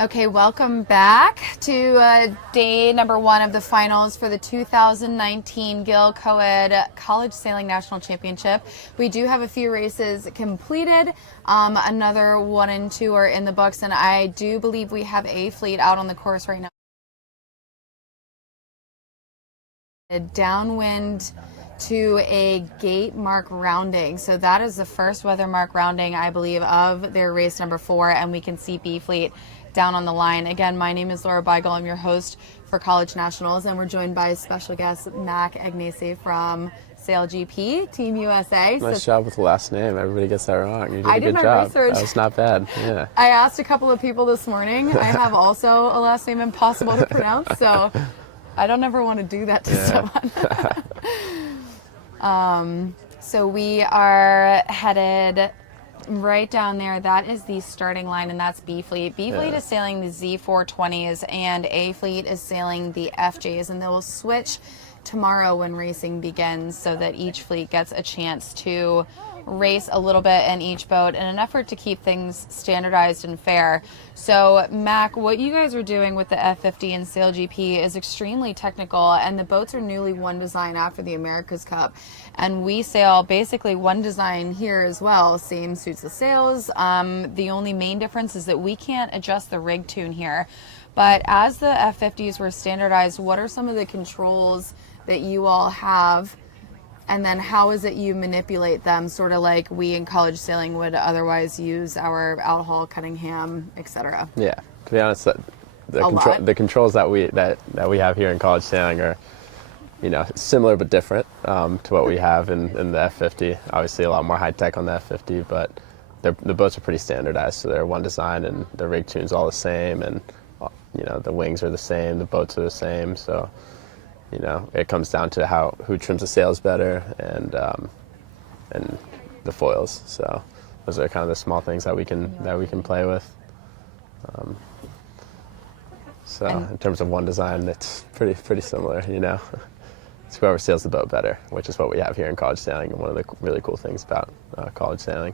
Okay, welcome back to day number 1 of the finals for the 2019 Gill Coed College Sailing National Championship. We do have a few races completed. Another 1 and 2 are in the books, and I do believe we have a fleet out on the course right now. Downwind to a gate mark rounding. So that is the first weather mark rounding, I believe, of their race number 4, and we can see B Fleet down on the line. Again, my name is Laura Beigel. I'm your host for College Nationals, and we're joined by special guest Mac Agnesi from Sail GP, Team USA. Nice job with the last name. Everybody gets that wrong. You did a good my job. Research. That was not bad. Yeah. I asked a couple of people this morning. I have also a last name impossible to pronounce, so I don't ever want to do that to someone. So we are headed right down there. That is the starting line, and that's B Fleet. B Fleet is sailing the Z420s, and A Fleet is sailing the FJs, and they will switch tomorrow when racing begins so that each fleet gets a chance to race a little bit in each boat in an effort to keep things standardized and fair. So Mac, what you guys are doing with the F50 and Sail GP is extremely technical, and the boats are newly one design after the America's Cup, and we sail basically one design here as well. Same suits the sails. The only main difference is that we can't adjust the rig tune here. But as the F50s were standardized, what are some of the controls that you all have? And then how is it you manipulate them, sort of like we in college sailing would otherwise use our outhaul, Cunningham, etc.? Yeah. To be honest, the controls that we have here in college sailing are, similar but different to what we have in the F50. Obviously, a lot more high tech on the F50, but the boats are pretty standardized, so they're one design, and the rig tune's all the same, and the wings are the same, the boats are the same, so. It comes down to who trims the sails better and the foils. So those are kind of the small things that we can play with. So in terms of one design, it's pretty similar. It's whoever sails the boat better, which is what we have here in college sailing, and one of the really cool things about college sailing.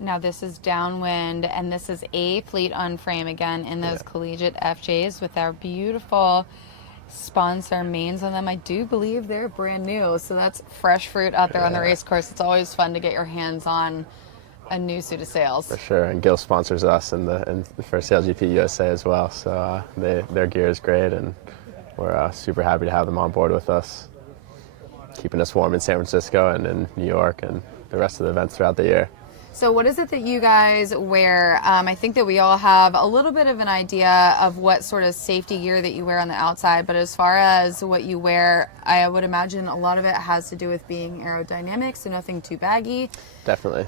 Now this is downwind, and this is A Fleet on frame again in those collegiate FJs with our beautiful sponsor mains on them. I do believe they're brand new, so that's fresh fruit out there on the race course. It's always fun to get your hands on a new suit of sails. For sure, and Gill sponsors us and for Sail GP USA as well, so their gear is great, and we're super happy to have them on board with us, keeping us warm in San Francisco and in New York and the rest of the events throughout the year. So what is it that you guys wear? I think that we all have a little bit of an idea of what sort of safety gear that you wear on the outside, but as far as what you wear, I would imagine a lot of it has to do with being aerodynamic, so nothing too baggy. Definitely.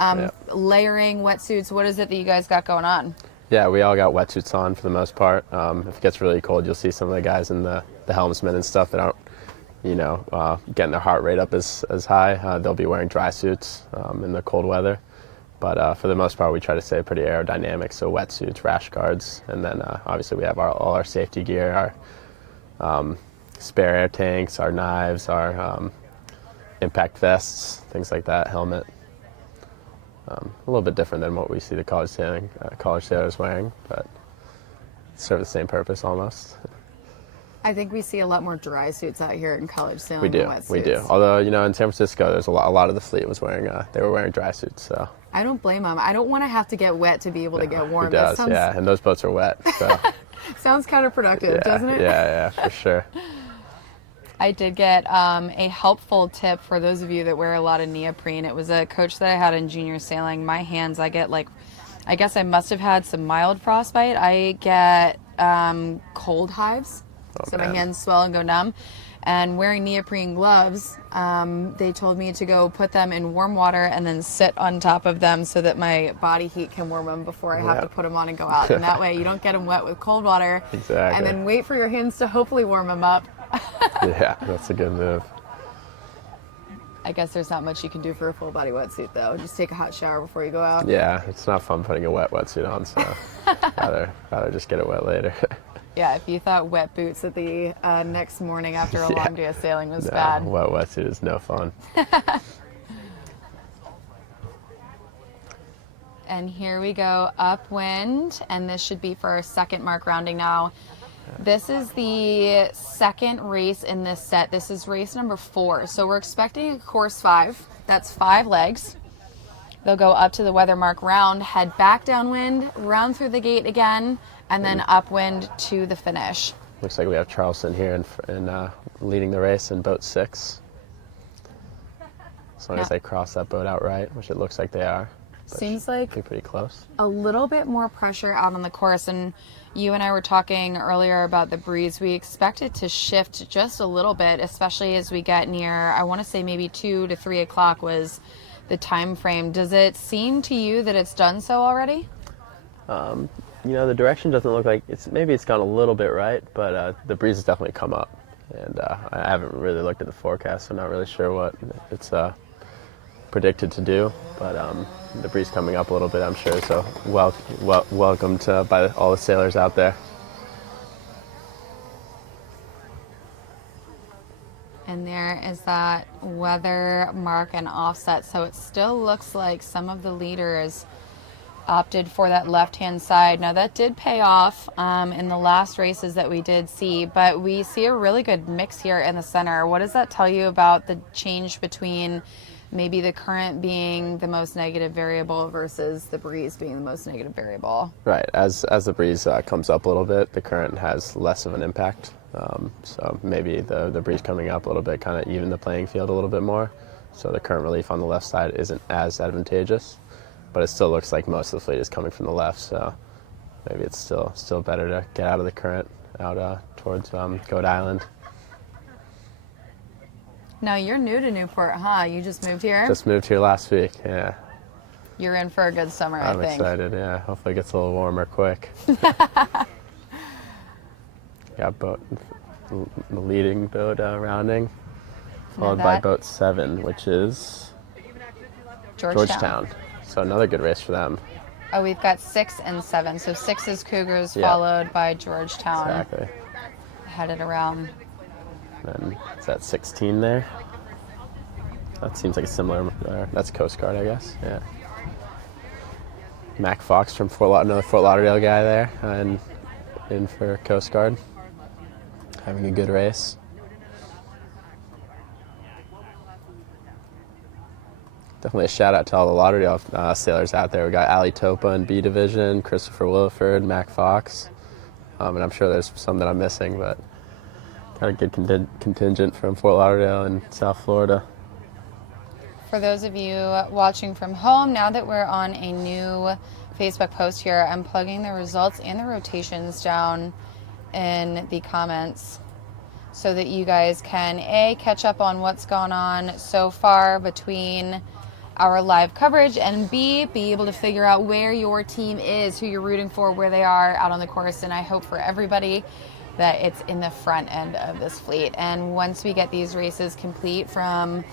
Layering, wetsuits, what is it that you guys got going on? Yeah, we all got wetsuits on for the most part. If it gets really cold, you'll see some of the guys in the helmsmen and stuff that aren't, getting their heart rate up as high. They'll be wearing dry suits in the cold weather. But for the most part, we try to stay pretty aerodynamic, so wetsuits, rash guards, and then obviously we have all our safety gear, our spare air tanks, our knives, our impact vests, things like that, helmet. A little bit different than what we see the college sailors wearing, but serve the same purpose almost. I think we see a lot more dry suits out here in college sailing. We do. Although in San Francisco, there's a lot of the fleet was wearing dry suits. So I don't blame them. I don't want to have to get wet to be able to get warm. It does, and those boats are wet. So. Sounds counterproductive, doesn't it? Yeah, for sure. I did get a helpful tip for those of you that wear a lot of neoprene. It was a coach that I had in junior sailing. My hands, I guess I must have had some mild frostbite. I get cold hives. So my hands swell and go numb. And wearing neoprene gloves, they told me to go put them in warm water and then sit on top of them so that my body heat can warm them before I have to put them on and go out. And that way you don't get them wet with cold water. Exactly. And then wait for your hands to hopefully warm them up. Yeah, that's a good move. I guess there's not much you can do for a full body wetsuit though. Just take a hot shower before you go out. Yeah, it's not fun putting a wet wetsuit on, so rather just get it wet later. Yeah, if you thought wet boots at the next morning after a long day of sailing was bad. Wet wetsuit is no fun. And here we go, upwind, and this should be for our second mark rounding now. This is the second race in this set. This is race number 4. So we're expecting a course 5. That's 5 legs. They'll go up to the weather mark round, head back downwind, round through the gate again, and then upwind to the finish. Looks like we have Charleston here in leading the race in boat 6. As long as they cross that boat outright, which it looks like they are. Seems like pretty close. A little bit more pressure out on the course, and you and I were talking earlier about the breeze. We expect it to shift just a little bit, especially as we get near, I want to say maybe 2 to 3 o'clock was the time frame. Does it seem to you that it's done so already? The direction doesn't look like maybe it's gone a little bit right, but the breeze has definitely come up, and I haven't really looked at the forecast, so I'm not really sure what it's predicted to do, but the breeze coming up a little bit, I'm sure, so welcome by all the sailors out there. And there is that weather mark and offset, so it still looks like some of the leaders opted for that left-hand side. Now that did pay off in the last races that we did see, but we see a really good mix here in the center. What does that tell you about the change between maybe the current being the most negative variable versus the breeze being the most negative variable? Right. As the breeze comes up a little bit, the current has less of an impact. So maybe the breeze coming up a little bit kind of even the playing field a little bit more. So the current relief on the left side isn't as advantageous, but it still looks like most of the fleet is coming from the left. So maybe it's still better to get out of the current out towards Coed Island. Now, you're new to Newport, huh? You just moved here? Just moved here last week, yeah. You're in for a good summer, I think. I'm excited, yeah. Hopefully it gets a little warmer quick. Got the leading boat rounding, followed by boat 7, which is Georgetown. So another good race for them. Oh, we've got 6 and 7. So 6 is Cougars, followed by Georgetown. Exactly. Headed around. And is that 16 there? That seems like a similar, that's Coast Guard, I guess, yeah. Mac Fox from another Fort Lauderdale guy there, and in for Coast Guard. Having a good race. Definitely a shout out to all the Lauderdale sailors out there. We got Ali Topa in B Division, Christopher Williford, Mac Fox, and I'm sure there's some that I'm missing, but got a good contingent from Fort Lauderdale and South Florida. For those of you watching from home, now that we're on a new Facebook post here, I'm plugging the results and the rotations down in the comments so that you guys can A, catch up on what's gone on so far between our live coverage, and B, be able to figure out where your team is, who you're rooting for, where they are out on the course. And I hope for everybody that it's in the front end of this fleet. And once we get these races complete from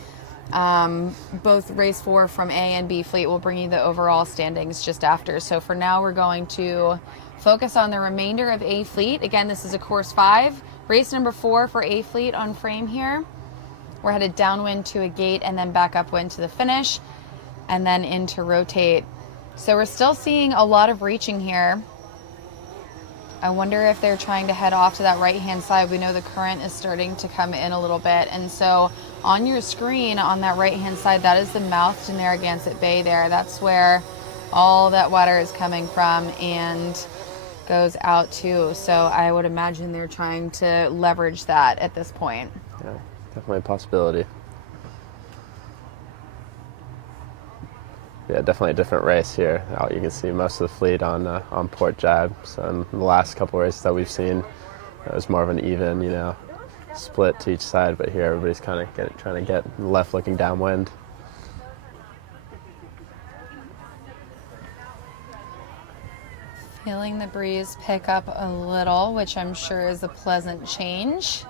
both race 4 from A and B fleet, we'll bring you the overall standings just after. So for now, we're going to focus on the remainder of A fleet. Again, this is a course 5, race number 4 for A fleet on frame here. We're headed downwind to a gate and then back upwind to the finish and then into rotate. So we're still seeing a lot of reaching here. I wonder if they're trying to head off to that right-hand side. We know the current is starting to come in a little bit. And so on your screen on that right-hand side, that is the mouth to Narragansett Bay there. That's where all that water is coming from and goes out to. So I would imagine they're trying to leverage that at this point. Yeah, definitely a possibility. Yeah, definitely a different race here. You can see most of the fleet on port jib. So in the last couple of races that we've seen, it was more of an even, split to each side. But here, everybody's kind of trying to get left looking downwind. Feeling the breeze pick up a little, which I'm sure is a pleasant change.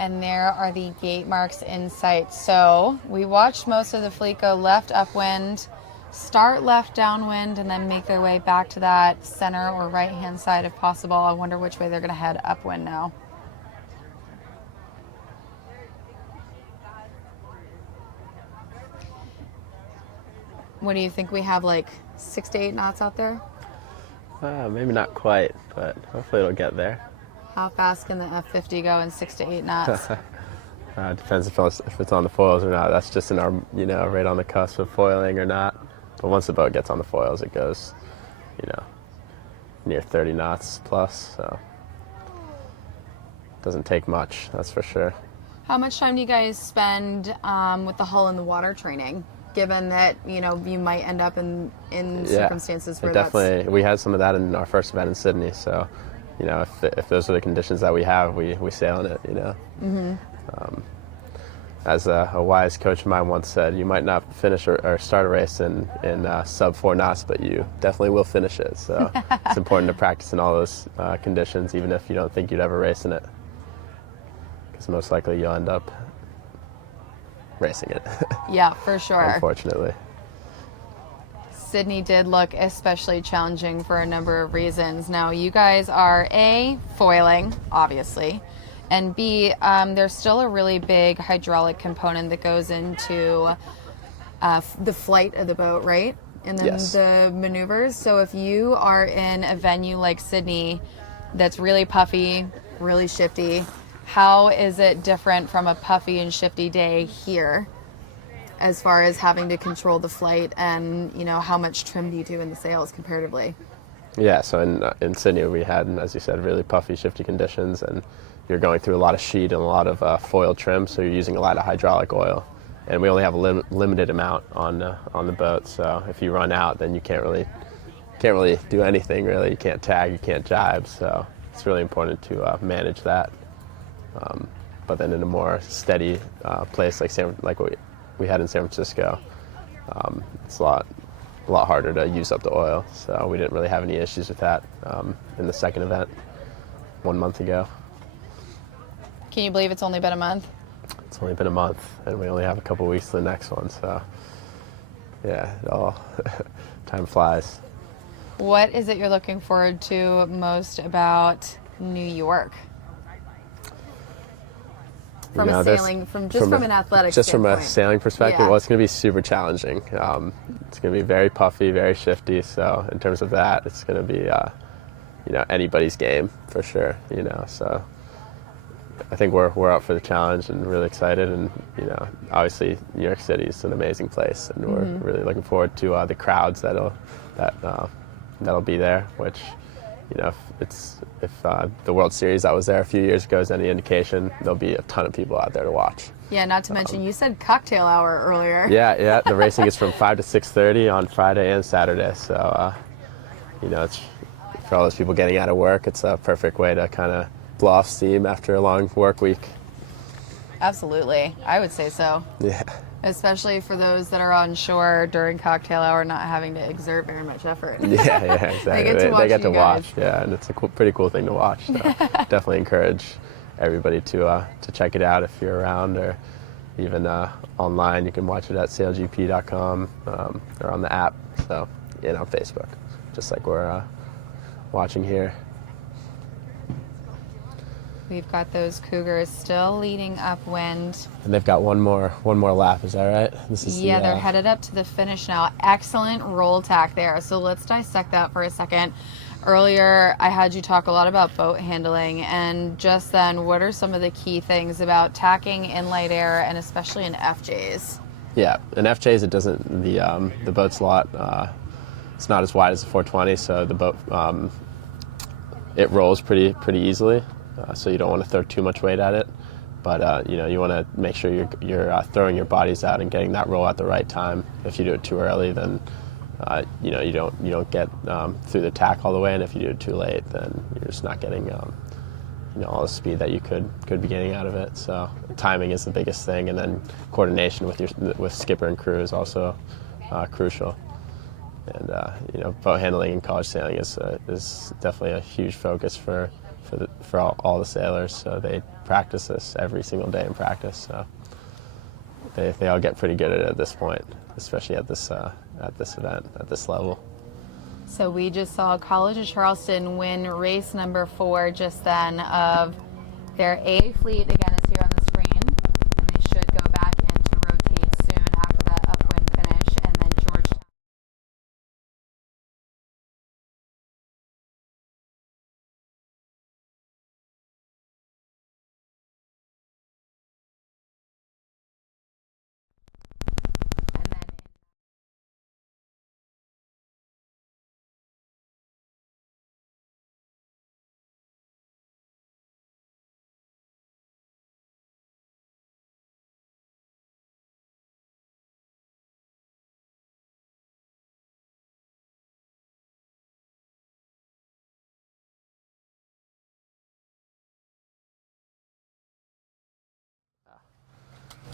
And there are the gate marks in sight. So we watched most of the fleet go left upwind, start left downwind, and then make their way back to that center or right-hand side if possible. I wonder which way they're going to head upwind now. What do you think? We have like 6 to 8 knots out there? Maybe not quite, but hopefully it'll get there. How fast can the F50 go in 6 to 8 knots? Depends if it's on the foils or not. That's just in our, right on the cusp of foiling or not. But once the boat gets on the foils, it goes, near 30 knots plus. So it doesn't take much, that's for sure. How much time do you guys spend with the hull in the water training? Given that, you might end up in circumstances where definitely, we had some of that in our first event in Sydney. So, if those are the conditions that we have, we sail in it, Mm-hmm. As a wise coach of mine once said, you might not finish or start a race in sub 4 knots, but you definitely will finish it. So it's important to practice in all those conditions, even if you don't think you'd ever race in it. Because most likely you'll end up racing it. Yeah, for sure. Unfortunately. Sydney did look especially challenging for a number of reasons. Now, you guys are A, foiling, obviously, and B, there's still a really big hydraulic component that goes into the flight of the boat, right? And then Yes. the maneuvers. So if you are in a venue like Sydney that's really puffy, really shifty, how is it different from a puffy and shifty day here as far as having to control the flight and, how much trim do you do in the sails comparatively? Yeah, so in Sydney we had, as you said, really puffy, shifty conditions, and you're going through a lot of sheet and a lot of foil trim, so you're using a lot of hydraulic oil. And we only have a limited amount on the boat, so if you run out, then you can't really do anything, really. You can't tag, you can't jibe, so it's really important to manage that. But then in a more steady place like what we had in San Francisco, it's a lot harder to use up the oil. So we didn't really have any issues with that in the second event 1 month ago. Can you believe it's only been a month? It's only been a month, and we only have a couple weeks to the next one. So yeah, it all time flies. What is it you're looking forward to most about New York? From a sailing, from an athletic just standpoint. from a sailing perspective, Yeah. well, it's going to be super challenging. It's going to be very puffy, very shifty. So in terms of that, it's going to be, anybody's game for sure. So I think we're up for the challenge and really excited. And obviously New York City is an amazing place, and we're really looking forward to the crowds that'll be there. Which, if the World Series that was there a few years ago is any indication, there'll be a ton of people out there to watch. Yeah, not to mention, you said cocktail hour earlier. Yeah. The racing is from 5 to 6:30 on Friday and Saturday. So, it's for all those people getting out of work, it's a perfect way to kind of blow off steam after a long work week. Absolutely, I would say so. Yeah. Especially for those that are on shore during cocktail hour, not having to exert very much effort. Yeah, exactly. They get to watch. Yeah, and it's a pretty cool thing to watch. So definitely encourage everybody to check it out if you're around, or even online. You can watch it at sailgp.com or on the app. So, on Facebook, just like we're watching here. We've got those Cougars still leading upwind. And they've got one more lap. Is that right? This is They're headed up to the finish now. Excellent roll tack there. So let's dissect that for a second. Earlier, I had you talk a lot about boat handling, and just then, what are some of the key things about tacking in light air and especially in FJs? Yeah, in FJs, it doesn't. The boat's a lot. It's not as wide as the 420, so the boat it rolls pretty easily. So you don't want to throw too much weight at it, but you want to make sure you're throwing your bodies out and getting that roll at the right time. If you do it too early, then you don't get through the tack all the way, and if you do it too late, then you're just not getting all the speed that you could be getting out of it. So timing is the biggest thing, and then coordination with skipper and crew is also crucial. And boat handling in college sailing is definitely a huge focus for all the sailors. So they practice this every single day in practice. So they all get pretty good at it at this point, especially at this event, at this level. So we just saw College of Charleston win race number 4 just then of their A fleet. Again, is here on the screen, and they should go back into rotate soon after that upwind finish. And then Georgetown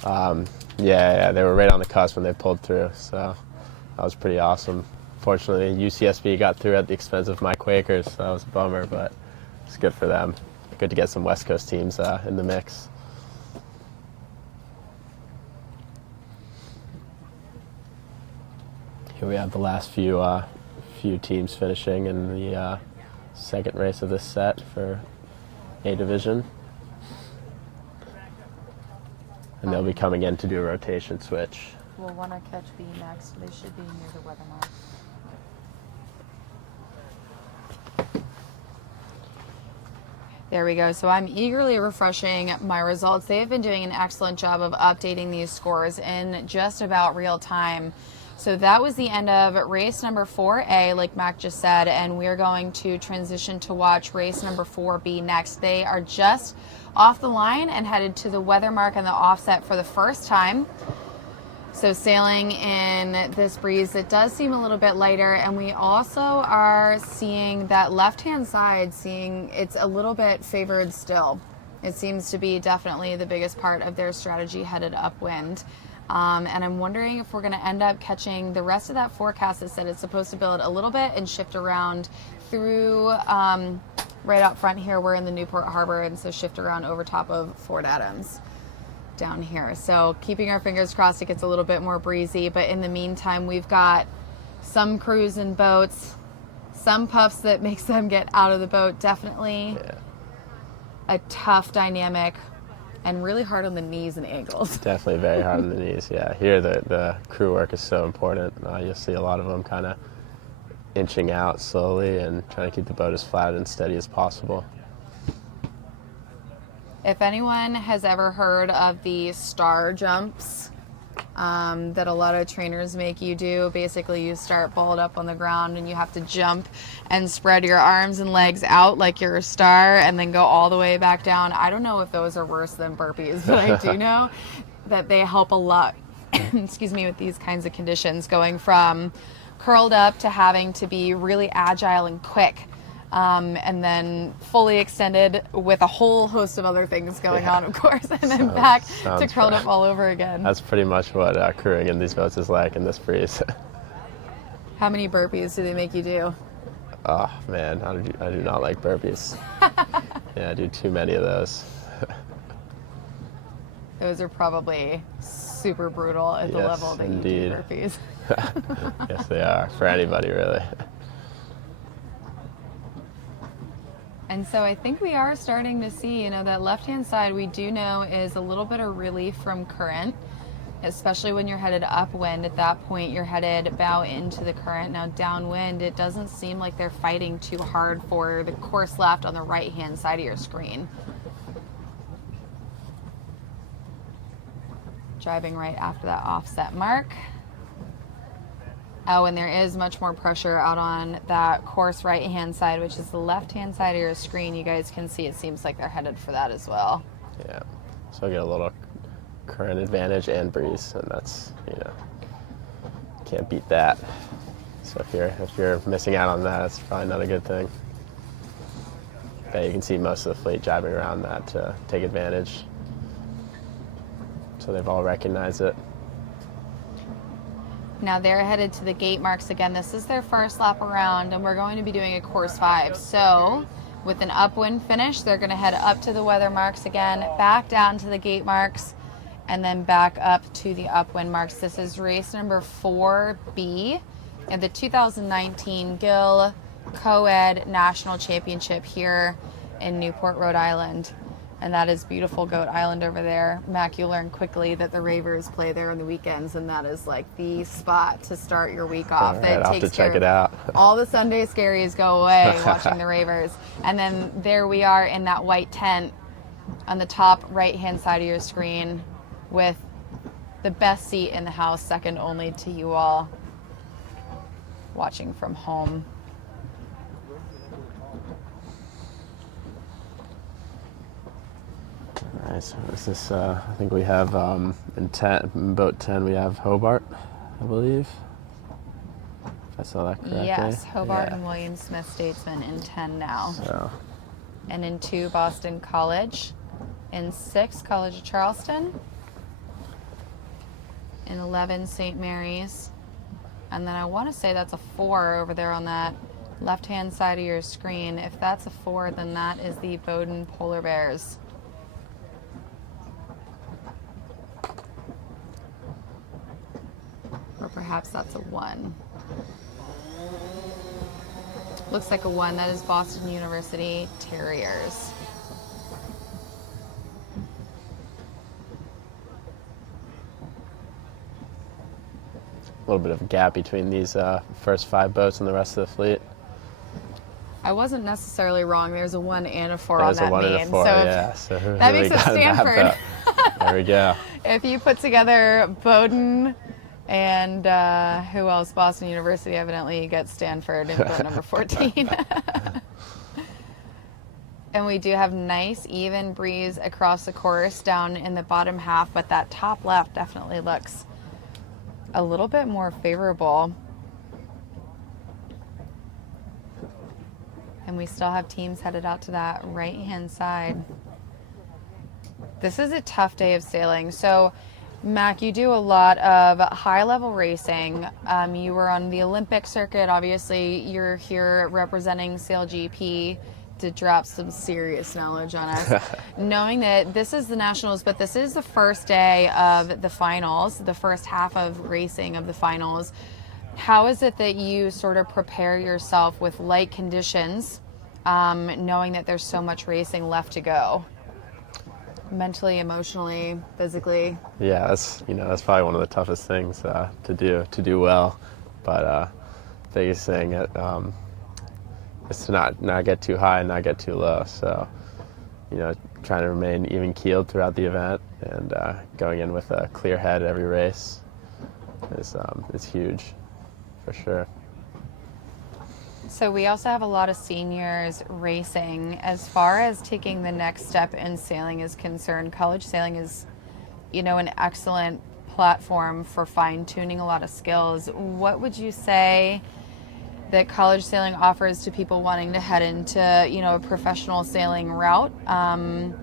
Yeah, they were right on the cusp when they pulled through, so that was pretty awesome. Fortunately, UCSB got through at the expense of my Quakers, so that was a bummer, but it's good for them. Good to get some West Coast teams in the mix. Here we have the last few teams finishing in the second race of this set for A division. And they'll be coming in to do a rotation switch. We'll want to catch B next. They should be near the weather mark. There we go. So I'm eagerly refreshing my results. They have been doing an excellent job of updating these scores in just about real time. So that was the end of race number 4A, like Mac just said, and we're going to transition to watch race number 4B next. They are just off the line and headed to the weather mark and the offset for the first time. So sailing in this breeze, it does seem a little bit lighter, and we also are seeing that left-hand side, it's a little bit favored still. It seems to be definitely the biggest part of their strategy headed upwind. And I'm wondering if we're going to end up catching the rest of that forecast that said it's supposed to build a little bit and shift around through right out front here. We're in the Newport Harbor, and so shift around over top of Fort Adams down here. So keeping our fingers crossed it gets a little bit more breezy, but in the meantime we've got some crews and boats, some puffs that makes them get out of the boat. Definitely a tough dynamic and really hard on the knees and ankles. Definitely very hard on the knees, yeah. Here the crew work is so important. You'll see a lot of them kind of inching out slowly and trying to keep the boat as flat and steady as possible. If anyone has ever heard of the star jumps that a lot of trainers make you do, basically you start balled up on the ground and you have to jump and spread your arms and legs out like you're a star and then go all the way back down. I don't know if those are worse than burpees, but I do know that they help a lot, excuse me, with these kinds of conditions, going from curled up to having to be really agile and quick. And then fully extended with a whole host of other things going on, of course, and then back to curled up all over again. That's pretty much what crewing in these boats is like in this breeze. How many burpees do they make you do? Oh, man, I do not like burpees. Yeah, I do too many of those. Those are probably super brutal at the level that you do burpees. Yes, they are, for anybody, really. And so I think we are starting to see, that left-hand side we do know is a little bit of relief from current, especially when you're headed upwind. At that point, you're headed bow into the current. Now downwind, it doesn't seem like they're fighting too hard for the course left on the right-hand side of your screen. Driving right after that offset mark. Oh, and there is much more pressure out on that course right-hand side, which is the left-hand side of your screen. You guys can see it seems like they're headed for that as well. Yeah, so I get a little current advantage and breeze, and that's, can't beat that. So if you're missing out on that, it's probably not a good thing. But you can see most of the fleet driving around that to take advantage. So they've all recognized it. Now they're headed to the gate marks again. This is their first lap around, and we're going to be doing a course 5. So with an upwind finish, they're going to head up to the weather marks again, back down to the gate marks, and then back up to the upwind marks. This is race number 4B in the 2019 Gill Coed National Championship here in Newport, Rhode Island. And that is beautiful Goat Island over there. Mac, you'll learn quickly that the Ravers play there on the weekends, and that is like the spot to start your week off. All right, I'll have to check it out. All the Sunday scaries go away watching the Ravers. And then there we are in that white tent on the top right-hand side of your screen with the best seat in the house, second only to you all, watching from home. All right, so is this, I think we have in boat 10, we have Hobart, I believe. If I saw that correctly. Yes, Hobart and William Smith Statesman in 10 now. So. And in 2, Boston College. In 6, College of Charleston. An 11 St. Mary's. And then I want to say that's a 4 over there on that left-hand side of your screen. If that's a 4, then that is the Bowden Polar Bears. Or perhaps that's a 1. Looks like a 1. That is Boston University Terriers. A little bit of a gap between these first 5 boats and the rest of the fleet. I wasn't necessarily wrong. There's a 1 and a 4 There's on that a 1 main. and a 4, so yeah. So that makes it Stanford. There we go. If you put together Bowdoin and who else? Boston University, evidently you get Stanford in boat number 14. And we do have nice even breeze across the course down in the bottom half, but that top left definitely looks a little bit more favorable. And we still have teams headed out to that right-hand side. This is a tough day of sailing. So, Mac, you do a lot of high-level racing. You were on the Olympic circuit. Obviously, you're here representing SailGP to drop some serious knowledge on us. Knowing that this is the Nationals, but this is the first day of the finals, the first half of racing of the finals. How is it that you sort of prepare yourself with light conditions, knowing that there's so much racing left to go? Mentally, emotionally, physically? Yeah, that's probably one of the toughest things to do well. But biggest thing is to not get too high and not get too low. So, trying to remain even keeled throughout the event and going in with a clear head every race is huge, for sure. So we also have a lot of seniors racing. As far as taking the next step in sailing is concerned, college sailing is, an excellent platform for fine-tuning a lot of skills. What would you say that college sailing offers to people wanting to head into, a professional sailing route? And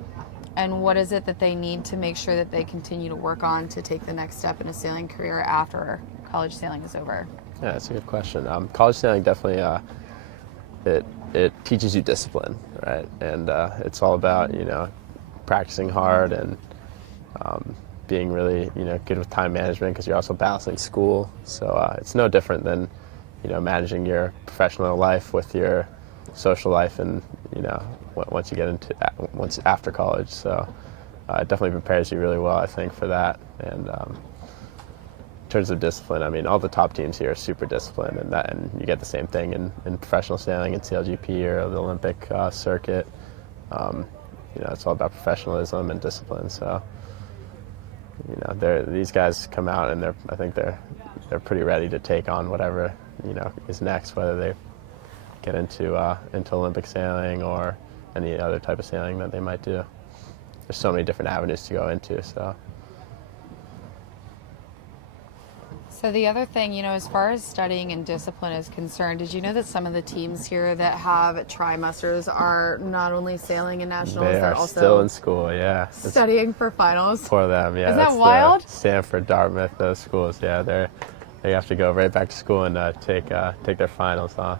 what is it that they need to make sure that they continue to work on to take the next step in a sailing career after college sailing is over? Yeah, that's a good question. College sailing definitely, it teaches you discipline, right? And it's all about, practicing hard and being really, good with time management because you're also balancing school. So it's no different than, managing your professional life with your social life and, once after college. So it definitely prepares you really well, I think, for that. And in terms of discipline, I mean, all the top teams here are super disciplined, and you get the same thing in professional sailing and SailGP or the Olympic circuit. It's all about professionalism and discipline. So, these guys come out and I think they're pretty ready to take on whatever is next, whether they get into Olympic sailing or any other type of sailing that they might do. There's so many different avenues to go into. So the other thing, as far as studying and discipline is concerned, did you know that some of the teams here that have trimesters are not only sailing in nationals, They they're are also still in school, yeah. studying for finals? For them, yeah. Isn't that wild? Stanford, Dartmouth, those schools, yeah. They have to go right back to school and take their finals, huh?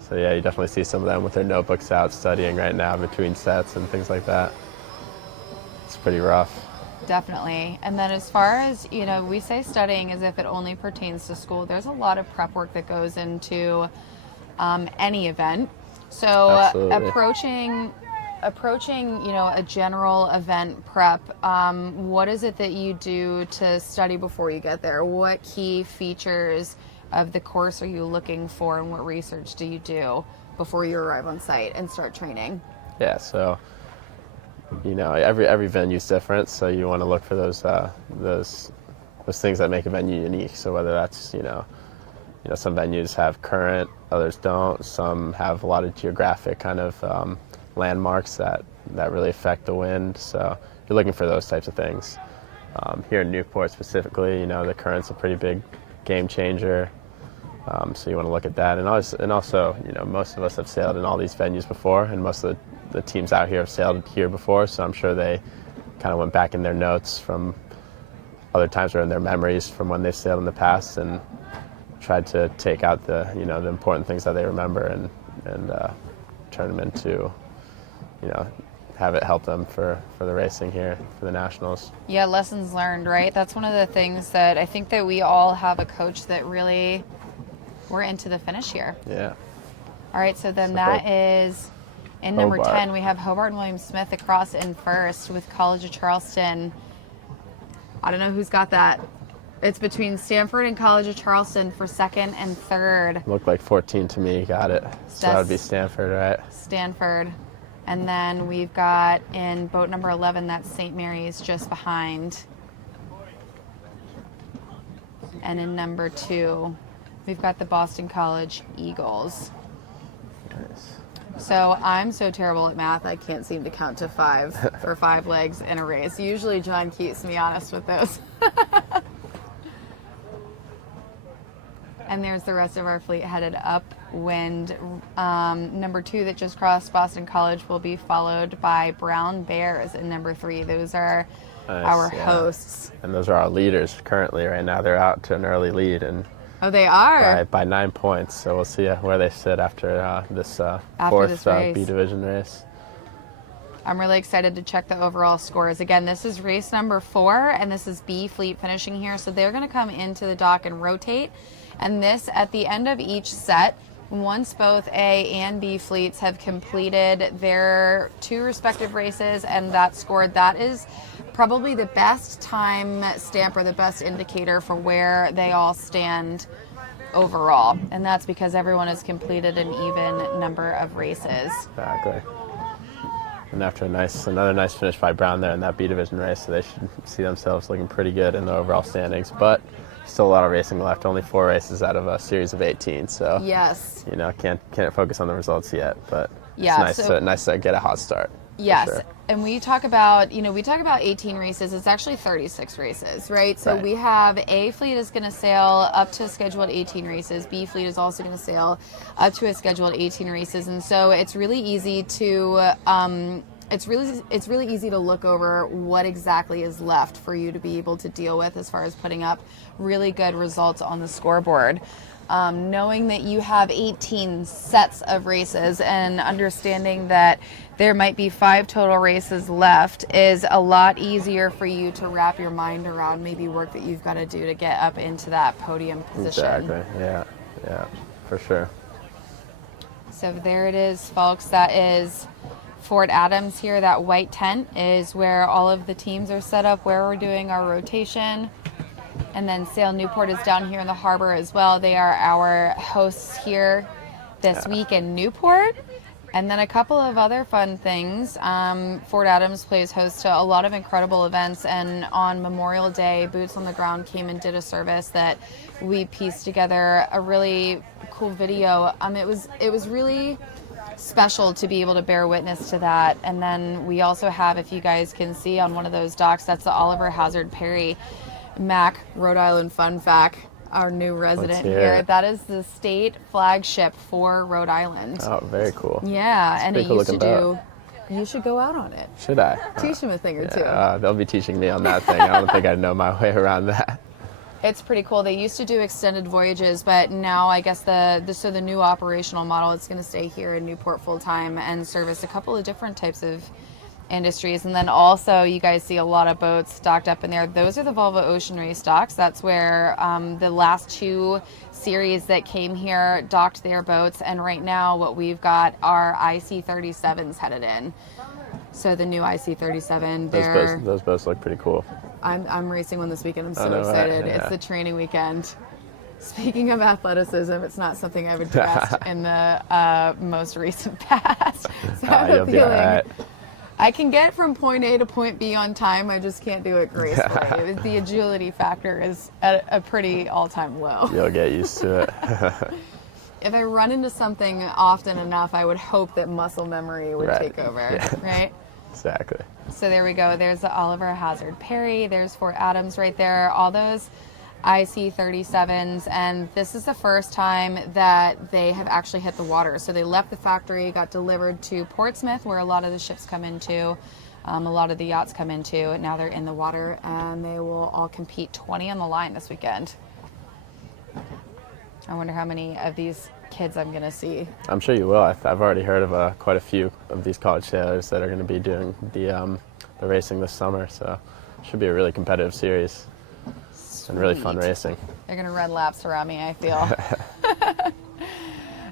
So yeah, you definitely see some of them with their notebooks out studying right now between sets and things like that. It's pretty rough. Definitely. And then as far as, we say studying as if it only pertains to school. There's a lot of prep work that goes into any event. So Absolutely. approaching, a general event prep, what is it that you do to study before you get there? What key features of the course are you looking for, and what research do you do before you arrive on site and start training? Yeah, so every venue is different, so you want to look for those things that make a venue unique. So whether that's some venues have current, others don't. Some have a lot of geographic kind of landmarks that really affect the wind. So you're looking for those types of things. Here in Newport specifically, the current's a pretty big game changer. So you want to look at that, and also, most of us have sailed in all these venues before, and most of the teams out here have sailed here before, so I'm sure they kind of went back in their notes from other times are in their memories from when they've sailed in the past, and tried to take out the the important things that they remember and turn them into have it help them for the racing here for the nationals. Yeah, lessons learned, right? That's one of the things that I think that we all have a coach that really we're into the finish here. Yeah. All right, so then that is in number Hobart. 10. We have Hobart and William Smith across in first with College of Charleston. I don't know who's got that. It's between Stanford and College of Charleston for second and third. Looked like 14 to me. Got it. So that would be Stanford, right? Stanford. And then we've got in boat number 11, that's St. Mary's just behind. And in number 2, we've got the Boston College Eagles. Nice. So I'm so terrible at math, I can't seem to count to 5 for 5 legs in a race. Usually John keeps me honest with those. And there's the rest of our fleet headed upwind. Number 2 that just crossed Boston College will be followed by Brown Bears in number 3. Those are our hosts. And those are our leaders currently right now. They're out to an early lead and Oh, they are? by 9 points. So we'll see where they sit after this fourth B division race. I'm really excited to check the overall scores. Again, this is race number 4, and this is B fleet finishing here. So they're going to come into the dock and rotate. And this, at the end of each set, once both A and B fleets have completed their 2 respective races and that scored, that is probably the best time stamp or the best indicator for where they all stand overall. And that's because everyone has completed an even number of races. Exactly. And after another nice finish by Brown there in that B division race, so they should see themselves looking pretty good in the overall standings. But still a lot of racing left. Only 4 races out of a series of 18. So yes, can't focus on the results yet. But yeah, it's nice to get a hot start. Yes, sure. And we talk about 18 races. It's actually 36 races, right? So we have A fleet is going to sail up to scheduled 18 races. B fleet is also going to sail up to a scheduled 18 races, and so it's really easy to it's really easy to look over what exactly is left for you to be able to deal with as far as putting up really good results on the scoreboard. Knowing that you have 18 sets of races and understanding that there might be 5 total races left is a lot easier for you to wrap your mind around maybe work that you've got to do to get up into that podium position. Exactly, yeah, for sure. So there it is, folks. That is Fort Adams here. That white tent is where all of the teams are set up, where we're doing our rotation. And then Sail Newport is down here in the harbor as well. They are our hosts here this week in Newport. And then a couple of other fun things. Fort Adams plays host to a lot of incredible events. And on Memorial Day, Boots on the Ground came and did a service that we pieced together a really cool video. It was really special to be able to bear witness to that. And then we also have, if you guys can see on one of those docks, that's the Oliver Hazard Perry Mac Rhode Island Fun Fact, our new resident here. That is the state flagship for Rhode Island. Oh, very cool. Yeah, and it used to do. You should go out on it. Should I? Teach them a thing or two. They'll be teaching me on that thing. I don't think I know my way around that. It's pretty cool. They used to do extended voyages, but now I guess the new operational model is going to stay here in Newport full time and service a couple of different types of industries. And then also you guys see a lot of boats docked up in there. Those are the Volvo Ocean Race docks. That's where the last 2 series that came here docked their boats, and right now what we've got are IC37s headed in. So the new IC37, those boats look pretty cool. I'm racing one this weekend. I'm so excited. Right? Yeah. It's the training weekend. Speaking of athleticism, it's not something I've addressed in the most recent past. So I have a feeling I can get from point A to point B on time. I just can't do it gracefully. The agility factor is at a pretty all-time low. You'll get used to it. If I run into something often enough, I would hope that muscle memory would take over, right? Exactly. So there we go. There's the Oliver Hazard Perry. There's Fort Adams right there. All those IC37s, and this is the first time that they have actually hit the water. So they left the factory, got delivered to Portsmouth, where a lot of the ships come into, A lot of the yachts come in too. Now they're in the water, and they will all compete 20 on the line this weekend. I wonder how many of these kids I'm going to see. I'm sure you will. I've already heard of quite a few of these college sailors that are going to be doing the racing this summer, so it should be a really competitive series. Sweet. And really fun racing. They're going to run laps around me, I feel.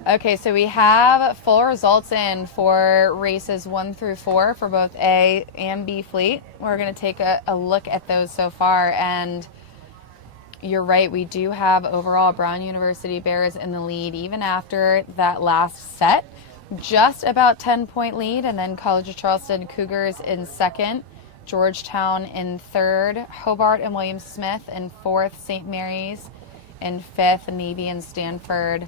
Okay, so we have full results in for races 1 through 4 for both A and B fleet. We're going to take a look at those so far, and you're right, we do have overall Brown University Bears in the lead even after that last set. Just about 10-point lead, and then College of Charleston Cougars in second, Georgetown in third, Hobart and William Smith in fourth, St. Mary's in fifth, Navy and Stanford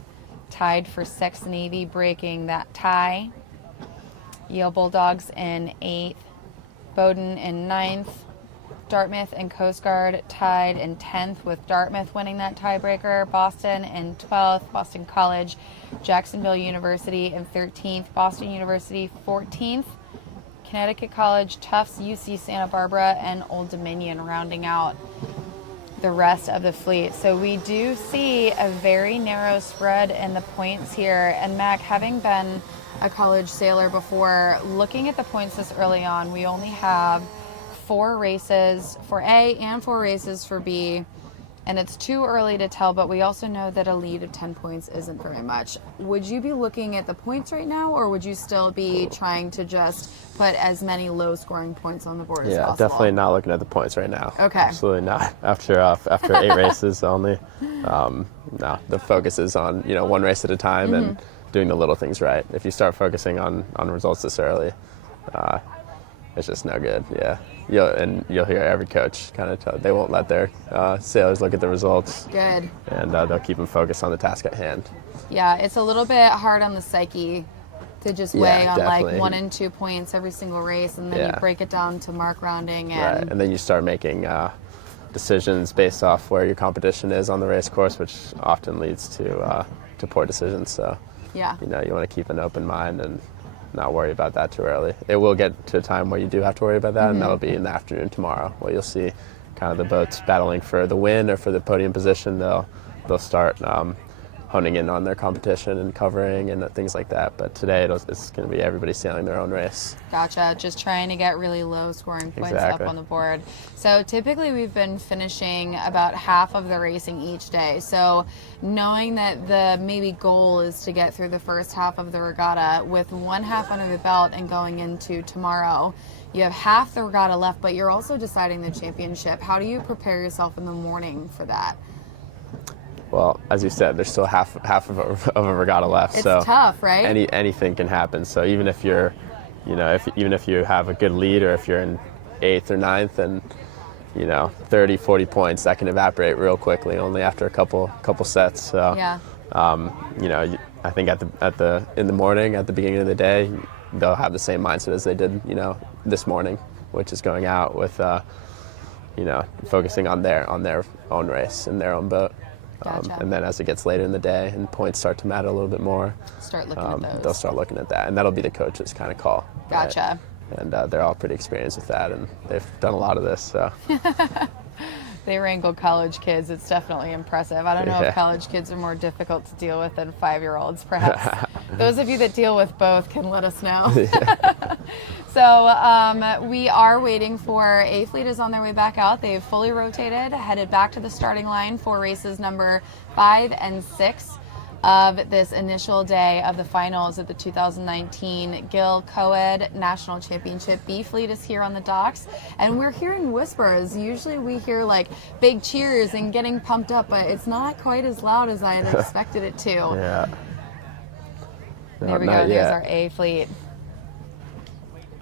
tied for sixth, Navy breaking that tie. Yale Bulldogs in eighth, Bowdoin in ninth, Dartmouth and Coast Guard tied in 10th with Dartmouth winning that tiebreaker, Boston in 12th, Boston College, Jacksonville University in 13th, Boston University 14th, Connecticut College, Tufts, UC Santa Barbara, and Old Dominion rounding out the rest of the fleet. So we do see a very narrow spread in the points here. And Mac, having been a college sailor before, looking at the points this early on, we only have 4 races for A and 4 races for B. And it's too early to tell, but we also know that a lead of 10 points isn't very much. Would you be looking at the points right now, or would you still be trying to just put as many low-scoring points on the board as possible? Yeah, definitely not looking at the points right now. Okay. Absolutely not. After 8 races only. No, the focus is on 1 race at a time and doing the little things right. If you start focusing on results this early, it's just no good. Yeah. You'll hear every coach kind of tell, they won't let their sailors look at the results. Good. And they'll keep them focused on the task at hand. Yeah, it's a little bit hard on the psyche to just weigh on definitely. like 1 and 2 points every single race, and then you break it down to mark rounding. And Right, and then you start making decisions based off where your competition is on the race course, which often leads to poor decisions. So yeah, you want to keep an open mind and not worry about that too early. It will get to a time where you do have to worry about that, and that'll be in the afternoon tomorrow, where you'll see kind of the boats battling for the win or for the podium position. They'll start honing in on their competition and covering and things like that. But today it's going to be everybody sailing their own race. Gotcha. Just trying to get really low scoring points Exactly. up on the board. So typically we've been finishing about half of the racing each day. So knowing that the maybe goal is to get through the first half of the regatta with 1 half under the belt and going into tomorrow, you have half the regatta left, but you're also deciding the championship. How do you prepare yourself in the morning for that? Well, as you said, there's still half of a regatta left. It's so tough, right? Anything can happen. So even if you're, even if you have a good lead, or if you're in 8th or 9th, and 30, 40 points, that can evaporate real quickly, only after a couple sets. So yeah. I think in the morning, at the beginning of the day, they'll have the same mindset as they did, this morning, which is going out with, focusing on their own race in their own boat. Gotcha. And then as it gets later in the day and points start to matter a little bit more, Start looking at those. they'll start looking at that, and that'll be the coach's kind of call. Gotcha. Right? And they're all pretty experienced with that, and they've done a lot of this. So They wrangle college kids. It's definitely impressive. I don't know if college kids are more difficult to deal with than 5-year-olds, perhaps. Those of you that deal with both can let us know. So we are waiting for A Fleet is on their way back out. They've fully rotated, headed back to the starting line for races number 5 and 6 of this initial day of the finals of the 2019 Gill Coed National Championship. B Fleet is here on the docks, and we're hearing whispers. Usually we hear like big cheers and getting pumped up, but it's not quite as loud as I had expected it to. yeah. There we go. There's our A Fleet.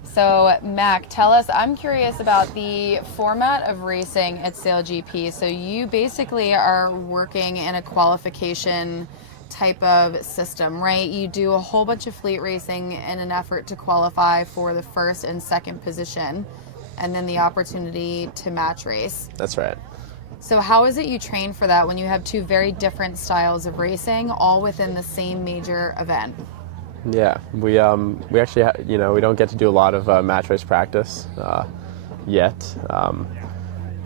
So, Mac, tell us, I'm curious about the format of racing at SailGP. So you basically are working in a qualification type of system, right? You do a whole bunch of fleet racing in an effort to qualify for the first and second position, and then the opportunity to match race. That's right. So how is it you train for that when you have 2 very different styles of racing all within the same major event? Yeah, we actually we don't get to do a lot of match race practice yet.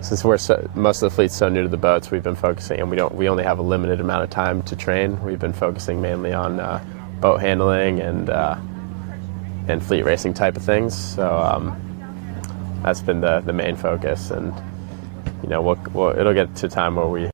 Since most of the fleet's so new to the boats, we've been focusing, and we only have a limited amount of time to train. We've been focusing mainly on boat handling and fleet racing type of things. So that's been the main focus, and it'll get to a time where we.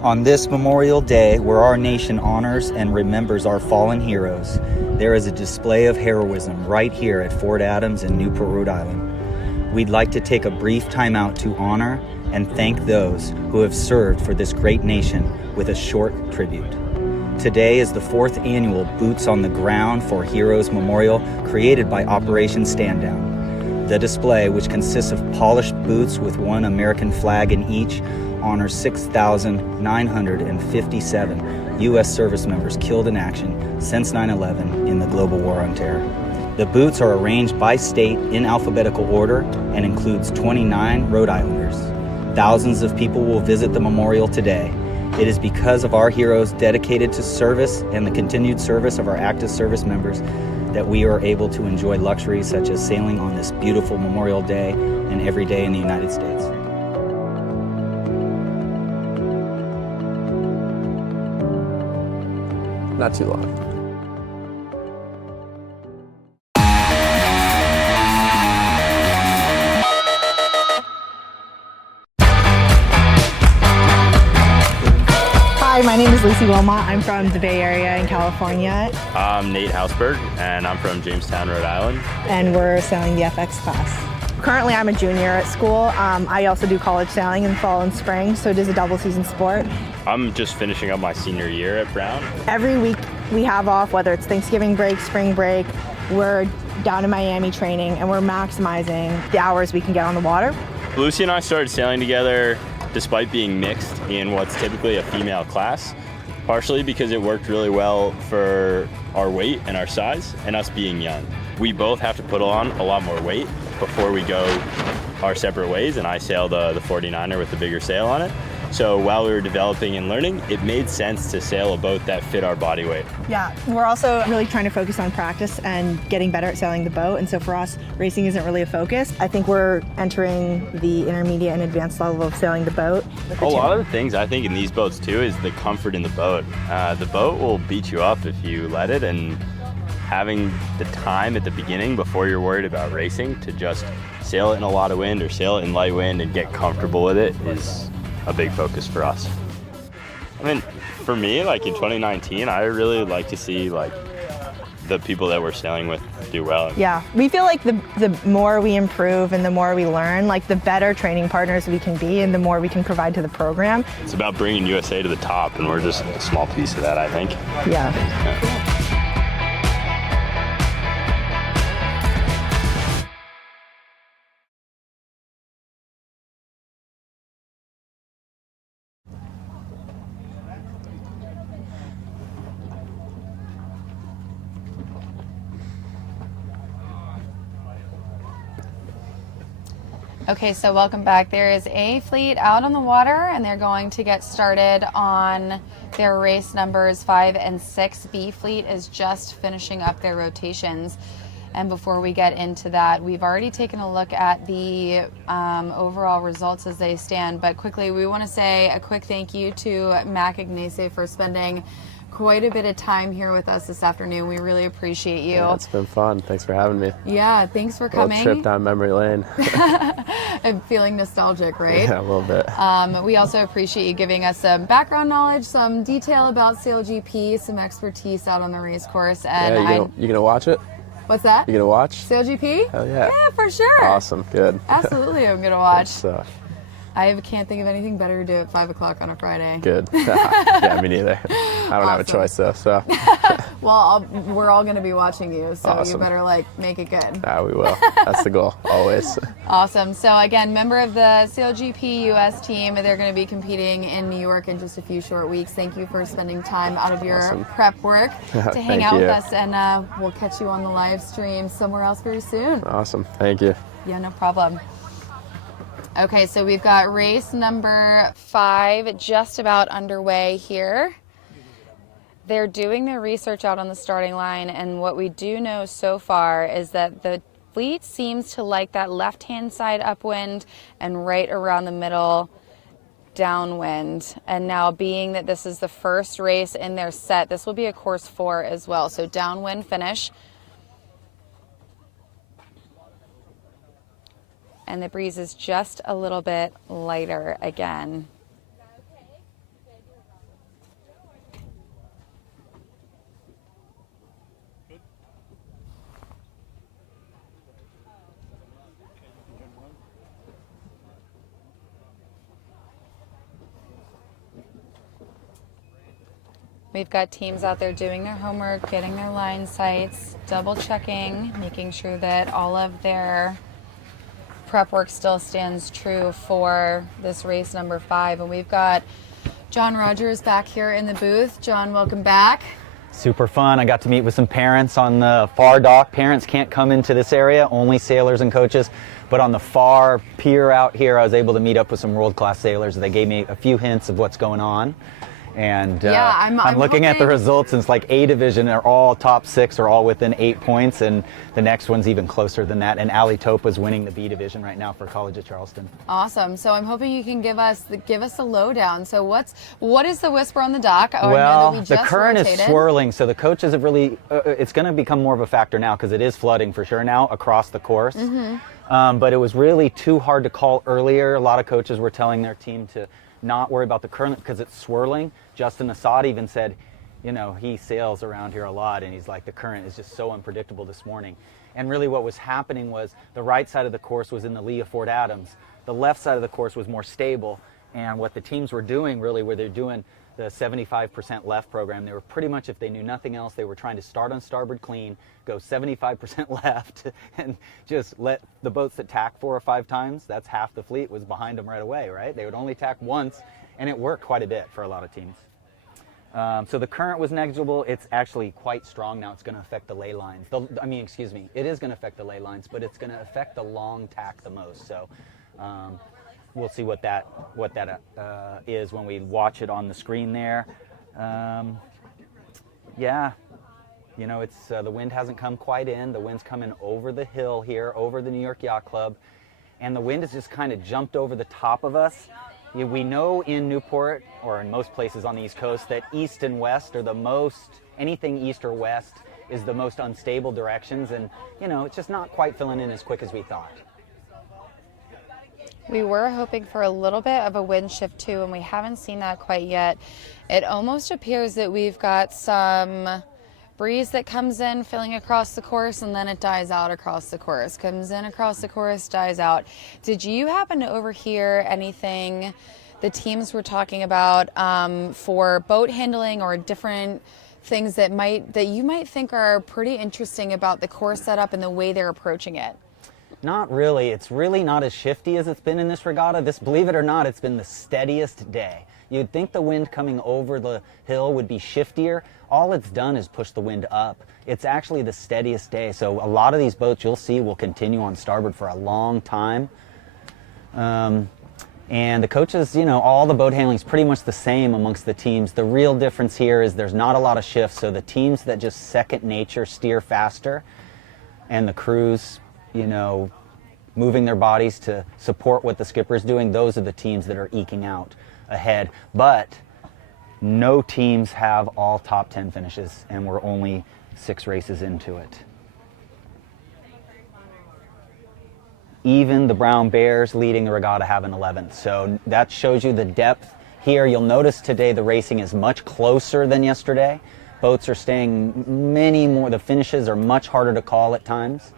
On this Memorial Day, where our nation honors and remembers our fallen heroes, there is a display of heroism right here at Fort Adams in Newport, Rhode Island. We'd like to take a brief time out to honor and thank those who have served for this great nation with a short tribute. Today is the 4th annual Boots on the Ground for Heroes Memorial created by Operation Stand Down. The display, which consists of polished boots with one American flag in each, honors 6,957 U.S. service members killed in action since 9/11 in the global war on terror. The boots are arranged by state in alphabetical order and includes 29 Rhode Islanders. Thousands of people will visit the memorial today. It is because of our heroes dedicated to service and the continued service of our active service members that we are able to enjoy luxuries such as sailing on this beautiful Memorial Day and every day in the United States. Not too long. Hi, my name is Lucy Wilmot. I'm from the Bay Area in California, I'm Nate Hausberg, and I'm from Jamestown, Rhode Island. and we're sailing the FX class. Currently, I'm a junior at school. I also do college sailing in fall and spring, so it is a double season sport. I'm just finishing up my senior year at Brown. Every week we have off, whether it's Thanksgiving break, spring break, we're down in Miami training, and we're maximizing the hours we can get on the water. Lucy and I started sailing together despite being mixed in what's typically a female class, partially because it worked really well for our weight and our size and us being young. We both have to put on a lot more weight before we go our separate ways, and I sail the 49er with the bigger sail on it. So while we were developing and learning, it made sense to sail a boat that fit our body weight. Yeah, we're also really trying to focus on practice and getting better at sailing the boat, and so for us, racing isn't really a focus. I think we're entering the intermediate and advanced level of sailing the boat. A lot of the things I think in these boats too is the comfort in the boat. The boat will beat you up if you let it, and having the time at the beginning before you're worried about racing to just sail it in a lot of wind or sail it in light wind and get comfortable with it is a big focus for us. I mean, for me, like in 2019, I really like to see like the people that we're sailing with do well. Yeah, we feel like the more we improve and the more we learn, like the better training partners we can be and the more we can provide to the program. It's about bringing USA to the top, and we're just a small piece of that, I think. Yeah. Okay, so welcome back. There is A fleet out on the water, and they're going to get started on their race numbers 5 and 6. B fleet is just finishing up their rotations. And before we get into that, we've already taken a look at the overall results as they stand. But quickly, we want to say a quick thank you to Mac Ignace for spending quite a bit of time here with us this afternoon. We really appreciate you. Yeah, it's been fun. Thanks for having me. Yeah, thanks for coming. Little trip down memory lane. I'm feeling nostalgic, right? Yeah, a little bit. We also appreciate you giving us some background knowledge, some detail about SailGP, some expertise out on the race course. And Yeah, you gonna watch it? what's that? You gonna watch? SailGP? Hell yeah. Yeah, for sure. Awesome, good. Absolutely, I'm gonna watch. Good stuff. I can't think of anything better to do at 5 o'clock on a Friday. Good. Yeah, me neither. I don't have a choice though, so. Well, we're all going to be watching you, so you Awesome. better make it good. We will. That's the goal, always. Awesome. So again, member of the SailGP US team. They're going to be competing in New York in just a few short weeks. Thank you for spending time out of your Awesome. prep work to hang Thank out with you. us, and we'll catch you on the live stream somewhere else very soon. Awesome. Thank you. Yeah, no problem. Okay, so we've got race number 5 just about underway here. They're doing their research out on the starting line, and what we do know so far is that the fleet seems to like that left-hand side upwind and right around the middle downwind. And now, being that this is the first race in their set, this will be a course 4 as well. So downwind finish. And the breeze is just a little bit lighter again. We've got teams out there doing their homework, getting their line sights, double checking, making sure that all of their prep work still stands true for this race number 5. And we've got John Rogers back here in the booth. John, welcome back. Super fun. I got to meet with some parents on the far dock. Parents can't come into this area, only sailors and coaches. But on the far pier out here, I was able to meet up with some world-class sailors. They gave me a few hints of what's going on. And Yeah, I'm looking at the hoping- results, and it's like A division, they're all top 6 are all within 8 points, and the next one's even closer than that. And Ali Topa's winning the B division right now for College of Charleston. Awesome. So I'm hoping you can give us the lowdown. So what is the whisper on the dock? Oh, I know Well, that we the just current rotated. is swirling, so the coaches have really, it's going to become more of a factor now because it is flooding for sure now across the course. But it was really too hard to call earlier. A lot of coaches were telling their team to not worry about the current because it's swirling. Justin Assad even said, you know, he sails around here a lot, and he's like, the current is just so unpredictable this morning. And really what was happening was the right side of the course was in the lee of Fort Adams. The left side of the course was more stable, and what the teams were doing really, where they're doing the 75% left program, they were pretty much, if they knew nothing else, they were trying to start on starboard clean, go 75% left, and just let the boats that tack 4 or 5 times, that's half the fleet, was behind them right away, right? They would only tack once, and it worked quite a bit for a lot of teams. So the current was negligible. It's actually quite strong now. It's going to affect the ley lines. It is going to affect the ley lines, but it's going to affect the long tack the most. So we'll see what that is when we watch it on the screen there. Yeah, you know, it's the wind hasn't come quite in. The wind's coming over the hill here, over the New York Yacht Club, and the wind has just kind of jumped over the top of us. We know in Newport, or in most places on the East Coast, that east and west are the most, anything east or west is the most unstable directions, and, you know, it's just not quite filling in as quick as we thought. We were hoping for a little bit of a wind shift too, and we haven't seen that quite yet. It almost appears that we've got some breeze that comes in, filling across the course, and then it dies out across the course. Comes in across the course, dies out. Did you happen to overhear anything the teams were talking about for boat handling or different things that you might think are pretty interesting about the course setup and the way they're approaching it? Not really. It's really not as shifty as it's been in this regatta. Believe it or not, it's been the steadiest day. You'd think the wind coming over the hill would be shiftier. All it's done is push the wind up. It's actually the steadiest day. So a lot of these boats you'll see will continue on starboard for a long time. And the coaches, you know, all the boat handling is pretty much the same amongst the teams. The real difference here is there's not a lot of shifts. So the teams that just second nature steer faster, and the crews, you know, moving their bodies to support what the skipper's doing, those are the teams that are eking out ahead. But no teams have all top 10 finishes, and we're only 6 races into it. Even the Brown Bears leading the regatta have an 11th. So that shows you the depth here. You'll notice today the racing is much closer than yesterday. Boats are staying many more, the finishes are much harder to call at times.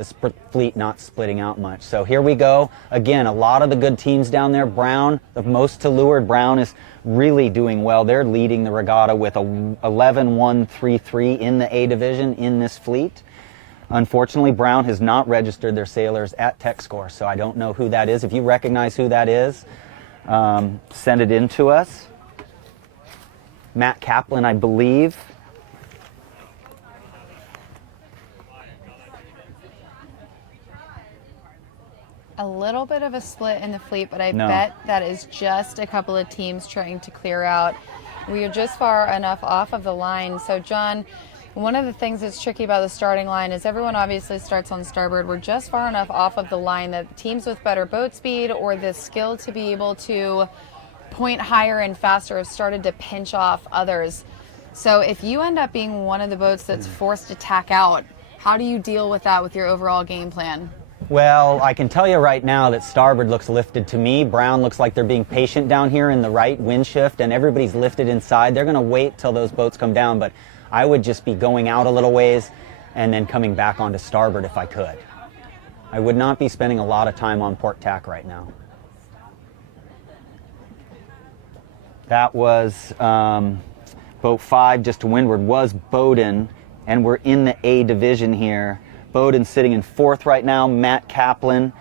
the fleet not splitting out much. So here we go. Again, a lot of the good teams down there. Brown, the most to leeward. Brown is really doing well. They're leading the regatta with a 11-1-3-3 in the A division in this fleet. Unfortunately, Brown has not registered their sailors at tech score, so I don't know who that is. If you recognize who that is, send it in to us. Matt Kaplan, I believe. A little bit of a split in the fleet, but I bet that is just a couple of teams trying to clear out. We are just far enough off of the line. So, John, one of the things that's tricky about the starting line is everyone obviously starts on starboard. We're just far enough off of the line that teams with better boat speed or the skill to be able to point higher and faster have started to pinch off others. So if you end up being one of the boats that's forced to tack out, how do you deal with that with your overall game plan? Well, I can tell you right now that starboard looks lifted to me. Brown looks like they're being patient down here in the right wind shift, and everybody's lifted inside. They're going to wait till those boats come down, but I would just be going out a little ways and then coming back onto starboard if I could. I would not be spending a lot of time on port tack right now. That was boat 5 just to windward was Bowden, and we're in the A division here. Bowden sitting in 4th right now. Matt Kaplan,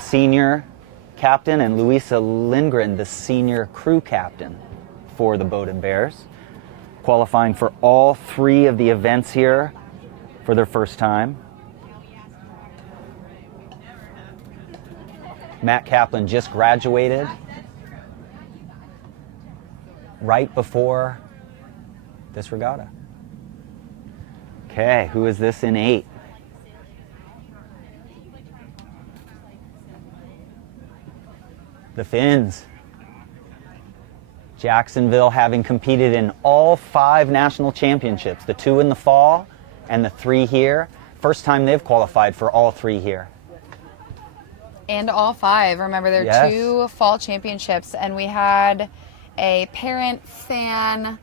senior captain, and Louisa Lindgren, the senior crew captain for the Bowden Bears, qualifying for all 3 of the events here for their first time. Matt Kaplan just graduated right before this regatta. Okay, who is this in 8? The Finns. Jacksonville having competed in all 5 national championships, the 2 in the fall and the 3 here. First time they've qualified for all 3 here. And all 5. Remember, there are 2 fall championships, and we had a parent, fan,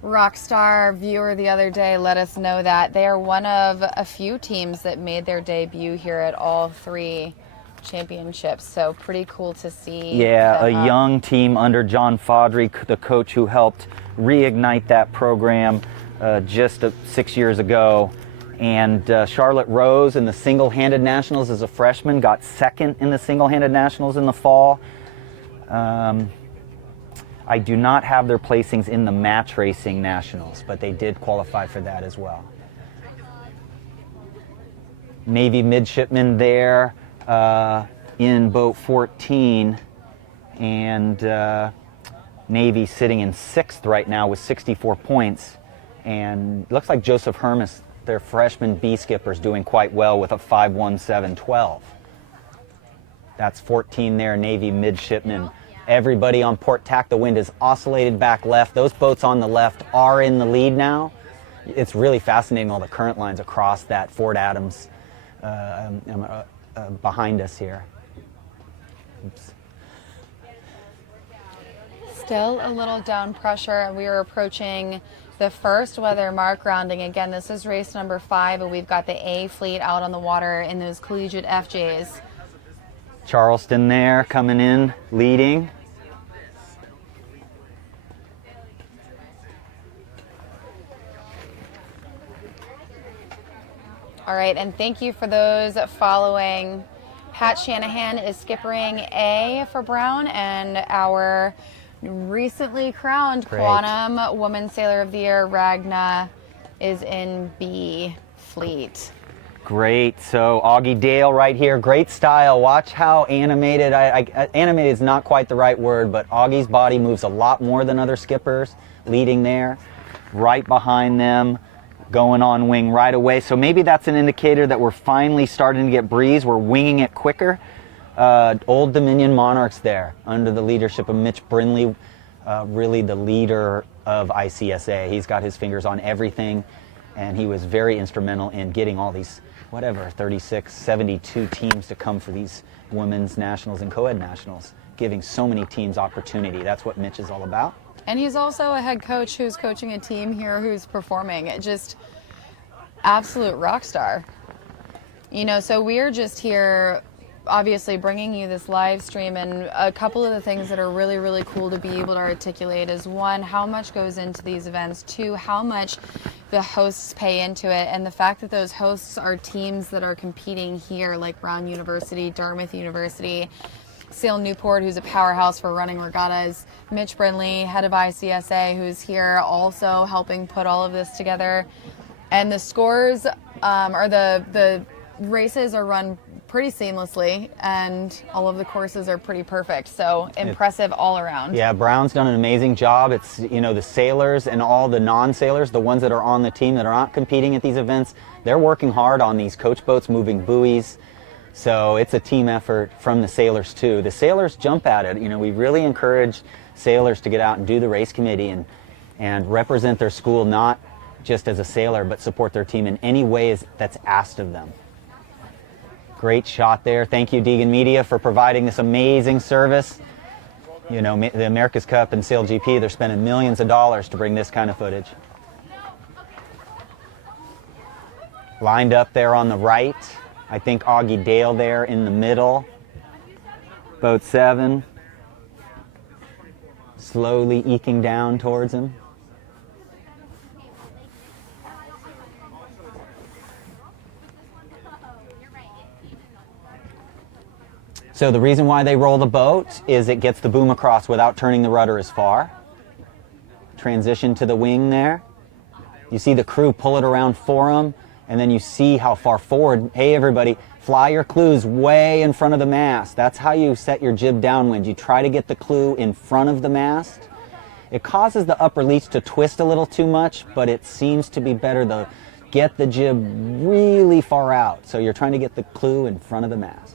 rock star viewer the other day let us know that they are one of a few teams that made their debut here at all 3 championships. So pretty cool to see. Yeah, a young team under John Fodry, the coach who helped reignite that program just 6 years ago. And Charlotte Rose in the single-handed nationals as a freshman got 2nd in the single-handed nationals in the fall. I do not have their placings in the match racing nationals, but they did qualify for that as well. Navy midshipmen there in boat 14, and Navy sitting in 6th right now with 64 points. And it looks like Joseph Hermes, their freshman B skipper, is doing quite well with a 5.17.12. That's 14 there, Navy midshipmen. Everybody on port tack. The wind is oscillated back left. Those boats on the left are in the lead now. It's really fascinating, all the current lines across that Fort Adams behind us here. Oops. Still a little down pressure, and we are approaching the first weather mark rounding. Again, this is race number 5, and we've got the A fleet out on the water in those collegiate FJs. Charleston there coming in, leading. All right, and thank you for those following. Pat Shanahan is skippering A for Brown, and our recently crowned Quantum Woman Sailor of the Year, Ragna, is in B fleet. Great. So Augie Dale right here. Great style. Watch how animated. Animated is not quite the right word, but Augie's body moves a lot more than other skippers. Leading there, right behind them, going on wing right away. So maybe that's an indicator that we're finally starting to get breeze. We're winging it quicker. Old Dominion Monarchs there under the leadership of Mitch Brindley, really the leader of ICSA. He's got his fingers on everything, and he was very instrumental in getting all these 36, 72 teams to come for these women's nationals and co-ed nationals, giving so many teams opportunity. That's what Mitch is all about. And he's also a head coach who's coaching a team here who's performing. Just absolute rock star. So we're just here obviously bringing you this live stream, and a couple of the things that are really, really cool to be able to articulate is, one, how much goes into these events, two, how much the hosts pay into it, and the fact that those hosts are teams that are competing here, like Brown University, Dartmouth University, Sale Newport, who's a powerhouse for running regattas, Mitch Brindley, head of ICSA, who's here also helping put all of this together. And the scores are the races are run pretty seamlessly, and all of the courses are pretty perfect. So impressive all around. Yeah, Brown's done an amazing job. It's, the sailors and all the non-sailors, the ones that are on the team that are not competing at these events, they're working hard on these coach boats, moving buoys. So it's a team effort from the sailors too. The sailors jump at it. We really encourage sailors to get out and do the race committee and represent their school, not just as a sailor, but support their team in any way that's asked of them. Great shot there. Thank you, Degan Media, for providing this amazing service. The America's Cup and Sail GP, they're spending millions of dollars to bring this kind of footage. Lined up there on the right, I think Augie Dale there in the middle. Boat 7, slowly eking down towards him. So the reason why they roll the boat is it gets the boom across without turning the rudder as far. Transition to the wing there. You see the crew pull it around for them, and then you see how far forward. Hey everybody, fly your clews way in front of the mast. That's how you set your jib downwind. You try to get the clue in front of the mast. It causes the upper leech to twist a little too much, but it seems to be better to get the jib really far out. So you're trying to get the clue in front of the mast.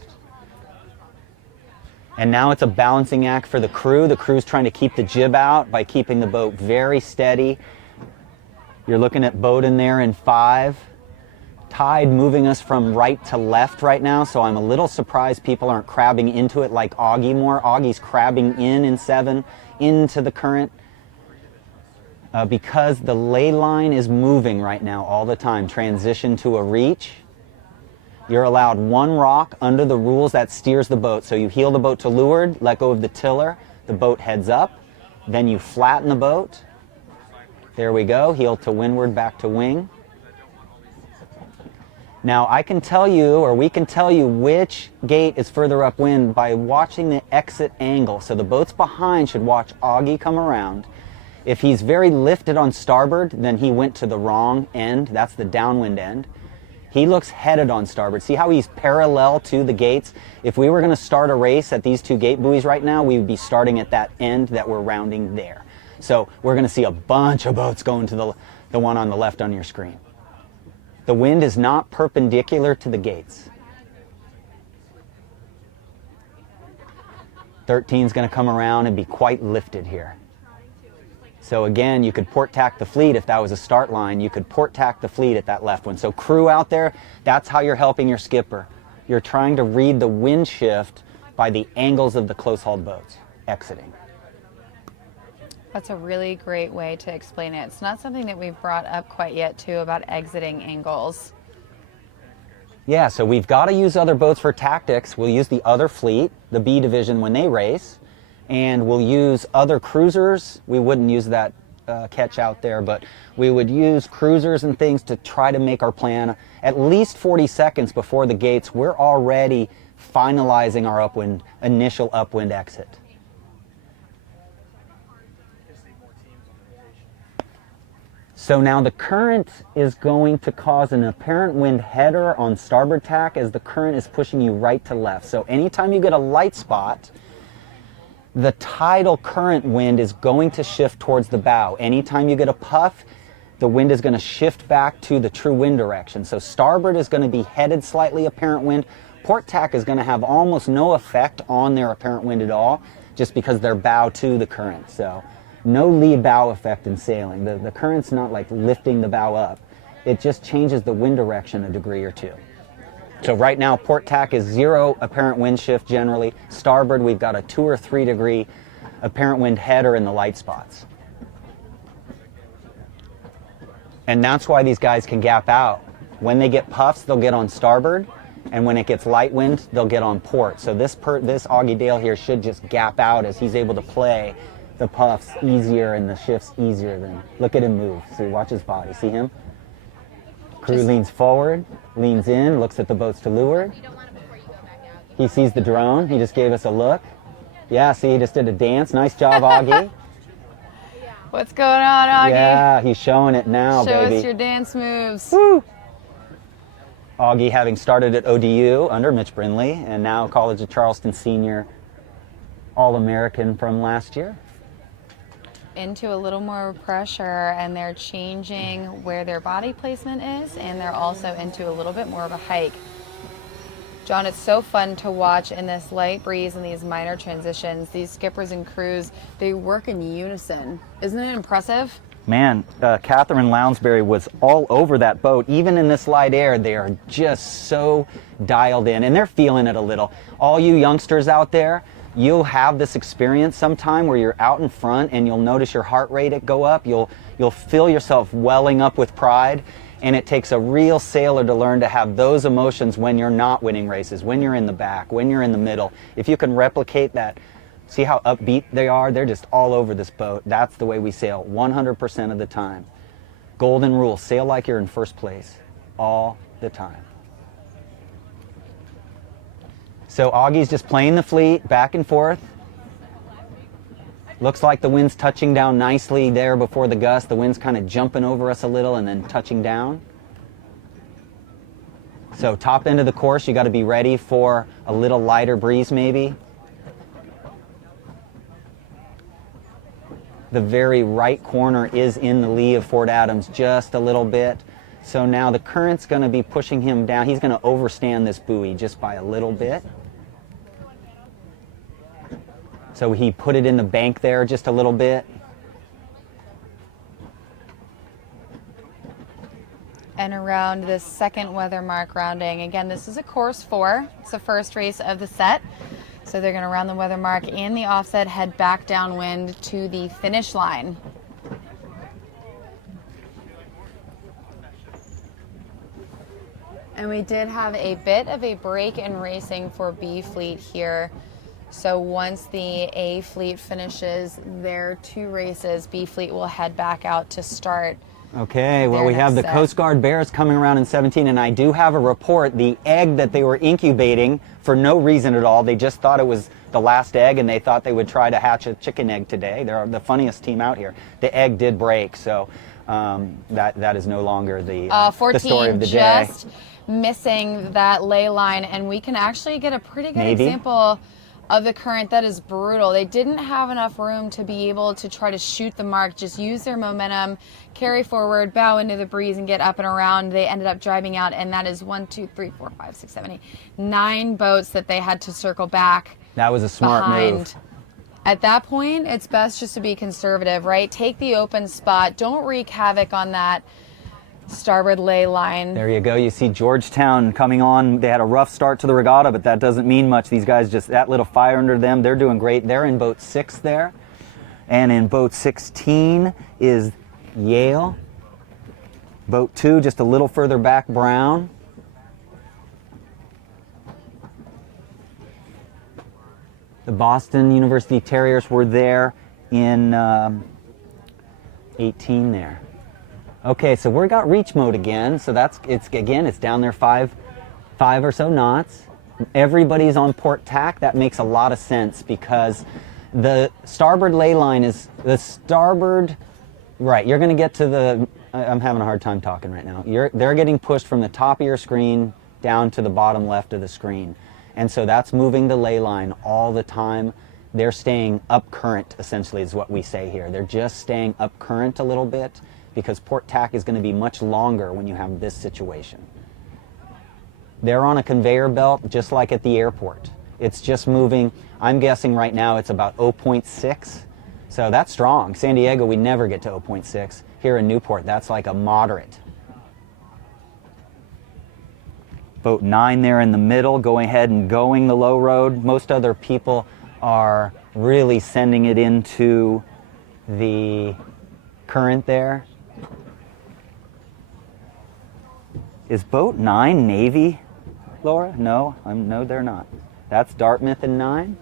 And now it's a balancing act for the crew. The crew's trying to keep the jib out by keeping the boat very steady. You're looking at boat in there in 5. Tide moving us from right to left right now, so I'm a little surprised people aren't crabbing into it like Augie more. Augie's crabbing in 7 into the current because the ley line is moving right now all the time. Transition to a reach. You're allowed 1 rock under the rules that steers the boat. So you heel the boat to leeward, let go of the tiller, the boat heads up, then you flatten the boat. There we go, heel to windward, back to wing. Now I can tell you, or we can tell you, which gate is further upwind by watching the exit angle. So the boats behind should watch Augie come around. If he's very lifted on starboard, then he went to the wrong end. That's the downwind end. He looks headed on starboard. See how he's parallel to the gates? If we were going to start a race at these 2 gate buoys right now, we would be starting at that end that we're rounding there. So we're going to see a bunch of boats going to the one on the left on your screen. The wind is not perpendicular to the gates. 13 is going to come around and be quite lifted here. So again, you could port tack the fleet if that was a start line. You could port tack the fleet at that left one. So crew out there, that's how you're helping your skipper. You're trying to read the wind shift by the angles of the close-hauled boats exiting. That's a really great way to explain it. It's not something that we've brought up quite yet, too, about exiting angles. Yeah, so we've got to use other boats for tactics. We'll use the other fleet, the B division, when they race. And we'll use other cruisers. We wouldn't use that catch out there, but we would use cruisers and things to try to make our plan. At least 40 seconds before the gates, we're already finalizing our initial upwind exit. So now the current is going to cause an apparent wind header on starboard tack as the current is pushing you right to left. So anytime you get a light spot, the tidal current wind is going to shift towards the bow. Anytime you get a puff, the wind is going to shift back to the true wind direction. So starboard is going to be headed slightly apparent wind. Port tack is going to have almost no effect on their apparent wind at all, just because they're bow to the current. So no lead bow effect in sailing. The current's not like lifting the bow up. It just changes the wind direction a degree or 2. So right now, port tack is 0 apparent wind shift generally. Starboard, we've got a 2 or 3 degree apparent wind header in the light spots. And that's why these guys can gap out. When they get puffs, they'll get on starboard. and when it gets light wind, they'll get on port. So this Augie Dale here should just gap out as he's able to play the puffs easier and the shifts easier than, look at him move. See, watch his body, see him? Crew leans forward, leans in, looks at the boats to leeward. He sees the drone, he just gave us a look. Yeah, see, he just did a dance. Nice job, Augie. What's going on, Augie? Yeah, he's showing it now, Show baby. us your dance moves. Woo! Augie having started at ODU under Mitch Brindley and now College of Charleston senior All-American from last year. Into a little more pressure, and they're changing where their body placement is, and they're also into a little bit more of a hike. John, it's so fun to watch in this light breeze and these minor transitions. These skippers and crews, they work in unison. Isn't it impressive? Man, Catherine Lounsbury was all over that boat. Even in this light air, they are just so dialed in, and they're feeling it a little. All you youngsters out there, you'll have this experience sometime where you're out in front and you'll notice your heart rate go up. You'll feel yourself welling up with pride. And it takes a real sailor to learn to have those emotions when you're not winning races, when you're in the back, when you're in the middle. If you can replicate that, see how upbeat they are? They're just all over this boat. That's the way we sail 100% of the time. Golden rule, sail like you're in first place all the time. So Augie's just playing the fleet back and forth. Looks like the wind's touching down nicely there before the gust. The wind's kind of jumping over us a little and then touching down. So top end of the course, you got to be ready for a little lighter breeze maybe. The very right corner is in the lee of Fort Adams just a little bit. So now the current's going to be pushing him down. He's going to overstand this buoy just by a little bit. So he put it in the bank there just a little bit. And around this second weather mark rounding, again, this is a course 4. It's the first race of the set. So they're going to round the weather mark in the offset, head back downwind to the finish line. And we did have a bit of a break in racing for B Fleet here. So once the A Fleet finishes their 2 races, B Fleet will head back out to start. Okay, well, we have the Coast Guard Bears coming around in 17, and I do have a report. The egg that they were incubating for no reason at all, they just thought it was the last egg, and they thought they would try to hatch a chicken egg today. They're the funniest team out here. The egg did break, so that is no longer the story of the day. Just missing that ley line, and we can actually get a pretty good example of the current. That is brutal. They didn't have enough room to be able to try to shoot the mark, just use their momentum, carry forward, bow into the breeze, and get up and around. They ended up driving out, and that is 1, 2, 3, 4, 5, 6, 7, 8, 9 boats that they had to circle back. That was a smart move. At that point, it's best just to be conservative, right? Take the open spot. Don't wreak havoc on that starboard ley line. There you go. You see Georgetown coming on. They had a rough start to the regatta, but that doesn't mean much. These guys just, that little fire under them, they're doing great. They're in boat 6 there. And in boat 16 is Yale. Boat 2 just a little further back, Brown. The Boston University Terriers were there in 18 there. Okay, so we got reach mode again. So it's down there 5 or so knots. Everybody's on port tack. That makes a lot of sense because the starboard ley line is the starboard. Right, you're going to get to the. I'm having a hard time talking right now. They're getting pushed from the top of your screen down to the bottom left of the screen, and so that's moving the ley line all the time. They're staying up current, essentially, is what we say here. They're just staying up current a little bit, because port tack is going to be much longer when you have this situation. They're on a conveyor belt just like at the airport. It's just moving. I'm guessing right now it's about 0.6. So that's strong. San Diego, we never get to 0.6. Here in Newport, that's like a moderate. Boat 9 there in the middle, going ahead and going the low road. Most other people are really sending it into the current there. Is boat 9 Navy? Laura? No, no, they're not. That's Dartmouth in 9.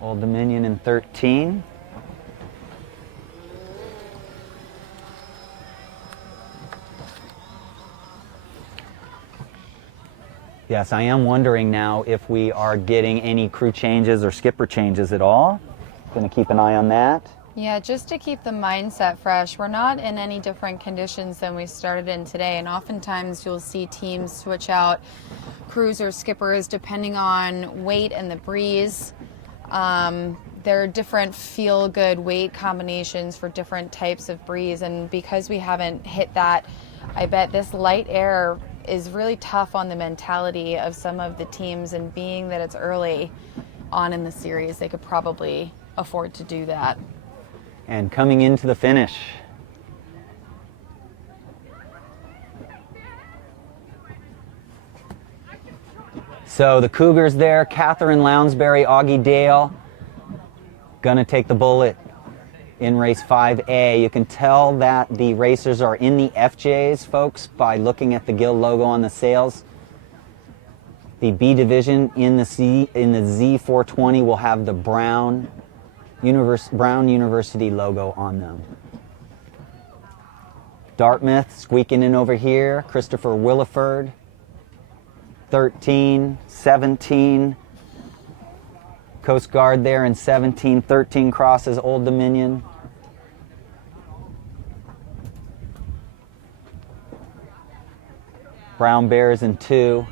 Old Dominion in 13. Yes, I am wondering now if we are getting any crew changes or skipper changes at all. Going to keep an eye on that. Yeah, just to keep the mindset fresh. We're not in any different conditions than we started in today, and oftentimes you'll see teams switch out crews or skippers depending on weight and the breeze. There are different feel-good weight combinations for different types of breeze, and because we haven't hit that, I bet this light air is really tough on the mentality of some of the teams, and being that it's early on in the series, they could probably afford to do that. And coming into the finish. So the Cougars there, Catherine Lounsbury, Augie Dale, gonna take the bullet in race 5A. You can tell that the racers are in the FJs, folks, by looking at the Gill logo on the sails. The B division in the Z420 will have the Brown University logo on them. Dartmouth squeaking in over here. Christopher Williford, 13, 17. Coast Guard there in 17, 13 crosses Old Dominion. Brown Bears in 2.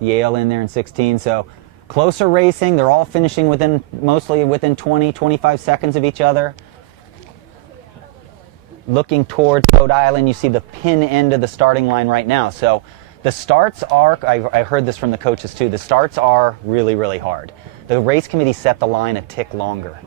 Yale in there in 16. So closer racing. They're all finishing mostly within 20, 25 seconds of each other. Looking towards Coed Island, you see the pin end of the starting line right now. So the starts are, I heard this from the coaches too, the starts are really, really hard. The race committee set the line a tick longer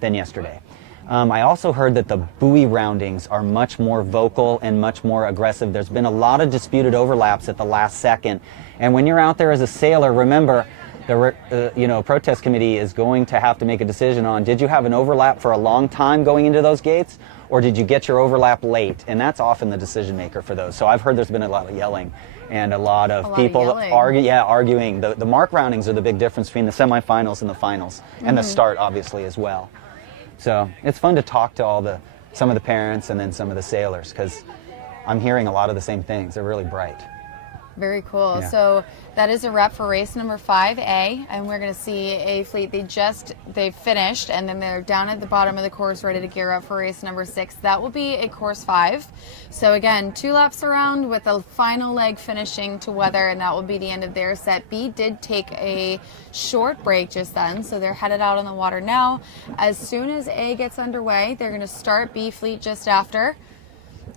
than yesterday. I also heard that the buoy roundings are much more vocal and much more aggressive. There's been a lot of disputed overlaps at the last second. And when you're out there as a sailor, remember, the protest committee is going to have to make a decision on, did you have an overlap for a long time going into those gates, or did you get your overlap late? And that's often the decision maker for those. So I've heard there's been a lot of yelling and a lot of people arguing. The mark roundings are the big difference between the semifinals and the finals, and the start obviously as well. So it's fun to talk to some of the parents and then some of the sailors, because I'm hearing a lot of the same things. They're really bright. Very cool. Yeah. So that is a wrap for race number 5A, and we're going to see a fleet. They finished, and then they're down at the bottom of the course ready to gear up for race number 6. That will be a course 5. So again, 2 laps around with the final leg finishing to weather, and that will be the end of their set. B did take a short break just then, so they're headed out on the water now. As soon as A gets underway, they're going to start B fleet just after.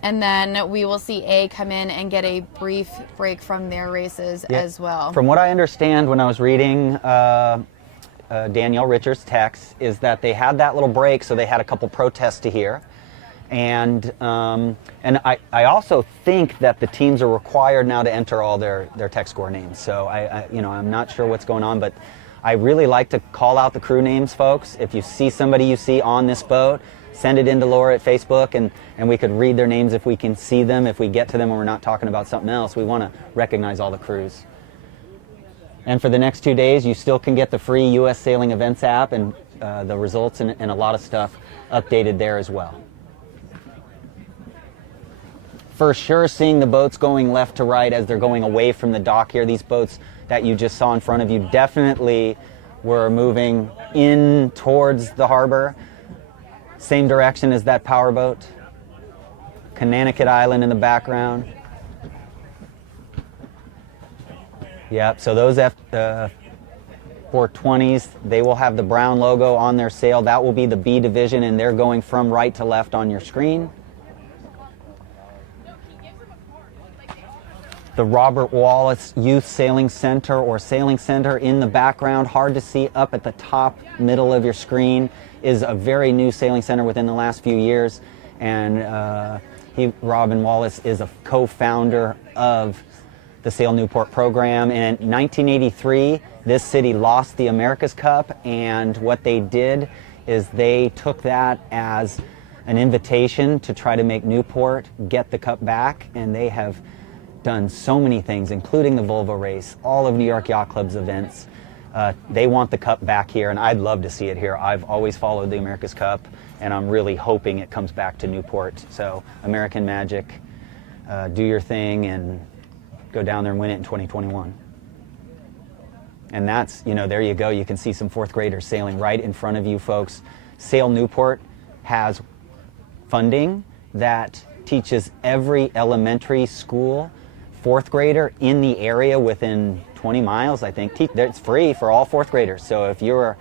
And then we will see A come in and get a brief break from their races as well. From what I understand when I was reading Danielle Richards' text, is that they had that little break, so they had a couple protests to hear. And I also think that the teams are required now to enter all their tech score names. So I'm not sure what's going on, but I really like to call out the crew names, folks. If you see somebody you see on this boat, send it in to Laura at Facebook, and we could read their names if we can see them. If we get to them and we're not talking about something else, we want to recognize all the crews. And for the next 2 days, you still can get the free U.S. Sailing Events app and the results and a lot of stuff updated there as well. For sure, seeing the boats going left to right as they're going away from the dock here, these boats that you just saw in front of you definitely were moving in towards the harbor. Same direction as that powerboat. Connecticut Island in the background. Yep, so those F420s, they will have the brown logo on their sail. That will be the B division, and they're going from right to left on your screen. The Robert Wallace Youth Sailing Center or Sailing Center in the background, hard to see up at the top middle of your screen, is a very new sailing center within the last few years. And Robin Wallace is a co-founder of the Sail Newport program. And in 1983, this city lost the America's Cup, and what they did is they took that as an invitation to try to make Newport get the cup back, and they have done so many things, including the Volvo race, all of New York Yacht Club's events. They want the cup back here, and I'd love to see it here. I've always followed the America's Cup, and I'm really hoping it comes back to Newport. So American Magic, do your thing and go down there and win it in 2021. And that's, there you go. You can see some fourth graders sailing right in front of you folks. Sail Newport has funding that teaches every elementary school fourth grader in the area within 20 miles, I think. It's free for all fourth graders. So if you're,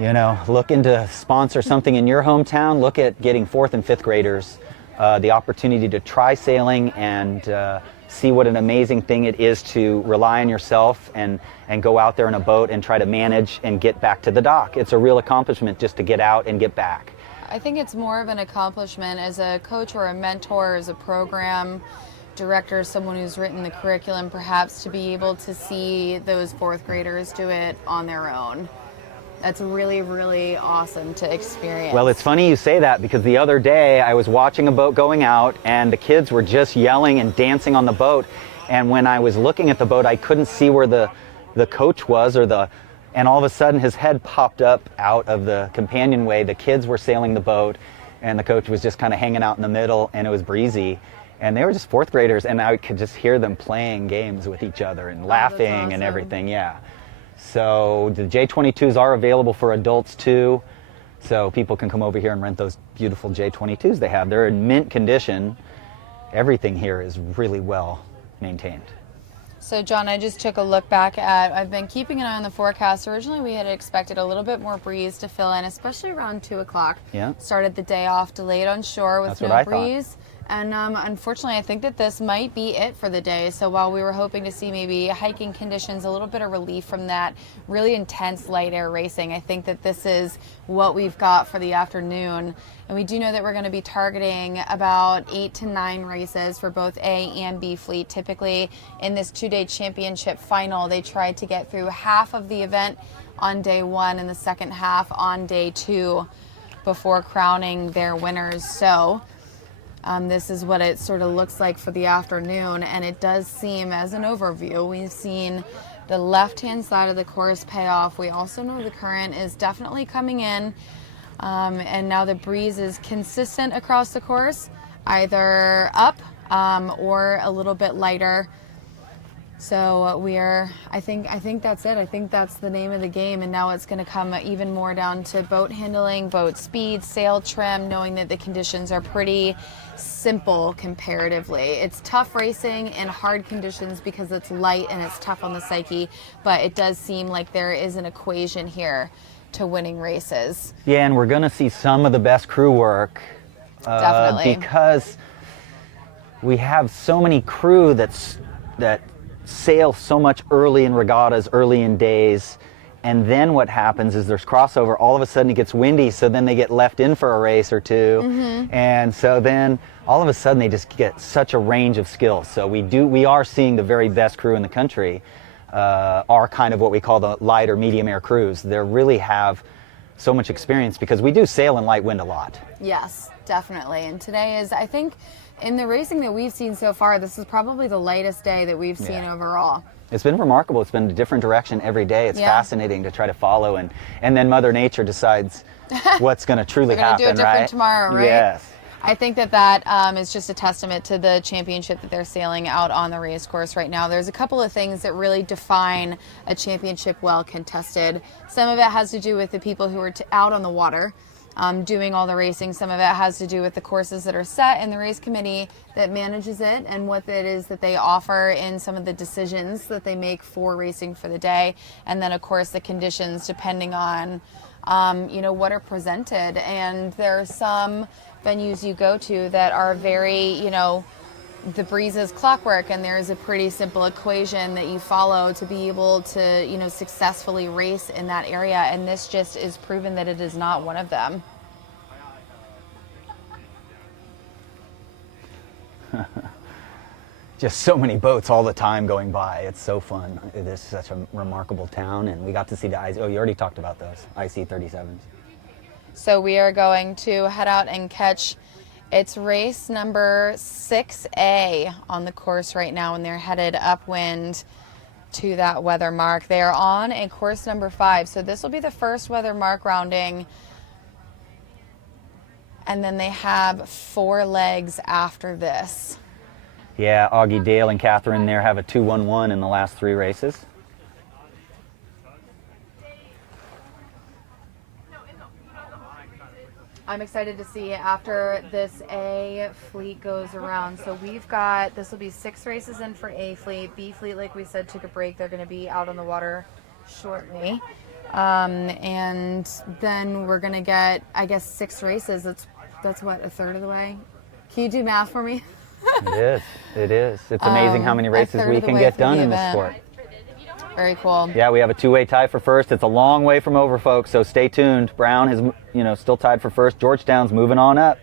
looking to sponsor something in your hometown, look at getting fourth and fifth graders the opportunity to try sailing and see what an amazing thing it is to rely on yourself and go out there in a boat and try to manage and get back to the dock. It's a real accomplishment just to get out and get back. I think it's more of an accomplishment as a coach or a mentor, as a program director, someone who's written the curriculum, perhaps, to be able to see those fourth graders do it on their own. That's really, really awesome to experience. Well, it's funny you say that, because the other day I was watching a boat going out and the kids were just yelling and dancing on the boat. And when I was looking at the boat, I couldn't see where the coach was and all of a sudden his head popped up out of the companionway. The kids were sailing the boat and the coach was just kind of hanging out in the middle, and it was breezy. And they were just fourth graders, and I could just hear them playing games with each other and laughing awesome. And everything, yeah. So the J22s are available for adults too. So people can come over here and rent those beautiful J22s they have. They're in mint condition. Everything here is really well maintained. So John, I just took a look back I've been keeping an eye on the forecast. Originally we had expected a little bit more breeze to fill in, especially around 2 o'clock. Yeah. Started the day off delayed on shore with That's no what I breeze. thought. And unfortunately, I think that this might be it for the day. So while we were hoping to see maybe hiking conditions, a little bit of relief from that really intense light air racing, I think that this is what we've got for the afternoon. And we do know that we're going to be targeting about 8 to 9 races for both A and B fleet. Typically in this 2-day championship final, they try to get through half of the event on day 1 and the second half on day 2 before crowning their winners. So this is what it sort of looks like for the afternoon, and it does seem, as an overview, we've seen the left-hand side of the course pay off. We also know the current is definitely coming in, and now the breeze is consistent across the course, either up or a little bit lighter. So I think that's it. I think that's the name of the game, and now it's going to come even more down to boat handling, boat speed, sail trim, knowing that the conditions are pretty simple comparatively. It's tough racing in hard conditions because it's light and it's tough on the psyche, but it does seem like there is an equation here to winning races. Yeah, and we're going to see some of the best crew work. Definitely. Because we have so many crew that sail so much early in regattas, early in days, and then what happens is there's crossover. All of a sudden it gets windy, so then they get left in for a race or two, and so then all of a sudden they just get such a range of skills. So we are seeing the very best crew in the country are kind of what we call the light or medium air crews. They really have so much experience because we do sail in light wind a lot. Yes, definitely. And today is, I think, in the racing that we've seen so far, this is probably the lightest day that we've seen overall. It's been remarkable. It's been a different direction every day. It's fascinating to try to follow, and then Mother Nature decides what's going to truly happen, We're going to do it different right? tomorrow, right? Yes. I think that is just a testament to the championship that they're sailing out on the race course right now. There's a couple of things that really define a championship well contested. Some of it has to do with the people who are out on the water doing all the racing. Some of it has to do with the courses that are set and the race committee that manages it and what it is that they offer in some of the decisions that they make for racing for the day. And then, of course, the conditions depending on what are presented. And there are some venues you go to that are very, the breeze is clockwork, and there's a pretty simple equation that you follow to be able to, successfully race in that area. And this just is proven that it is not one of them. Just so many boats all the time going by. It's so fun. It is such a remarkable town, and we got to see the IC. Oh, you already talked about those IC-37s. So we are going to head out and catch, it's race number 6A on the course right now, and they're headed upwind to that weather mark. They are on a course number 5, so this will be the first weather mark rounding, and then they have 4 legs after this. Yeah, Augie, Dale, and Catherine there have a 2-1-1 in the last 3 races. I'm excited to see after this A fleet goes around. So we've got, this will be 6 races in for A fleet. B fleet, like we said, took a break. They're going to be out on the water shortly. And then we're going to get, I guess, 6 races. That's what, a third of the way? Can you do math for me? It is. It is. It's amazing how many races we can get done in this sport. Very cool. Yeah, we have a 2-way tie for first. It's a long way from over, folks, so stay tuned. Brown is, still tied for first. Georgetown's moving on up.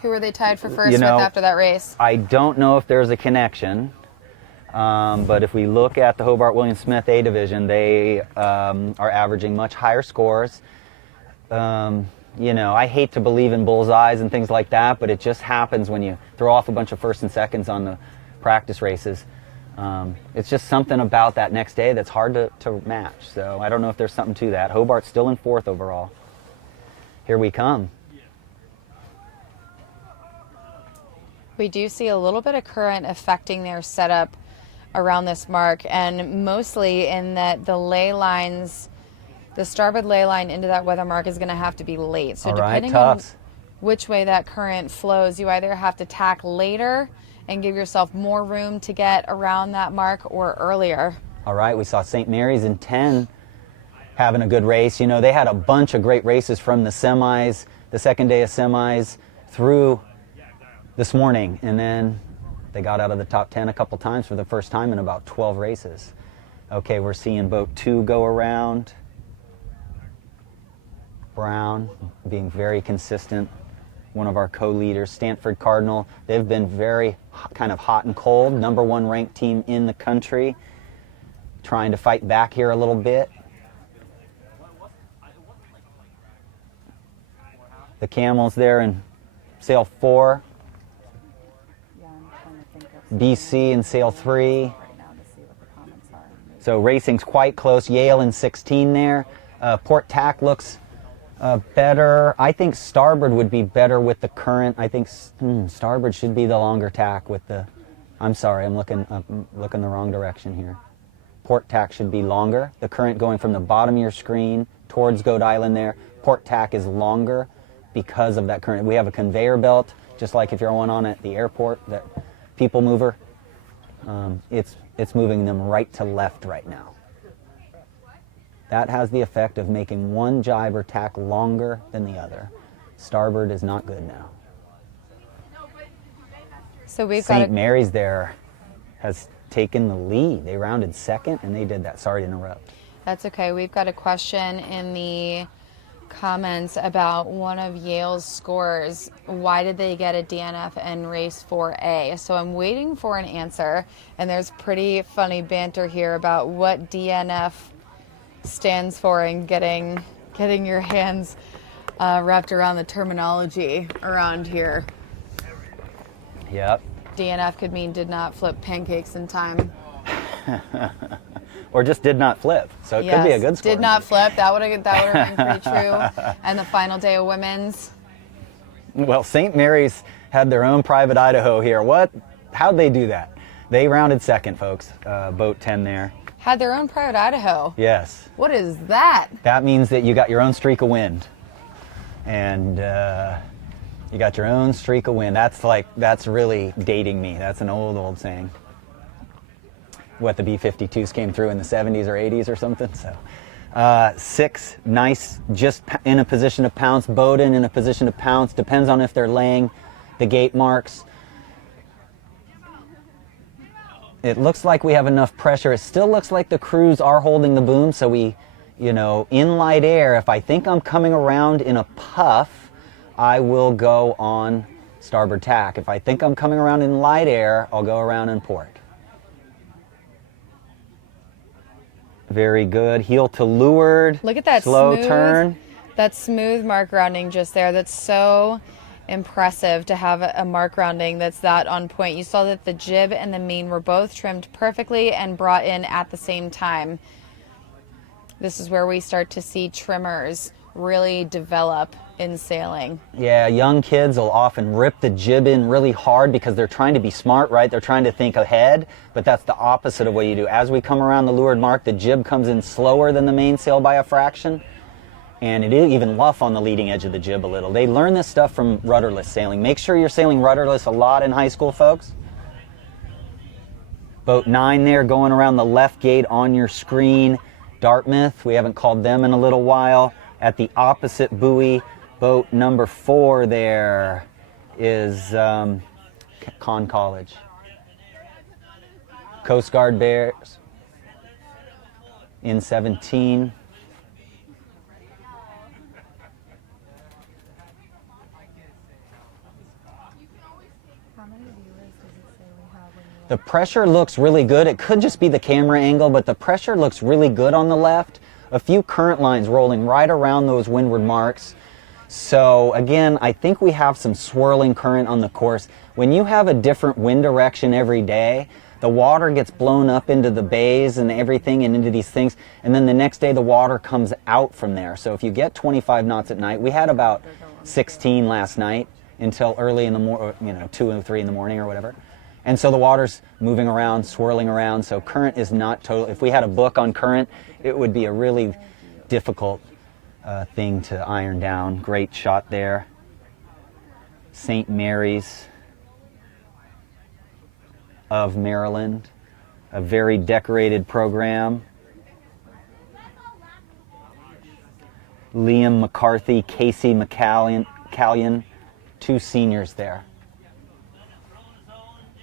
Who were they tied for first with after that race? I don't know if there's a connection, but if we look at the Hobart William Smith A division, they are averaging much higher scores. I hate to believe in bullseyes and things like that, but it just happens when you throw off a bunch of first and seconds on the practice races. It's just something about that next day that's hard to match. So I don't know if there's something to that. Hobart's still in 4th overall. Here we come. We do see a little bit of current affecting their setup around this mark, and mostly in that the ley lines, the starboard ley line into that weather mark is going to have to be late. So depending on which way that current flows, you either have to tack later and give yourself more room to get around that mark, or earlier. All right, we saw St. Mary's in 10 having a good race. They had a bunch of great races from the semis, the second day of semis, through this morning, and then they got out of the top 10 a couple times for the first time in about 12 races. Okay, we're seeing boat 2 go around. Brown being very consistent, one of our co-leaders. Stanford Cardinal, they've been very kind of hot and cold, number 1 ranked team in the country, trying to fight back here a little bit. The Camels there in sail 4, BC in sail 3. So racing's quite close. Yale in 16 there. Port Tack looks better. I think starboard would be better with the current. I think starboard should be the longer tack with the, I'm sorry, I'm looking the wrong direction here. Port tack should be longer. The current going from the bottom of your screen towards Goat Island there. Port tack is longer because of that current. We have a conveyor belt, just like if you're on at the airport, that people mover. It's moving them right to left right now. That has the effect of making one jibe or tack longer than the other. Starboard is not good now. So we've got St. Mary's there has taken the lead. They rounded 2nd, and they did that. Sorry to interrupt. That's okay. We've got a question in the comments about one of Yale's scores. Why did they get a DNF in race 4A? So I'm waiting for an answer, and there's pretty funny banter here about what DNF stands for, and getting your hands wrapped around the terminology around here. Yep. DNF could mean did not flip pancakes in time. Or just did not flip. So it could be a good score. Did not flip. That would have been pretty true. And the final day of women's. Well, St. Mary's had their own private Idaho here. How'd they do that? They rounded 2nd, folks. Boat 10 there. Had their own private Idaho. Yes. What is that? That means that you got your own streak of wind. And you got your own streak of wind. That's really dating me. That's an old saying. What, the B-52s came through in the 70s or 80s or something? So 6, nice, just in a position to pounce. Bowden in a position to pounce. Depends on if they're laying the gate marks. It looks like we have enough pressure. It still looks like the crews are holding the boom, so we, in light air, if I think I'm coming around in a puff, I will go on starboard tack. If I think I'm coming around in light air, I'll go around in port. Very good. Heel to leeward. Look at that slow smooth turn. That smooth mark rounding just there, that's so impressive to have a mark rounding that's that on point. You saw that the jib and the main were both trimmed perfectly and brought in at the same time. This is where we start to see trimmers really develop in sailing. Yeah, young kids will often rip the jib in really hard because they're trying to be smart, right? They're trying to think ahead, but that's the opposite of what you do. As we come around the leeward mark, the jib comes in slower than the mainsail by a fraction, and it is even luff on the leading edge of the jib a little. They learn this stuff from rudderless sailing. Make sure you're sailing rudderless a lot in high school, folks. Boat 9 there going around the left gate on your screen. Dartmouth, we haven't called them in a little while. At the opposite buoy, boat number 4 there is Conn College. Coast Guard Bears in 17. The pressure looks really good. It could just be the camera angle, but the pressure looks really good on the left. A few current lines rolling right around those windward marks. So again, I think we have some swirling current on the course. When you have a different wind direction every day, the water gets blown up into the bays and everything and into these things, and then the next day the water comes out from there. So if you get 25 knots at night, we had about 16 last night until early in the morning, 2 and 3 in the morning or whatever. And so the water's moving around, swirling around, so current is not total. If we had a book on current, it would be a really difficult thing to iron down. Great shot there. St. Mary's of Maryland, a very decorated program. Liam McCarthy, Casey McCallion, 2 seniors there.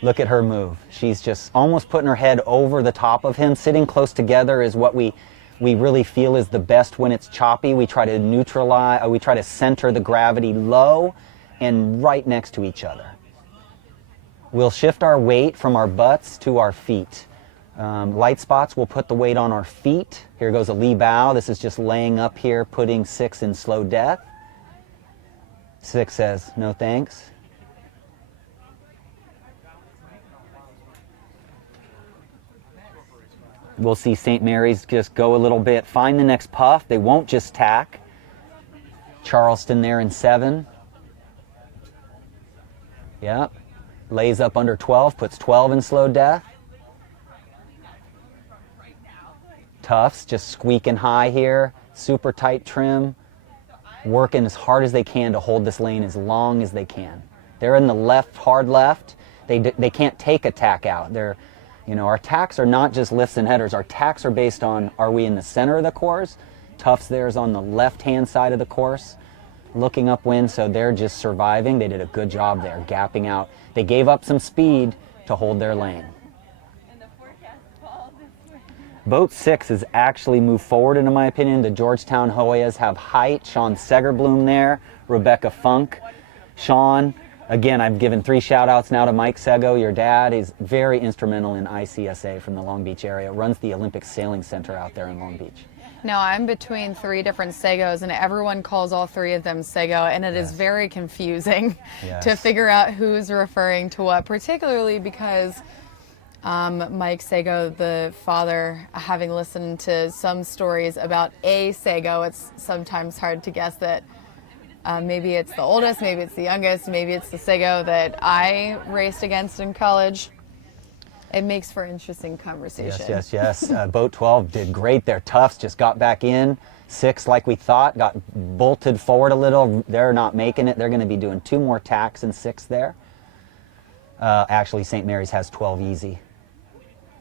Look at her move. She's just almost putting her head over the top of him. Sitting close together is what we really feel is the best when it's choppy. We try to neutralize, we try to center the gravity low and right next to each other. We'll shift our weight from our butts to our feet. Light spots, we'll put the weight on our feet. Here goes a lee bow. This is just laying up here, putting 6 in slow death. 6 says, no thanks. We'll see St. Mary's just go a little bit, find the next puff. They won't just tack. Charleston there in 7. Yep. Lays up under 12, puts 12 in slow death. Tufts just squeaking high here. Super tight trim. Working as hard as they can to hold this lane as long as they can. They're in the left, hard left. They can't take a tack out. Our tacks are not just lifts and headers. Our tacks are based on, are we in the center of the course? Tufts there's on the left-hand side of the course, looking upwind, so they're just surviving. They did a good job there, gapping out. They gave up some speed to hold their lane. Boat 6 has actually moved forward, in my opinion. The Georgetown Hoyas have height. Sean Segerbloom there, Rebecca Funk. Sean, again, I've given 3 shout-outs now to Mike Sego. Your dad is very instrumental in ICSA from the Long Beach area. Runs the Olympic Sailing Center out there in Long Beach. No, I'm between 3 different Segos, and everyone calls all 3 of them Sego, and it is very confusing to figure out who's referring to what, particularly because Mike Sego, the father, having listened to some stories about a Sego, it's sometimes hard to guess that maybe it's the oldest, maybe it's the youngest, maybe it's the Sego that I raced against in college. It makes for interesting conversation. Yes. Boat 12 did great there. Tufts just got back in. 6, like we thought, got bolted forward a little. They're not making it. They're going to be doing 2 more tacks in 6 there. Actually, St. Mary's has 12 easy.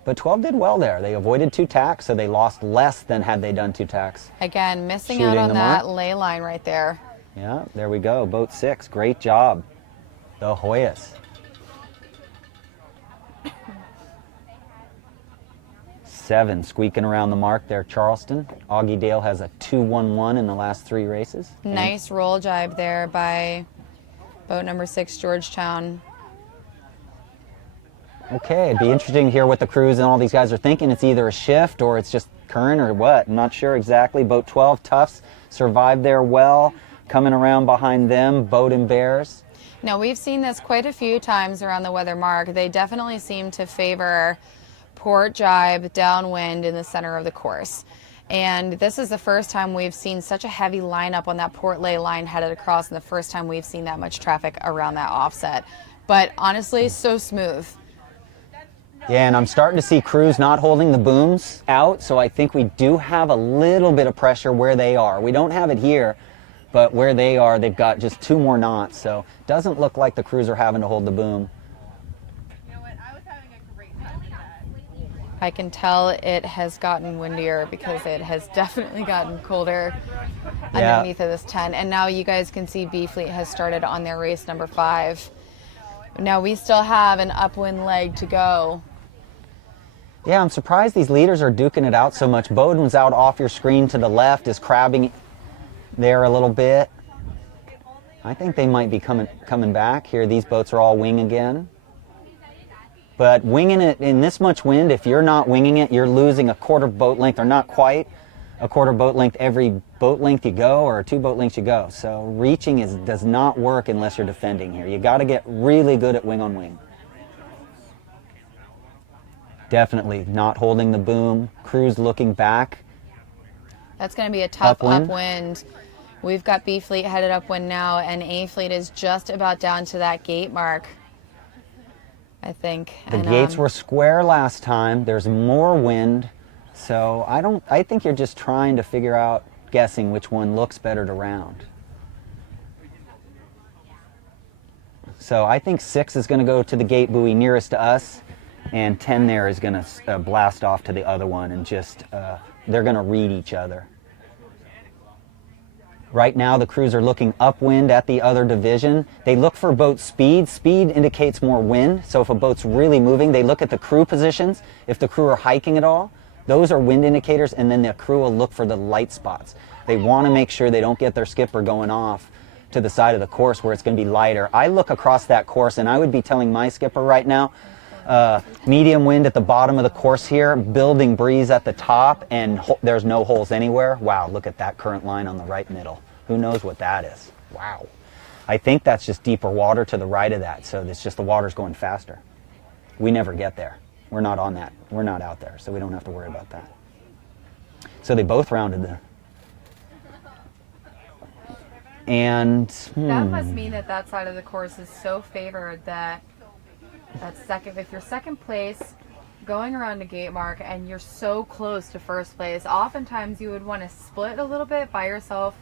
But 12 did well there. They avoided 2 tacks, so they lost less than had they done 2 tacks. Again, missing out on that lay line right there. Yeah, there we go. Boat 6, great job. The Hoyas. 7, squeaking around the mark there, Charleston. Augie Dale has a 2-1-1 in the last 3 races. Nice roll jibe there by boat number 6, Georgetown. Okay, it'd be interesting to hear what the crews and all these guys are thinking. It's either a shift or it's just current or what. I'm not sure exactly. Boat 12, Tufts, survived there well. Coming around behind them, Boat and Bears. Now, we've seen this quite a few times around the weather mark. They definitely seem to favor port jibe downwind in the center of the course. And this is the first time we've seen such a heavy lineup on that port lay line headed across, and the first time we've seen that much traffic around that offset. But honestly, so smooth. Yeah, and I'm starting to see crews not holding the booms out, so I think we do have a little bit of pressure where they are. We don't have it here, but where they are, they've got just 2 more knots, so it doesn't look like the crews are having to hold the boom. I can tell it has gotten windier because it has definitely gotten colder underneath of this tent. And now you guys can see B Fleet has started on their race number 5. Now we still have an upwind leg to go. Yeah, I'm surprised these leaders are duking it out so much. Bowden's out off your screen to the left, is crabbing there a little bit. I think they might be coming back here. These boats are all wing again. But winging it in this much wind, if you're not winging it, you're losing a quarter boat length, or not quite a quarter boat length every boat length you go, or 2 boat lengths you go. So reaching does not work unless you're defending here. You got to get really good at wing on wing. Definitely not holding the boom. Crews looking back. That's going to be a tough upwind. We've got B Fleet headed upwind now, and A Fleet is just about down to that gate mark, I think. The gates were square last time. There's more wind. So I think you're just trying to figure out, guessing which one looks better to round. So I think 6 is going to go to the gate buoy nearest to us, and 10 there is going to blast off to the other one, and just, they're going to read each other. Right now the crews are looking upwind at the other division. They look for boat speed. Speed indicates more wind, so if a boat's really moving, they look at the crew positions. If the crew are hiking at all, those are wind indicators, and then the crew will look for the light spots. They want to make sure they don't get their skipper going off to the side of the course where it's going to be lighter. I look across that course, and I would be telling my skipper right now, medium wind at the bottom of the course here, building breeze at the top, and there's no holes anywhere. Wow, look at that current line on the right middle. Who knows what that is? Wow. I think that's just deeper water to the right of that, so it's just the water's going faster. We never get there. We're not on that. We're not out there, so we don't have to worry about that. So they both rounded there. And that must mean that side of the course is so favored that if you're second place going around the gate mark and you're so close to first place, oftentimes you would want to split a little bit by yourself.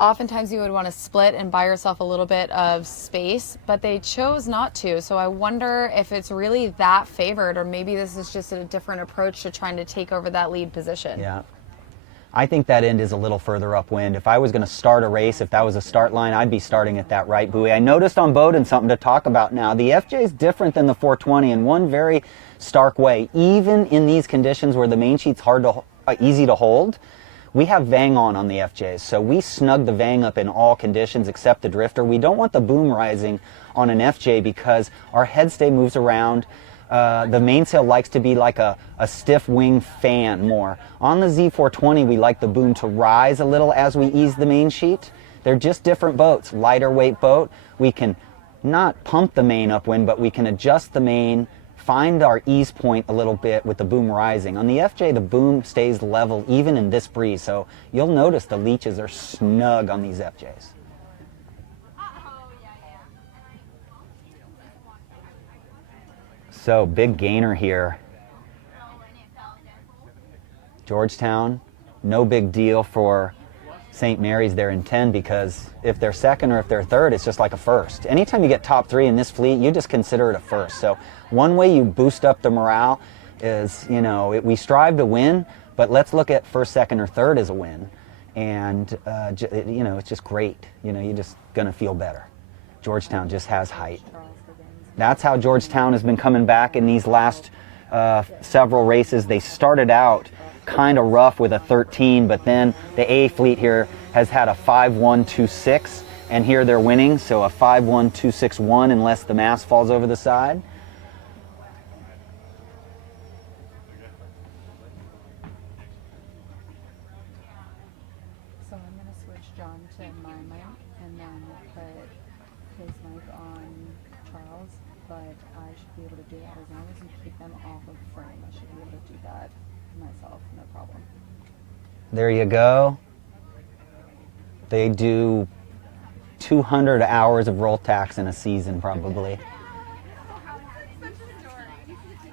Oftentimes you would want to split and buy yourself a little bit of space, but they chose not to. So I wonder if it's really that favored, or maybe this is just a different approach to trying to take over that lead position. Yeah. I think that end is a little further upwind. If I was going to start a race, if that was a start line, I'd be starting at that right buoy. I noticed on Bowden something to talk about now. The FJ is different than the 420 in one very stark way. Even in these conditions where the main sheet's easy to hold, we have vang on the FJs, so we snug the vang up in all conditions except the drifter. We don't want the boom rising on an FJ because our headstay moves around. The mainsail likes to be like a stiff wing fan more. On the Z420, we like the boom to rise a little as we ease the main sheet. They're just different boats. Lighter weight boat, we can not pump the main upwind, but we can adjust the main, find our ease point a little bit with the boom rising. On the FJ, the boom stays level even in this breeze, so you'll notice the leeches are snug on these FJs. So, big gainer here. Georgetown, no big deal for St. Mary's there in 10, because if they're second or if they're third, it's just like a first. Anytime you get top 3 in this fleet, you just consider it a first. So one way you boost up the morale is, we strive to win, but let's look at first, second, or third as a win. And, it's just great. You're just going to feel better. Georgetown just has height. That's how Georgetown has been coming back in these last several races. They started out kind of rough with a 13, but then the A fleet here has had a 5-1-2-6, and here they're winning, so a 5-1-2-6-1 unless the mast falls over the side. John to my mic and then put his mic on Charles, but I should be able to do that as long as you keep them off of frame. I should be able to do that myself, no problem. There you go. They do 200 hours of roll tax in a season, probably.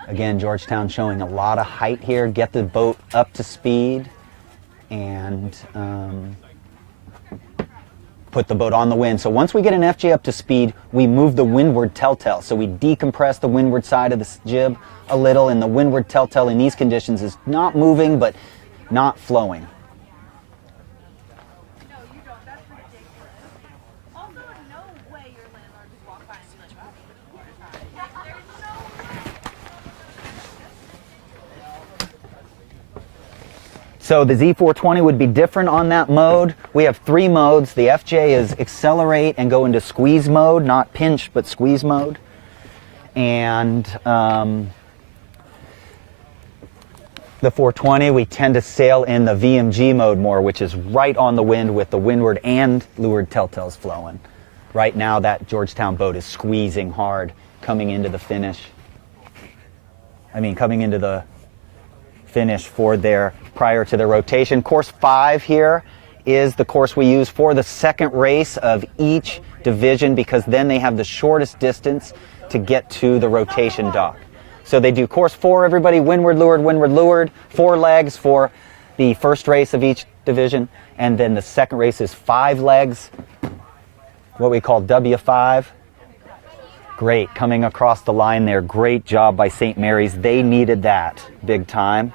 Again, Georgetown showing a lot of height here. Get the boat up to speed and put the boat on the wind. So once we get an FJ up to speed, we move the windward telltale. So we decompress the windward side of the jib a little, and the windward telltale in these conditions is not moving but not flowing. So the Z420 would be different on that mode. We have 3 modes. The FJ is accelerate and go into squeeze mode, not pinch, but squeeze mode. And the 420, we tend to sail in the VMG mode more, which is right on the wind with the windward and leeward telltales flowing. Right now, that Georgetown boat is squeezing hard coming into the finish. Coming into the finish for their prior to the rotation. Course 5 here is the course we use for the second race of each division, because then they have the shortest distance to get to the rotation dock. So they do course 4, everybody, windward, leeward, 4 legs for the first race of each division, and then the second race is 5 legs, what we call W5. Great, coming across the line there. Great job by St. Mary's. They needed that big time.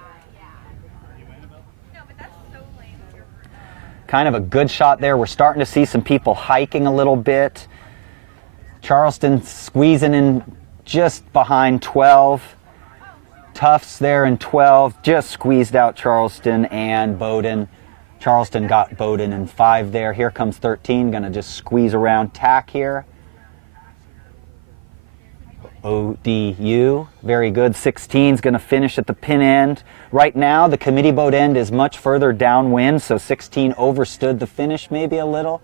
Kind of a good shot there. We're starting to see some people hiking a little bit. Charleston squeezing in just behind 12. Tufts there in 12. Just squeezed out Charleston and Bowdoin. Charleston got Bowdoin in 5 there. Here comes 13. Going to just squeeze around tack here. ODU, very good. 16 is going to finish at the pin end. Right now, the committee boat end is much further downwind, so 16 overstood the finish maybe a little.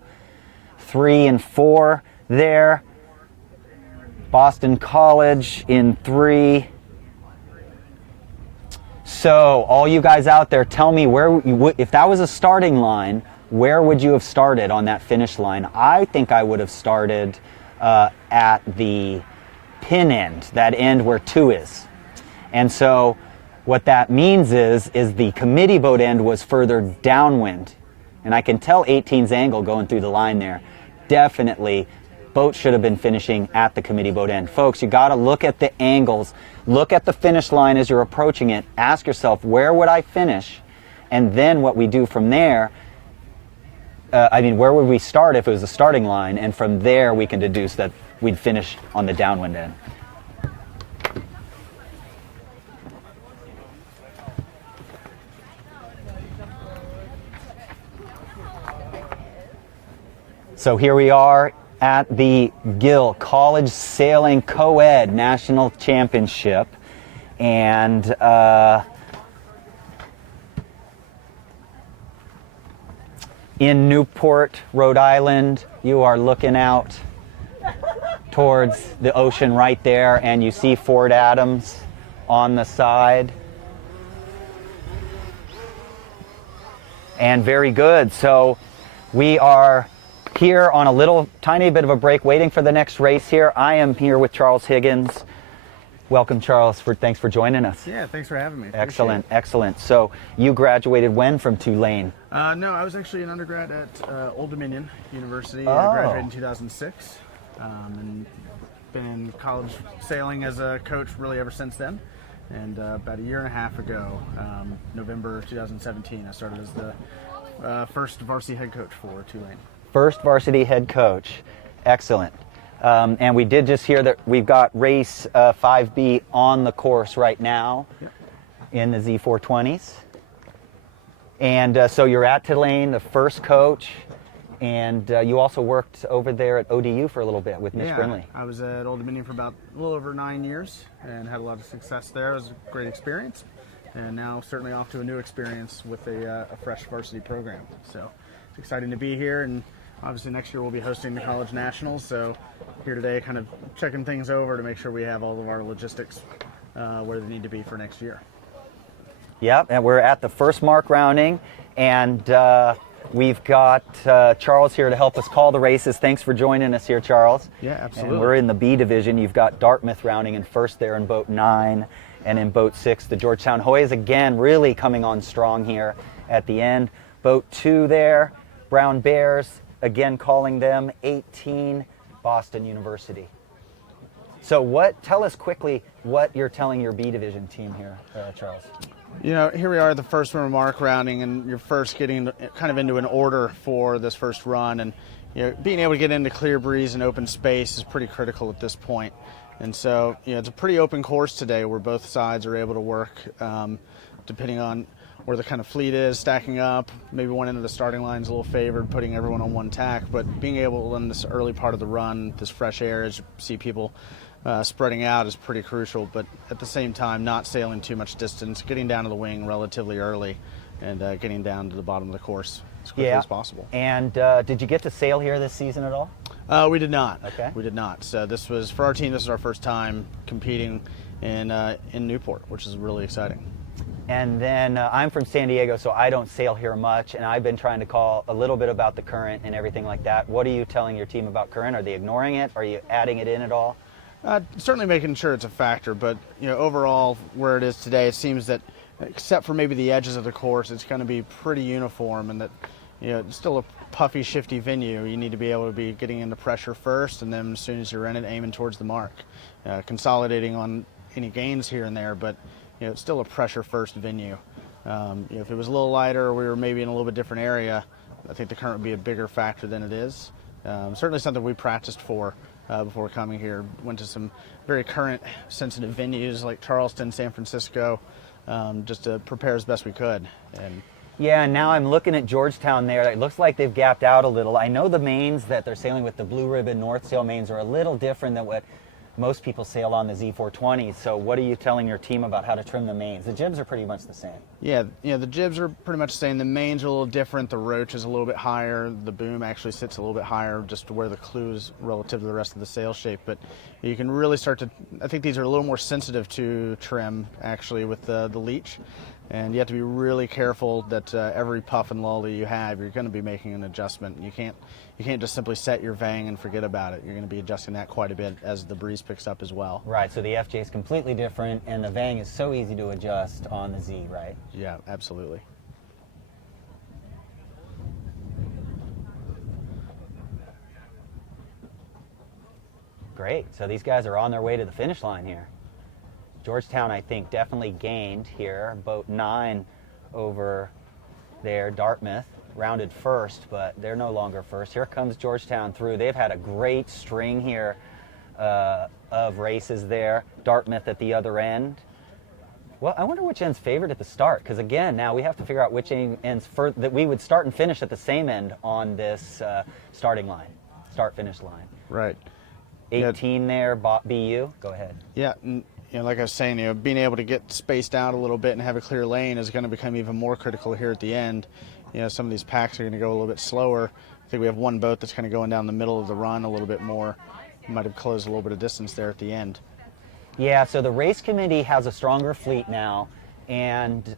3 and 4 there. Boston College in 3. So, all you guys out there, tell me where you would, if that was a starting line, where would you have started on that finish line? I think I would have started at the pin end, that end where 2 is. And so what that means is the committee boat end was further downwind. And I can tell 18's angle going through the line there. Definitely, boat should have been finishing at the committee boat end. Folks, you got to look at the angles. Look at the finish line as you're approaching it. Ask yourself, where would I finish? And then what we do from there, where would we start if it was a starting line? And from there, we can deduce that we'd finish on the downwind end. So here we are at the Gill College Sailing Coed National Championship. And in Newport, Rhode Island, you are looking out towards the ocean right there, and you see Fort Adams on the side. And very good. So we are here on a little tiny bit of a break, waiting for the next race here. I am here with Charles Higgins. Welcome, Charles. Thanks for joining us. Yeah, thanks for having me. Excellent, excellent. So you graduated when from Tulane? No, I was actually an undergrad at Old Dominion University. I graduated in 2006. And been in college sailing as a coach really ever since then. And about a year and a half ago, November 2017, I started as the first varsity head coach for Tulane. First varsity head coach. Excellent. And we did just hear that we've got race 5B on the course right now. Yep. In the Z420s. And so you're at Tulane, the first coach. And you also worked over there at ODU for a little bit with Miss Brindley. I was at Old Dominion for about a little over 9 years and had a lot of success there. It was a great experience. And now certainly off to a new experience with a fresh varsity program. So it's exciting to be here, and obviously next year we'll be hosting the College Nationals, so here today kind of checking things over to make sure we have all of our logistics where they need to be for next year. Yep, and we're at the first mark rounding, and we've got Charles here to help us call the races. Thanks for joining us here, Charles. Yeah, absolutely. And we're in the B division. You've got Dartmouth rounding in first there in boat 9, and in boat 6, the Georgetown Hoyas again really coming on strong here at the end. Boat 2 there, Brown Bears, again calling them 18, Boston University. So tell us quickly what you're telling your B division team here, Charles. You know, here we are at the first mark rounding, and you're first getting kind of into an order for this first run, and being able to get into clear breeze and open space is pretty critical at this point. And so, it's a pretty open course today where both sides are able to work, depending on where the kind of fleet is stacking up. Maybe one end of the starting line is a little favored, putting everyone on one tack, but being able in this early part of the run, this fresh air, as you see people spreading out, is pretty crucial, but at the same time not sailing too much distance, getting down to the wing relatively early, and getting down to the bottom of the course as quickly as possible. And did you get to sail here this season at all? We did not. Okay. We did not. So this was, for our team, this is our first time competing in Newport, which is really exciting. And then I'm from San Diego, so I don't sail here much, and I've been trying to call a little bit about the current and everything like that. What are you telling your team about current? Are they ignoring it? Are you adding it in at all? Certainly making sure it's a factor, but overall where it is today, it seems that except for maybe the edges of the course, it's going to be pretty uniform, and that it's still a puffy, shifty venue. You need to be able to be getting into pressure first, and then as soon as you're in it, aiming towards the mark, consolidating on any gains here and there, but it's still a pressure first venue. If it was a little lighter, or we were maybe in a little bit different area, I think the current would be a bigger factor than it is. Certainly something we practiced for before coming here. Went to some very current sensitive venues like Charleston, San Francisco, just to prepare as best we could. And yeah, and now I'm looking at Georgetown there. It looks like they've gapped out a little. I know the mains that they're sailing with, the Blue Ribbon North Sail mains, are a little different than what most people sail on the Z420. So what are you telling your team about how to trim the mains? The jibs are pretty much the same. Yeah, the jibs are pretty much the same. The mains are a little different. The roach is a little bit higher. The boom actually sits a little bit higher, just to where the clue is relative to the rest of the sail shape. But you can really start to, I think these are a little more sensitive to trim, actually, with the leech. And you have to be really careful that every puff and lull that you have, you're going to be making an adjustment. You can't just simply set your vang and forget about it. You're going to be adjusting that quite a bit as the breeze picks up as well. Right, so the FJ is completely different, and the vang is so easy to adjust on the Z, right? Yeah, absolutely. Great, so these guys are on their way to the finish line here. Georgetown, I think, definitely gained here. Boat 9 over there, Dartmouth, rounded first, but they're no longer first. Here comes Georgetown through. They've had a great string here of races there. Dartmouth at the other end. Well, I wonder which end's favored at the start, because again, now we have to figure out which ends that we would start and finish at the same end on this starting line, start-finish line. Right. 18 there, BU. Go ahead. Yeah. Like I was saying, being able to get spaced out a little bit and have a clear lane is going to become even more critical here at the end. Some of these packs are going to go a little bit slower. I think we have one boat that's kind of going down the middle of the run a little bit more. Might have closed a little bit of distance there at the end. Yeah, so the race committee has a stronger fleet now, and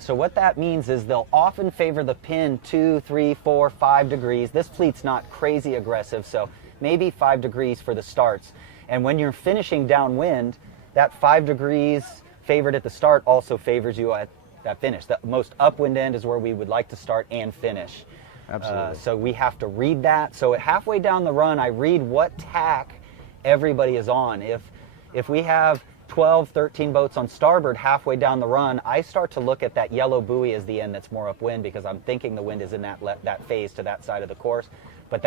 so what that means is they'll often favor the pin 2, 3, 4, 5 degrees. This fleet's not crazy aggressive, so maybe 5 degrees for the starts. And when you're finishing downwind, that 5 degrees favored at the start also favors you at that finish. The most upwind end is where we would like to start and finish. Absolutely. So we have to read that. So at halfway down the run, I read what tack everybody is on. If we have 12, 13 boats on starboard halfway down the run, I start to look at that yellow buoy as the end that's more upwind, because I'm thinking the wind is in that phase to that side of the course. But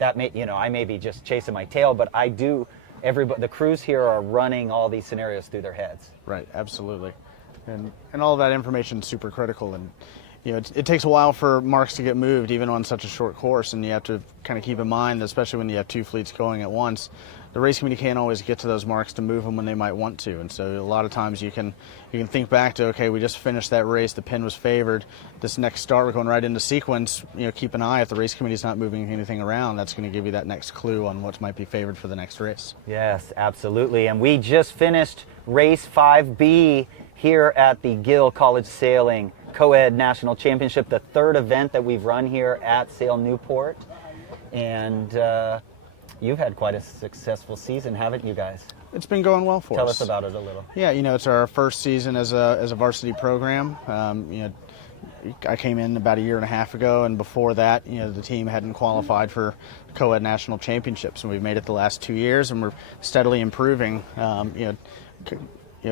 I may be just chasing my tail, but I do. The crews here are running all these scenarios through their heads. Right, absolutely. And all of that information is super critical. And it takes a while for marks to get moved, even on such a short course, and you have to kind of keep in mind, especially when you have 2 fleets going at once, the race committee can't always get to those marks to move them when they might want to. And so a lot of times you can think back to, okay, we just finished that race, the pin was favored, this next start we're going right into sequence. Keep an eye if the race committee's not moving anything around. That's going to give you that next clue on what might be favored for the next race. Yes, absolutely. And we just finished race 5B here at the Gill College Sailing Coed National Championship, the 3rd event that we've run here at Sail Newport. And you've had quite a successful season, haven't you guys? It's been going well for us. Tell us about it a little. Yeah, it's our first season as a varsity program. I came in about 1.5 years ago, and before that, the team hadn't qualified for Coed National Championships, and we've made it the last 2 years, and we're steadily improving.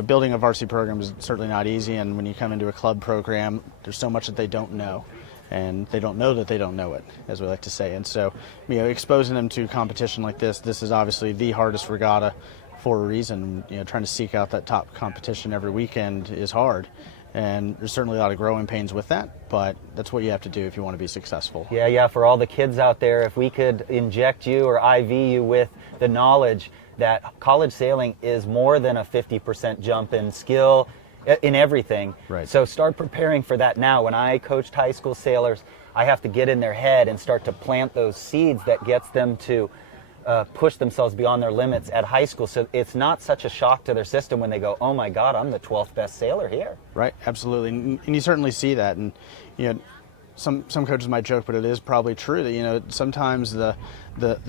Building a varsity program is certainly not easy, and when you come into a club program, there's so much that they don't know, and they don't know that they don't know it, as we like to say. And so, exposing them to competition like this is obviously the hardest regatta for a reason. Trying to seek out that top competition every weekend is hard, and there's certainly a lot of growing pains with that, but that's what you have to do if you want to be successful. Yeah, for all the kids out there, if we could inject you or IV you with the knowledge that college sailing is more than a 50% jump in skill in everything. Right. So start preparing for that now. When I coached high school sailors, I have to get in their head and start to plant those seeds that gets them to push themselves beyond their limits at high school. So it's not such a shock to their system when they go, oh my God, I'm the 12th best sailor here. Right, absolutely. And you certainly see that. And, some coaches might joke, but it is probably true that, sometimes the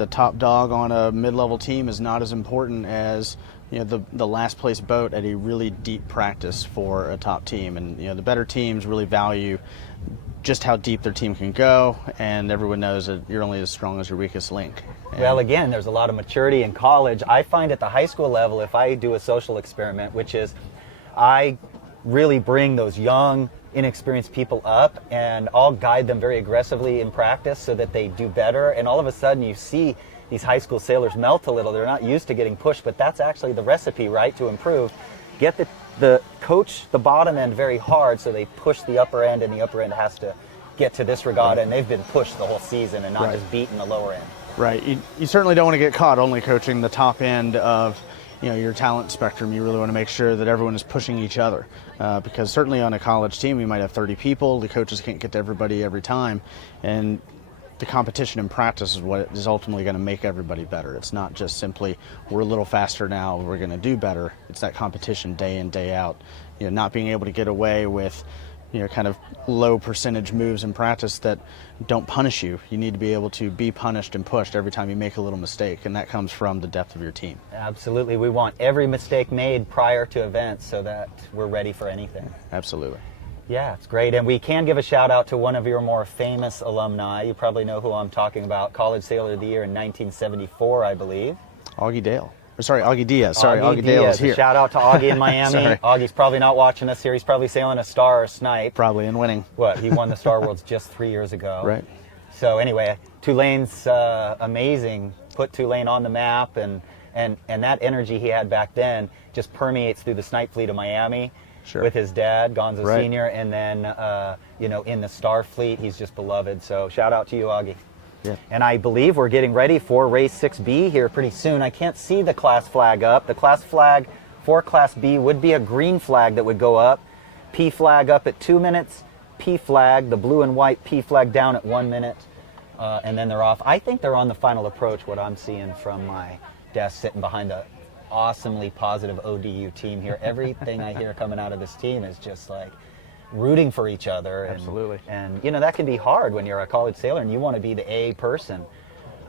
top dog on a mid-level team is not as important as, the last place boat at a really deep practice for a top team. And, the better teams really value just how deep their team can go, and everyone knows that you're only as strong as your weakest link. Well, again, there's a lot of maturity in college. I find at the high school level, if I do a social experiment, which is I really bring those young, inexperienced people up, and I'll guide them very aggressively in practice so that they do better. And all of a sudden you see these high school sailors melt a little. They're not used to getting pushed, but that's actually the recipe, right, to improve. Get the coach the bottom end very hard so they push the upper end, and the upper end has to get to this regatta, and they've been pushed the whole season and not just beaten the lower end. Right. You certainly don't want to get caught only coaching the top end of your talent spectrum. You really want to make sure that everyone is pushing each other, because certainly on a college team you might have 30 people. The coaches can't get to everybody every time, and the competition in practice is what is ultimately going to make everybody better. It's not just simply we're a little faster now, we're going to do better. It's that competition day in, day out. Not being able to get away with kind of low percentage moves in practice that don't punish you. You need to be able to be punished and pushed every time you make a little mistake, and that comes from the depth of your team. Absolutely. We want every mistake made prior to events so that we're ready for anything. Absolutely. Yeah, it's great. And we can give a shout out to one of your more famous alumni. You probably know who I'm talking about. College Sailor of the Year in 1974, I believe. Augie Diaz. Augie Dale is here. Shout out to Augie in Miami. Augie's probably not watching us here. He's probably sailing a Star or Snipe. Probably, and winning. What? He won the Star Worlds just 3 years ago. Right. So anyway, Tulane's amazing. Put Tulane on the map, and that energy he had back then just permeates through the Snipe fleet of Miami. Sure. With his dad, Gonzo Right. Sr., and then in the Star fleet, he's just beloved. So shout out to you, Augie. Yeah. And I believe we're getting ready for race 6B here pretty soon. I can't see the class flag up. The class flag for Class B would be a green flag that would go up. P flag up at 2 minutes. P flag, the blue and white P flag down at 1 minute. And then they're off. I think they're on the final approach, what I'm seeing from my desk sitting behind the awesomely positive ODU team here. Everything I hear coming out of this team is just like rooting for each other. Absolutely. And that can be hard when you're a college sailor and you want to be the A person.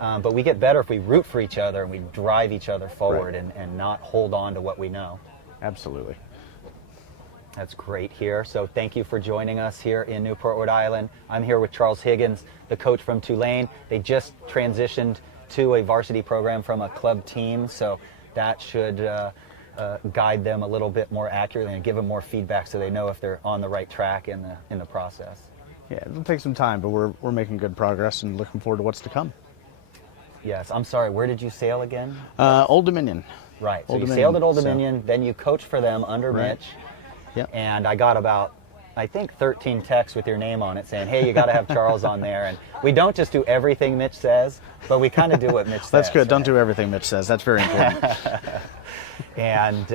But we get better if we root for each other and we drive each other forward, Right. and not hold on to what we know. Absolutely. That's great here. So thank you for joining us here in Newport, Rhode Island. I'm here with Charles Higgins, the coach from Tulane. They just transitioned to a varsity program from a club team, so that should guide them a little bit more accurately and give them more feedback so they know if they're on the right track in the process. Yeah, it'll take some time, but we're making good progress and looking forward to what's to come. Yes, I'm sorry, where did you sail again? Old Dominion. Right, so Old you Dominion, sailed at Old so- Dominion, then you coached for them under Right. Mitch. Yep. And I got about I think 13 texts with your name on it saying, hey, you got to have Charles on there. And we don't just do everything Mitch says, but we kind of do what Mitch says. That's good. Right? Don't do everything Mitch says. That's very important. And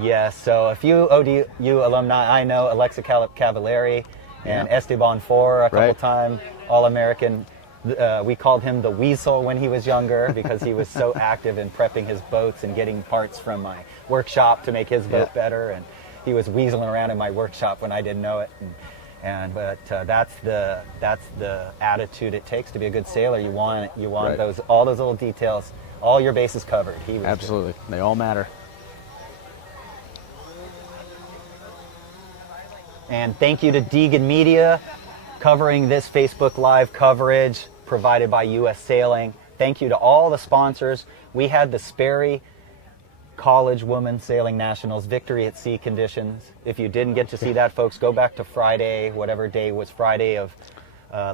yes, so a few ODU alumni I know, Alexa Cavallari and Esteban Four, a couple time All-American. We called him the Weasel when he was younger because he was so active in prepping his boats and getting parts from my workshop to make his boat better. And he was weaseling around in my workshop when I didn't know it. But that's the attitude it takes to be a good sailor. You want all those little details, all your bases covered. He was Absolutely, they all matter. And thank you to Degan Media covering this Facebook Live coverage provided by U.S. Sailing. Thank you to all the sponsors. We had the Sperry College Women's Sailing Nationals victory at sea conditions. If you didn't get to see that, folks, go back to Friday, whatever day was Friday of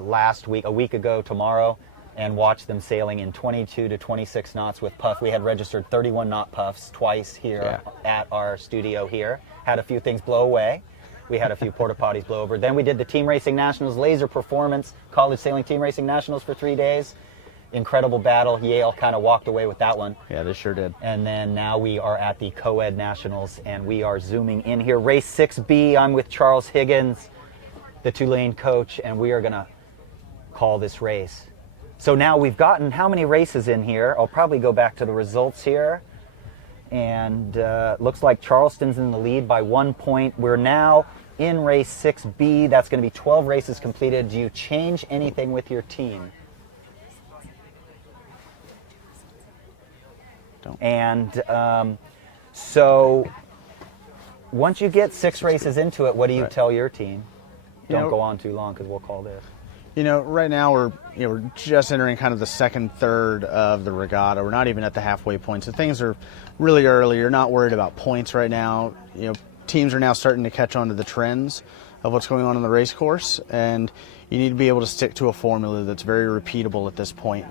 last week, a week ago tomorrow, and watch them sailing in 22 to 26 knots with puff. We had registered 31 knot puffs twice here at our studio here. Had a few things blow away. We had a few porta potties blow over. Then we did the Team Racing Nationals Laser Performance College Sailing Team Racing Nationals for 3 days. Incredible battle. Yale kind of walked away with that one. Yeah, they sure did. And then now we are at the Coed Nationals, and we are zooming in here. Race 6B, I'm with Charles Higgins, the Tulane coach, and we are going to call this race. So now we've gotten how many races in here? I'll probably go back to the results here. And looks like Charleston's in the lead by 1 point. We're now in race 6B. That's going to be 12 races completed. Do you change anything with your team? Don't. And so once you get 6 races into it, what do you tell your team? Don't go on too long because we'll call this. Right now we're just entering kind of the second third of the regatta. We're not even at the halfway point, so things are really early. You're not worried about points right now. Teams are now starting to catch on to the trends of what's going on the race course, and you need to be able to stick to a formula that's very repeatable at this point.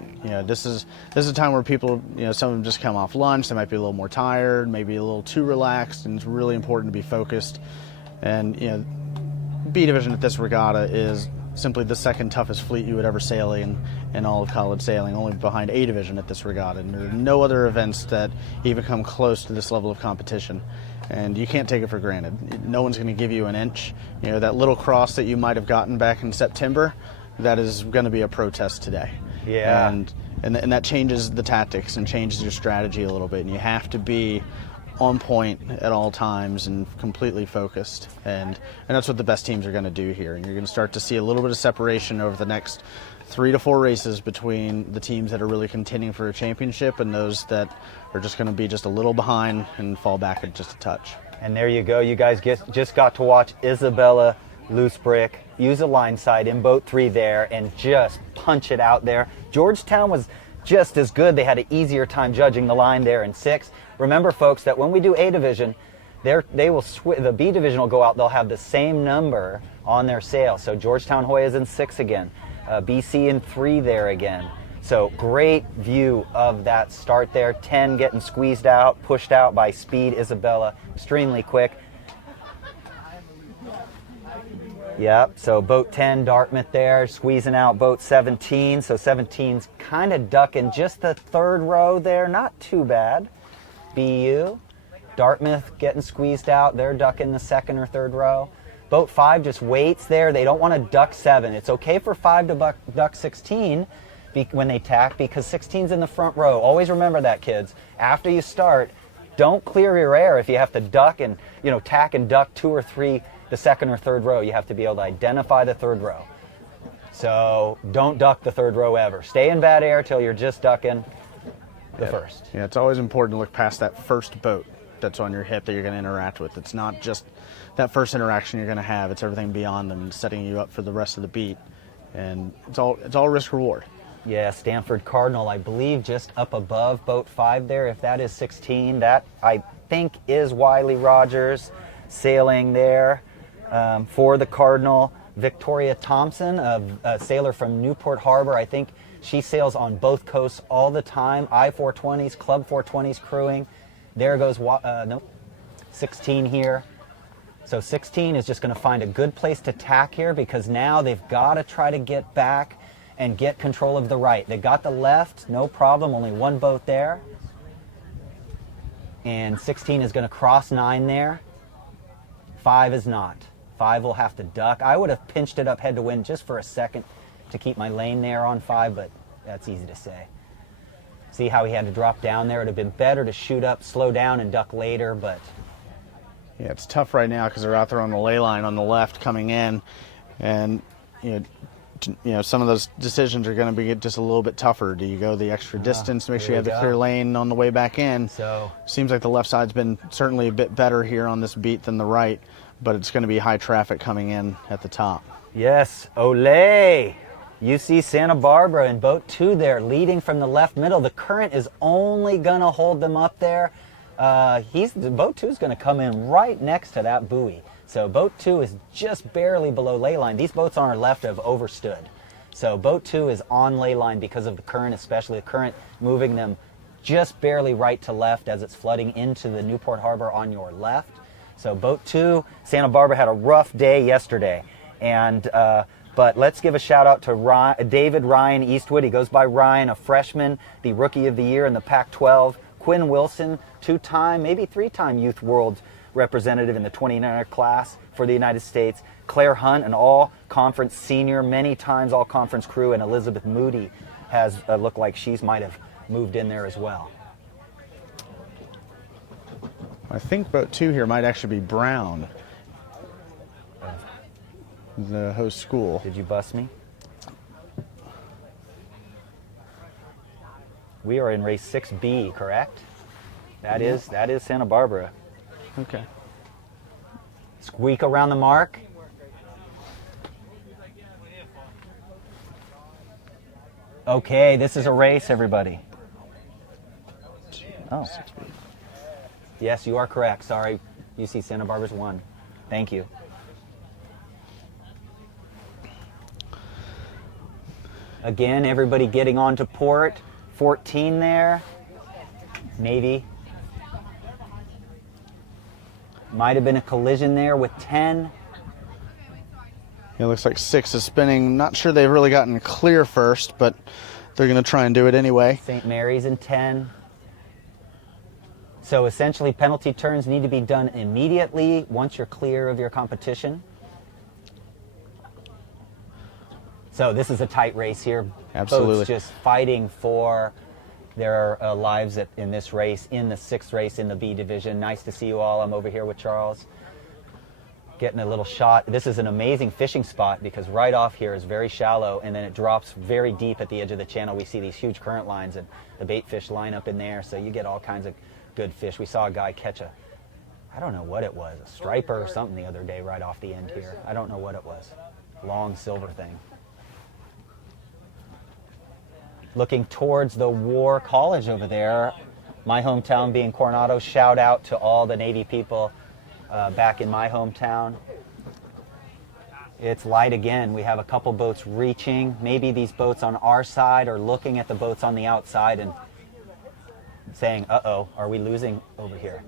This is a time where people, some of them just come off lunch. They might be a little more tired, maybe a little too relaxed, and it's really important to be focused. And B division at this regatta is simply the second toughest fleet you would ever sail in all of college sailing, only behind A division at this regatta. And there are no other events that even come close to this level of competition. And you can't take it for granted. No one's going to give you an inch. That little cross that you might have gotten back in September, that is going to be a protest today. Yeah. And that changes the tactics and changes your strategy a little bit. And you have to be on point at all times and completely focused, and that's what the best teams are going to do here. And you're going to start to see a little bit of separation over the next 3 to 4 races between the teams that are really contending for a championship and those that are just going to be just a little behind and fall back just a touch. And there you go. You guys just got to watch Isabella Loose Brick use a line side in boat 3 there and just punch it out there. Georgetown was just as good. They had an easier time judging the line there in 6. Remember, folks, that when we do A division, the B division will go out. They'll have the same number on their sail. So Georgetown Hoya's in 6 again, BC in 3 there again. So great view of that start there. 10 getting squeezed out, pushed out by Speed Isabella, extremely quick. Yep, so boat 10, Dartmouth there, squeezing out boat 17. So 17's kind of ducking just the 3rd row there, not too bad. BU, Dartmouth getting squeezed out, they're ducking the 2nd or 3rd row. Boat 5 just waits there, they don't want to duck 7. It's okay for 5 to duck 16 when they tack because 16's in the front row. Always remember that, kids. After you start, don't clear your air if you have to duck and tack and duck 2 or 3 the 2nd or 3rd row. You have to be able to identify the 3rd row. So don't duck the 3rd row ever. Stay in bad air till you're just ducking the 1st. Yeah, it's always important to look past that first boat that's on your hip that you're going to interact with. It's not just that first interaction you're going to have. It's everything beyond them, setting you up for the rest of the beat. And it's all risk reward. Yeah, Stanford Cardinal, I believe, just up above boat 5 there. If that is 16, that I think is Wiley Rogers sailing there for the Cardinal. Victoria Thompson, a sailor from Newport Harbor, I think she sails on both coasts all the time. I-420s, Club 420s crewing. There goes 16 here. So 16 is just going to find a good place to tack here, because now they've got to try to get back and get control of the right. They got the left, no problem, only one boat there. And 16 is going to cross 9 there. 5 is not. 5 will have to duck. I would have pinched it up head to wind just for a second to keep my lane there on 5, but that's easy to say. See how he had to drop down there? It would have been better to shoot up, slow down, and duck later, but... Yeah, it's tough right now because they're out there on the ley line on the left coming in, and some of those decisions are going to be just a little bit tougher. Do you go the extra distance to make sure you have the clear lane on the way back in? So seems like the left side's been certainly a bit better here on this beat than the right, but it's going to be high traffic coming in at the top. yes, Olay! UC Santa Barbara in boat 2 there, leading from the left middle. The current is only going to hold them up there. Boat 2 is going to come in right next to that buoy. So boat 2 is just barely below ley line. These boats on our left have overstood. So boat 2 is on ley line because of the current, especially the current moving them just barely right to left as it's flooding into the Newport Harbor on your left. So boat 2, Santa Barbara had a rough day yesterday. And but let's give a shout out to David Ryan Eastwood. He goes by Ryan, a freshman, the Rookie of the Year in the Pac-12. Quinn Wilson, 2-time, maybe 3-time Youth World representative in the 29er class for the United States. Claire Hunt, an all-conference senior, many times all-conference crew, and Elizabeth Moody has looked like she might have moved in there as well. I think boat 2 here might actually be Brown, the host school. Did you bust me? We are in race 6B, correct? That is Santa Barbara. Okay. Squeak around the mark. Okay, this is a race, everybody. Oh. Yes, you are correct. Sorry, UC Santa Barbara's won. Thank you. Again, everybody getting onto port. 14 there. Maybe. Might have been a collision there with 10. It looks like 6 is spinning. Not sure they've really gotten clear first, but they're going to try and do it anyway. St. Mary's in 10. So essentially penalty turns need to be done immediately once you're clear of your competition. So this is a tight race here. Absolutely. Boats just fighting for their lives in this race, in the 6th race in the B division. Nice to see you all. I'm over here with Charles, getting a little shot. This is an amazing fishing spot because right off here is very shallow, and then it drops very deep at the edge of the channel. We see these huge current lines, and the bait fish line up in there, so you get all kinds of good fish. We saw a guy catch I don't know what it was, a striper or something the other day right off the end here. I don't know what it was. Long silver thing. Looking towards the War College over there, my hometown being Coronado. Shout out to all the Navy people back in my hometown. It's light again. We have a couple boats reaching. Maybe these boats on our side are looking at the boats on the outside and saying, uh-oh, are we losing over here?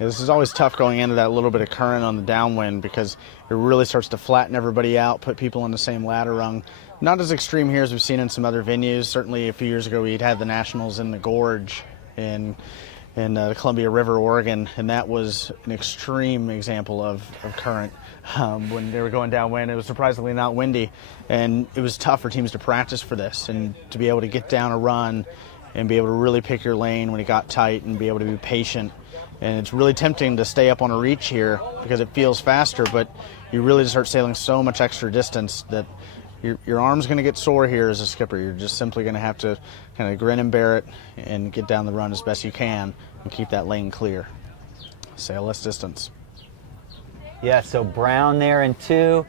Yeah, this is always tough going into that little bit of current on the downwind because it really starts to flatten everybody out, put people on the same ladder rung. Not as extreme here as we've seen in some other venues. Certainly a few years ago we'd had the Nationals in the Gorge in the Columbia River, Oregon, and that was an extreme example of current. When they were going downwind, it was surprisingly not windy, and it was tough for teams to practice for this and to be able to get down a run and be able to really pick your lane when it got tight and be able to be patient. And it's really tempting to stay up on a reach here because it feels faster, but you really just start sailing so much extra distance that your arm's going to get sore here as a skipper. You're just simply going to have to kind of grin and bear it and get down the run as best you can and keep that lane clear. Sail less distance. Yeah, so Brown there in 2.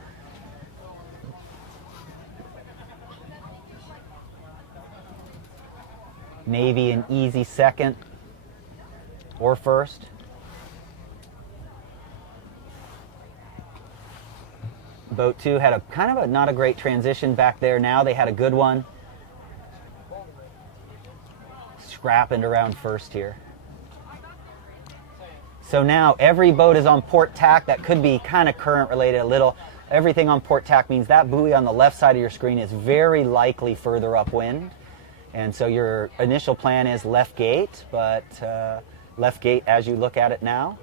Navy an easy second or first. Boat 2 had a kind of not a great transition back there. Now they had a good one. Scrapping around first here. So now every boat is on port tack. That could be kind of current related a little. Everything on port tack means that buoy on the left side of your screen is very likely further upwind. And so your initial plan is left gate, but left gate as you look at it now.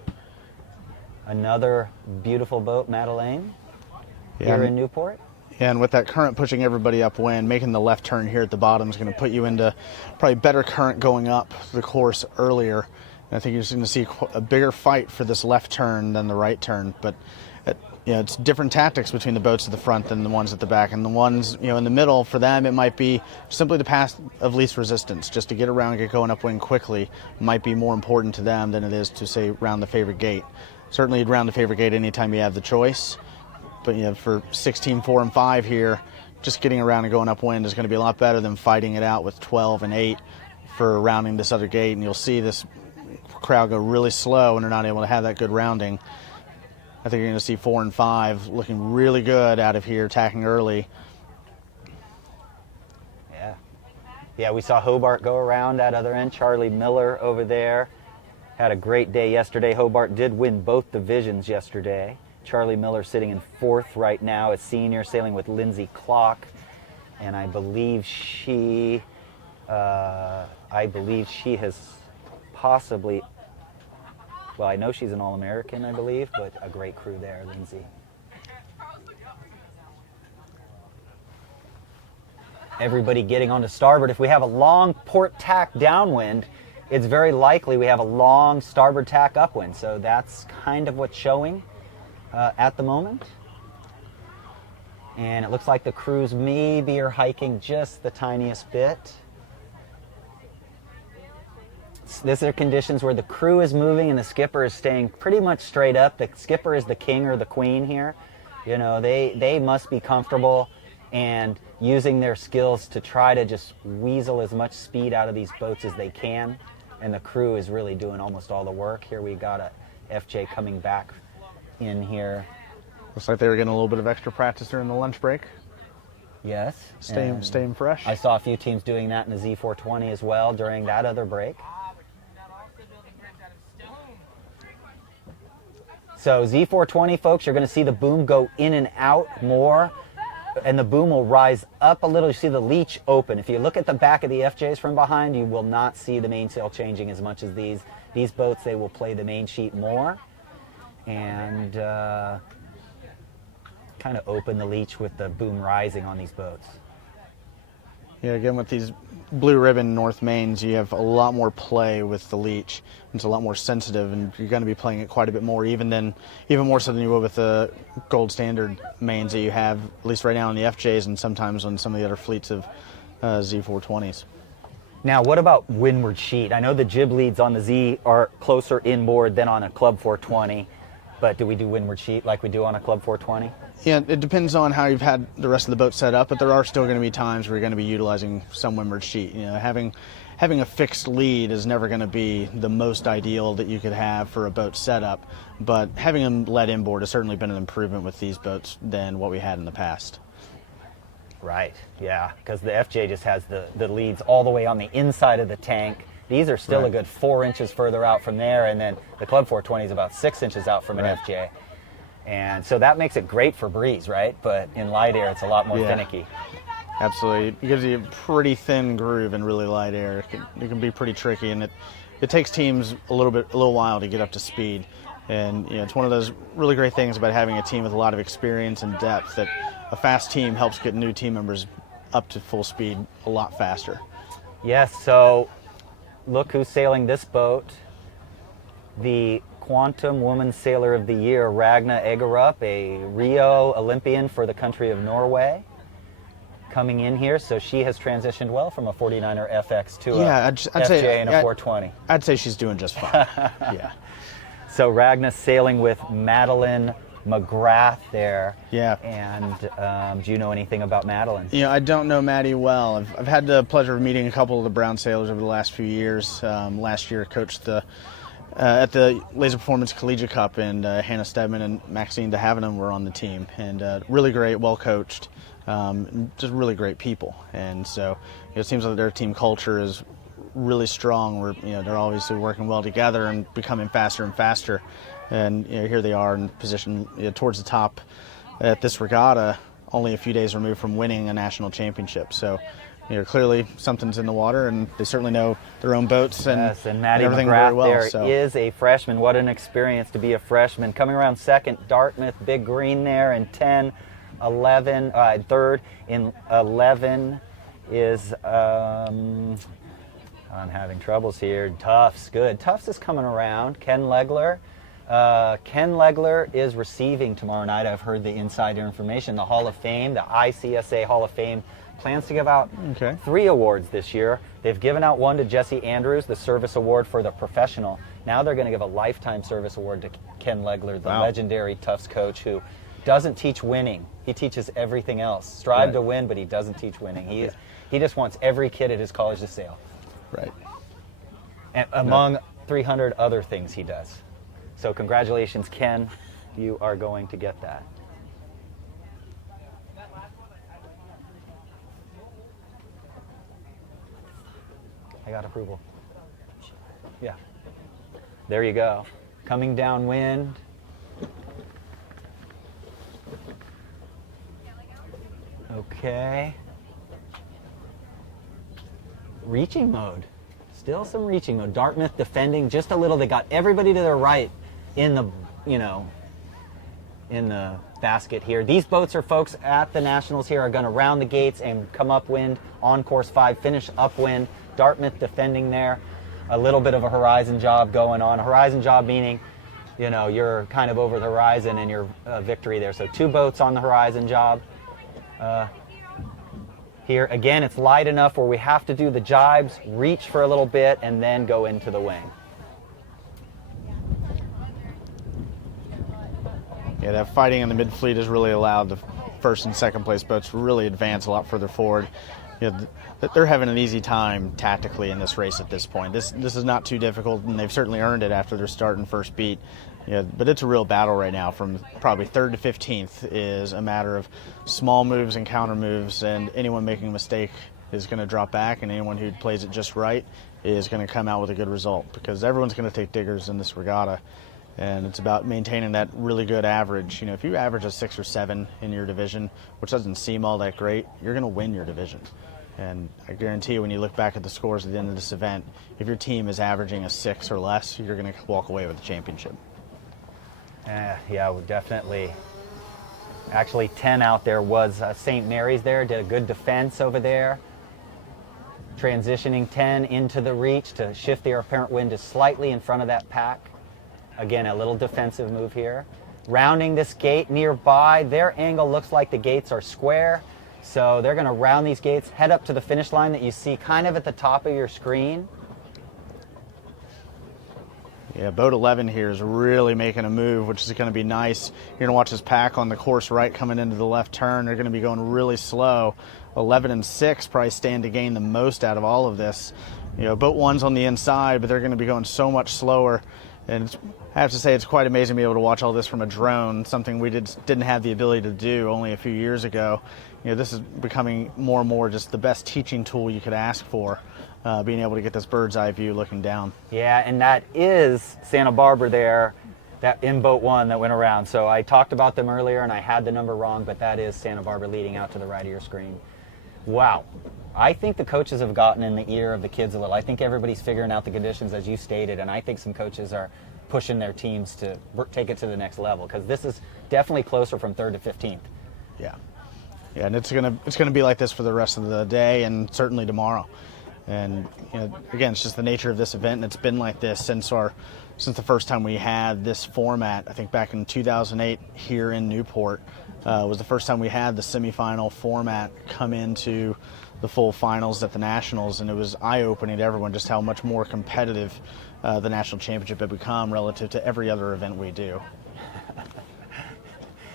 Another beautiful boat, Madeleine, here in Newport. And with that current pushing everybody upwind, making the left turn here at the bottom is going to put you into probably better current going up the course earlier. And I think you're just going to see a bigger fight for this left turn than the right turn. But it's different tactics between the boats at the front than the ones at the back. And the ones in the middle, for them, it might be simply the path of least resistance. Just to get around and get going upwind quickly might be more important to them than it is to, say, round the favorite gate. Certainly you'd round the favorite gate anytime you have the choice. But for 16, 4, and 5 here, just getting around and going upwind is going to be a lot better than fighting it out with 12 and 8 for rounding this other gate. And you'll see this crowd go really slow and they're not able to have that good rounding. I think you're going to see 4 and 5 looking really good out of here, tacking early. Yeah, we saw Hobart go around that other end. Charlie Miller over there had a great day yesterday. Hobart did win both divisions yesterday. Charlie Miller sitting in 4th right now as senior, sailing with Lindsay Clock. And I believe she has possibly, well, I know she's an All-American, I believe, but a great crew there, Lindsay. Everybody getting onto starboard. If we have a long port tack downwind, it's very likely we have a long starboard tack upwind. So that's kind of what's showing at the moment. And it looks like the crews maybe are hiking just the tiniest bit. These are conditions where the crew is moving and the skipper is staying pretty much straight up. The skipper is the king or the queen here. They must be comfortable and using their skills to try to just weasel as much speed out of these boats as they can. And the crew is really doing almost all the work. Here we got a FJ coming back in here. Looks like they were getting a little bit of extra practice during the lunch break. Yes. Staying fresh. I saw a few teams doing that in the Z420 as well during that other break. So Z420, folks, you're going to see the boom go in and out more, and the boom will rise up a little. You see the leech open. If you look at the back of the FJs from behind, you will not see the mainsail changing as much as these. These boats, they will play the main sheet more and kind of open the leech with the boom rising on these boats. Yeah, again, with these blue ribbon North Mains, you have a lot more play with the leech. It's a lot more sensitive, and you're going to be playing it quite a bit more, even more so than you would with the gold standard mains that you have, at least right now in the FJs and sometimes on some of the other fleets of Z420s. Now, what about windward sheet? I know the jib leads on the Z are closer inboard than on a Club 420, but do we do windward sheet like we do on a Club 420? Yeah, it depends on how you've had the rest of the boat set up, but there are still going to be times where you're going to be utilizing some windward sheet. Having a fixed lead is never going to be the most ideal that you could have for a boat setup, but having them led inboard has certainly been an improvement with these boats than what we had in the past. Right, yeah, because the FJ just has the leads all the way on the inside of the tank. These are still a good 4 inches further out from there, and then the Club 420 is about 6 inches out from an FJ. And so that makes it great for breeze, right? But in light air, it's a lot more finicky. Absolutely. It gives you a pretty thin groove in really light air. It can be pretty tricky, and it takes teams a little while to get up to speed. And it's one of those really great things about having a team with a lot of experience and depth, that a fast team helps get new team members up to full speed a lot faster. Yes, so look who's sailing this boat. The Quantum Woman Sailor of the Year, Ragna Egerup, a Rio Olympian for the country of Norway, coming in here. So she has transitioned well from a 49er FX to a FJ and a 420. I'd say she's doing just fine. Yeah. So Ragna sailing with Madeline McGrath there. Yeah. And do you know anything about Madeline? I don't know Maddie well. I've had the pleasure of meeting a couple of the Brown sailors over the last few years. Last year, I coached at the Laser Performance Collegiate Cup, and Hannah Stedman and Maxine de Havenham were on the team, and really great, well coached, just really great people. And so it seems like their team culture is really strong. They're obviously working well together and becoming faster and faster. And here they are in position towards the top at this regatta, only a few days removed from winning a national championship. So clearly something's in the water, and they certainly know their own boats and, yes, and Maddie everything McGrath very well. there So. is a freshman. What an experience to be a freshman. Coming around second, Dartmouth, big green there, and 10, 11, third in 11 is, I'm having troubles here. Tufts, good. Tufts is coming around. Ken Legler. Ken Legler is receiving tomorrow night. I've heard the insider information. The Hall of Fame, the ICSA Hall of Fame, plans to give out 3 awards this year. They've given out one to Jesse Andrews, the Service Award for the professional. Now they're going to give a Lifetime Service Award to Ken Legler, the legendary Tufts coach who doesn't teach winning. He teaches everything else. Strive to win, but he doesn't teach winning. He just wants every kid at his college to sail. Right. And among 300 other things he does. So congratulations, Ken. You are going to get that. I got approval. Yeah. There you go. Coming downwind. Okay. Reaching mode. Still some reaching mode. Dartmouth defending just a little. They got everybody to their right in the, in the basket here. These boats are folks at the Nationals here are going to round the gates and come upwind on course 5, finish upwind. Dartmouth defending there. A little bit of a horizon job going on. A horizon job meaning, you're kind of over the horizon and your victory there. So 2 boats on the horizon job. Here, again, it's light enough where we have to do the jibes, reach for a little bit, and then go into the wing. Yeah, that fighting in the mid-fleet has really allowed the first and second place boats to really advance a lot further forward. They're having an easy time tactically in this race at this point. This is not too difficult, and they've certainly earned it after their start and first beat. But it's a real battle right now. From probably 3rd to 15th is a matter of small moves and counter moves, and anyone making a mistake is going to drop back, and anyone who plays it just right is going to come out with a good result, because everyone's going to take diggers in this regatta, and it's about maintaining that really good average. If you average a 6 or 7 in your division, which doesn't seem all that great, you're going to win your division. And I guarantee you, when you look back at the scores at the end of this event, if your team is averaging a 6 or less, you're going to walk away with the championship. Yeah, definitely. Actually, 10 out there was St. Mary's there, did a good defense over there. Transitioning 10 into the reach to shift the apparent wind to slightly in front of that pack. Again, a little defensive move here. Rounding this gate nearby, their angle looks like the gates are square. So they're going to round these gates, head up to the finish line that you see kind of at the top of your screen. Yeah, boat 11 here is really making a move, which is going to be nice. You're going to watch this pack on the course right coming into the left turn. They're going to be going really slow. 11 and 6 probably stand to gain the most out of all of this. Boat 1's on the inside, but they're going to be going so much slower. And I have to say, it's quite amazing to be able to watch all this from a drone, something we didn't have the ability to do only a few years ago. This is becoming more and more just the best teaching tool you could ask for, being able to get this bird's eye view looking down. Yeah, and that is Santa Barbara there, that in boat 1 that went around. So I talked about them earlier and I had the number wrong, but that is Santa Barbara leading out to the right of your screen. Wow. I think the coaches have gotten in the ear of the kids a little. I think everybody's figuring out the conditions as you stated, and I think some coaches are pushing their teams to take it to the next level, because this is definitely closer from 3rd to 15th. Yeah, and it's gonna be like this for the rest of the day and certainly tomorrow. And again, it's just the nature of this event, and it's been like this since the first time we had this format. I think back in 2008 here in Newport was the first time we had the semifinal format come into the full finals at the Nationals, and it was eye-opening to everyone just how much more competitive the National Championship had become relative to every other event we do.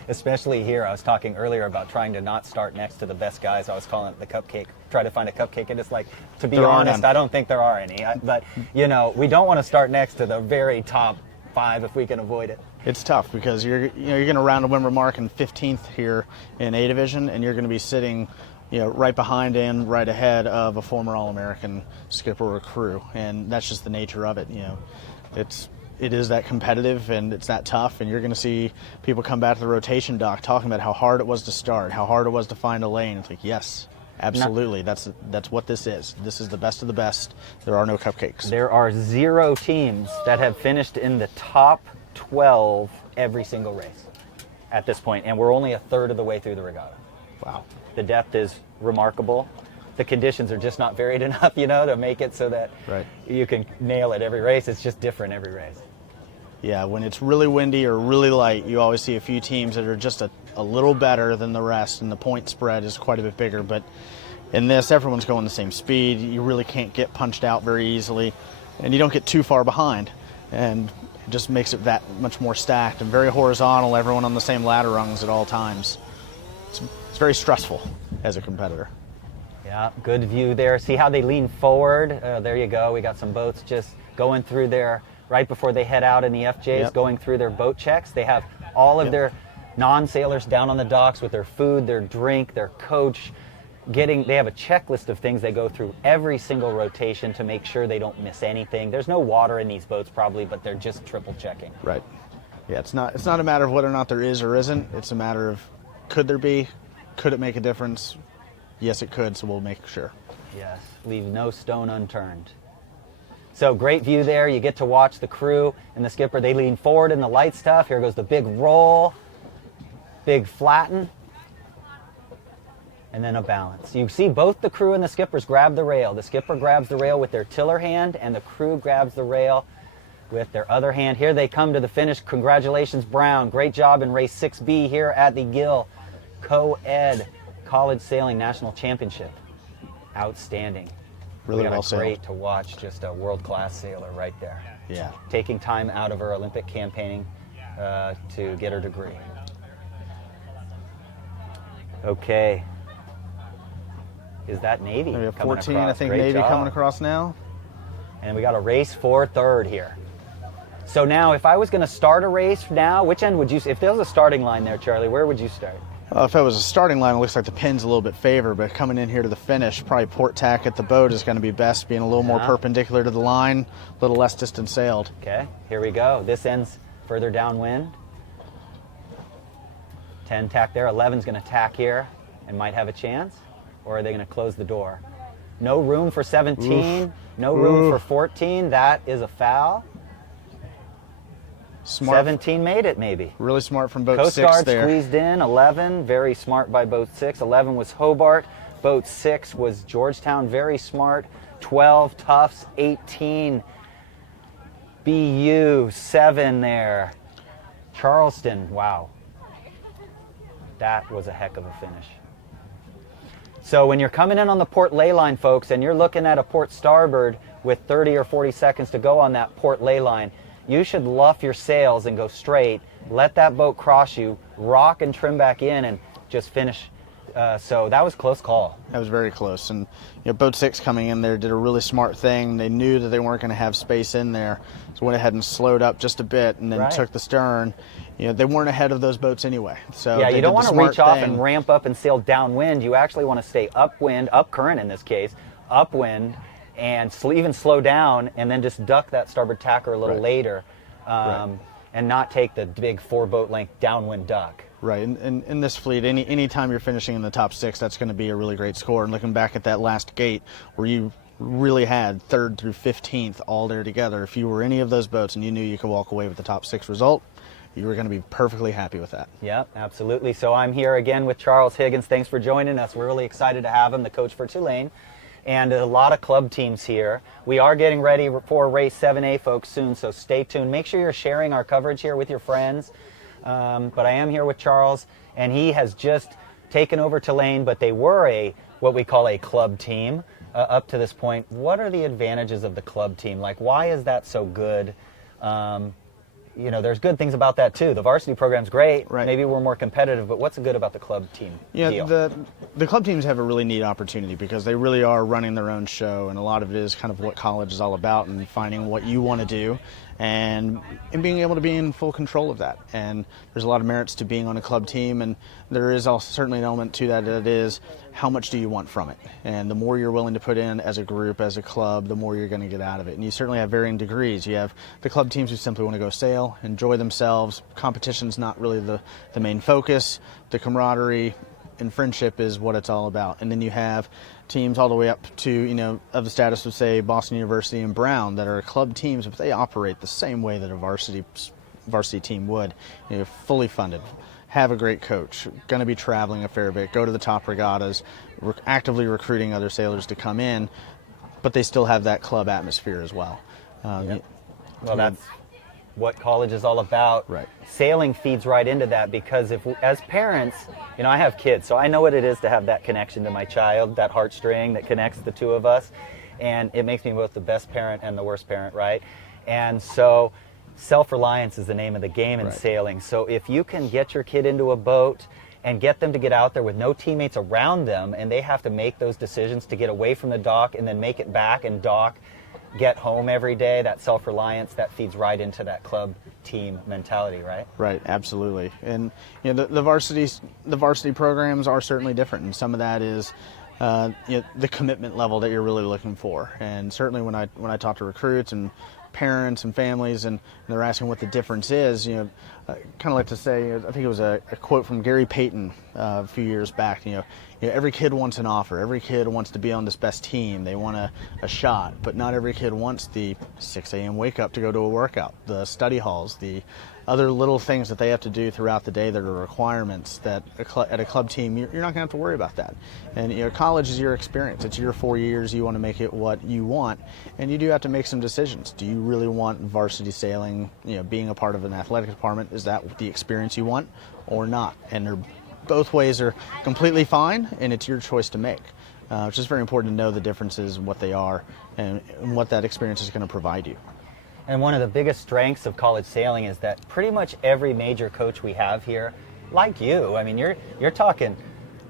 Especially here, I was talking earlier about trying to not start next to the best guys. I was calling it the cupcake. Try to find a cupcake, and it's like, to be honest, I don't think there are any. But we don't want to start next to the very top 5 if we can avoid it. It's tough because you're going to round a win mark in 15th here in A division, and you're going to be sitting right behind and right ahead of a former All-American skipper or crew, and that's just the nature of it. It is that competitive and it's that tough, and you're going to see people come back to the rotation dock talking about how hard it was to start, how hard it was to find a lane. It's like, yes, absolutely, that's what this is. This is the best of the best. There are no cupcakes. There are 0 teams that have finished in the top 12 every single race at this point, and we're only a third of the way through the regatta. Wow. The depth is remarkable. The conditions are just not varied enough, to make it so that you can nail it every race. It's just different every race. Yeah, when it's really windy or really light, you always see a few teams that are just a little better than the rest, and the point spread is quite a bit bigger. But in this, everyone's going the same speed. You really can't get punched out very easily, and you don't get too far behind. And it just makes it that much more stacked and very horizontal, everyone on the same ladder rungs at all times. It's very stressful as a competitor. Yeah, good view there. See how they lean forward? There you go. We got some boats just going through there right before they head out in the FJs, going through their boat checks. They have all of their non-sailors down on the docks with their food, their drink, their coach. They have a checklist of things they go through every single rotation to make sure they don't miss anything. There's no water in these boats probably, but they're just triple checking. Right. Yeah, it's not a matter of whether or not there is or isn't. It's a matter of, could there be? Could it make a difference? Yes, it could, so we'll make sure. Yes, leave no stone unturned. So great view there. You get to watch the crew and the skipper. They lean forward in the light stuff. Here goes the big roll, big flatten, and then a balance. You see both the crew and the skippers grab the rail. The skipper grabs the rail with their tiller hand, and the crew grabs the rail with their other hand. Here they come to the finish. Congratulations, Brown. Great job in race 6B here at the Gill Coed College Sailing National Championship. Outstanding. Really well sailed. Great to watch, just a world-class sailor right there. Yeah. Taking time out of her Olympic campaigning to get her degree. Okay. Is that Navy? We have coming 14, across? I think. Great Navy job. coming across now. And we got a race for third here. So now, if I was going to start a race now, which end would you, if there was a starting line there, Charlie, where would you start? If it was a starting line, it looks like the pin's a little bit favored, but coming in here to the finish, probably port tack at the boat is going to be best, being a little more perpendicular to the line, a little less distance sailed. Okay, here we go. This ends further downwind. 10 tack there, 11's going to tack here and might have a chance, or are they going to close the door? No room for 17, no room for 14, that is a foul. Smart. 17 made it, maybe. Really smart from boat Coast 6 Guard there. squeezed in. 11, very smart by boat 6. 11 was Hobart. Boat 6 was Georgetown, very smart. 12, Tufts. 18, BU. 7 there. Charleston, wow. That was a heck of a finish. So when you're coming in on the port ley line, folks, and you're looking at a port starboard with 30 or 40 seconds to go on that port ley line, you should luff your sails and go straight, let that boat cross you, rock and trim back in, and just finish. So that was a close call. That was very close. And boat 6 coming in there did a really smart thing. They knew that they weren't going to have space in there, so went ahead and slowed up just a bit and then took the stern. They weren't ahead of those boats anyway. So yeah, you don't want to reach off thing. and ramp up and sail downwind. You actually want to stay upwind, up current in this case, upwind, and even slow down, and then just duck that starboard tacker a little later, and not take the big 4-boat length downwind duck. Right, and in this fleet, any time you're finishing in the top 6, that's going to be a really great score. And looking back at that last gate where you really had 3rd through 15th all there together, if you were any of those boats and you knew you could walk away with the top 6 result, you were going to be perfectly happy with that. Yeah, absolutely. So I'm here again with Charles Higgins. Thanks for joining us. We're really excited to have him, the coach for Tulane. And a lot of club teams here. We are getting ready for race 7A, folks, soon, so stay tuned. Make sure you're sharing our coverage here with your friends. But I am here with Charles, and he has just taken over Tulane, but they were what we call a club team up to this point. What are the advantages of the club team? Like, why is that so good? There's good things about that too. The varsity program's great. Right. Maybe we're more competitive, but what's good about the club team deal? The club teams have a really neat opportunity because they really are running their own show, and a lot of it is kind of what college is all about and finding what you want to do and being able to be in full control of that. And there's a lot of merits to being on a club team, and there is also certainly an element to that is how much do you want from it. And the more you're willing to put in as a group, as a club, the more you're going to get out of it. And you certainly have varying degrees. You have the club teams who simply want to go sail, enjoy themselves. Competition's not really the main focus. The camaraderie and friendship is what it's all about. And then you have teams all the way up to, you know, of the status of, say, Boston University and Brown that are club teams, but they operate the same way that a varsity team would. You know, fully funded, have a great coach, going to be traveling a fair bit, go to the top regattas, actively recruiting other sailors to come in, but they still have that club atmosphere as well. Well, that's what college is all about. Right. Sailing feeds right into that, because as parents, you know, I have kids, so I know what it is to have that connection to my child, that heartstring that connects the two of us, and it makes me both the best parent and the worst parent, right? And so self-reliance is the name of the game in sailing. So if you can get your kid into a boat and get them to get out there with no teammates around them, and they have to make those decisions to get away from the dock and then make it back and dock, get home every day, that self-reliance, that feeds right into that club team mentality, right? Right, absolutely. And you know, the varsity programs are certainly different, and some of that is you know, the commitment level that you're really looking for. And certainly when I talk to recruits and parents and families, and they're asking what the difference is, you know, kind of like to say, I think it was a quote from Gary Payton a few years back, you know, every kid wants an offer, every kid wants to be on this best team, they want a shot, but not every kid wants the 6 a.m. wake up to go to a workout, the study halls, the other little things that they have to do throughout the day that are requirements that at a club team, you're not going to have to worry about that. And you know, college is your experience. It's your 4 years. You want to make it what you want, and you do have to make some decisions. Do you really want varsity sailing, you know, being a part of an athletic department? Is that the experience you want or not? And both ways are completely fine, and it's your choice to make. It's just very important to know the differences, what they are, and what that experience is going to provide you. And one of the biggest strengths of college sailing is that pretty much every major coach we have here, like you, I mean, you're talking,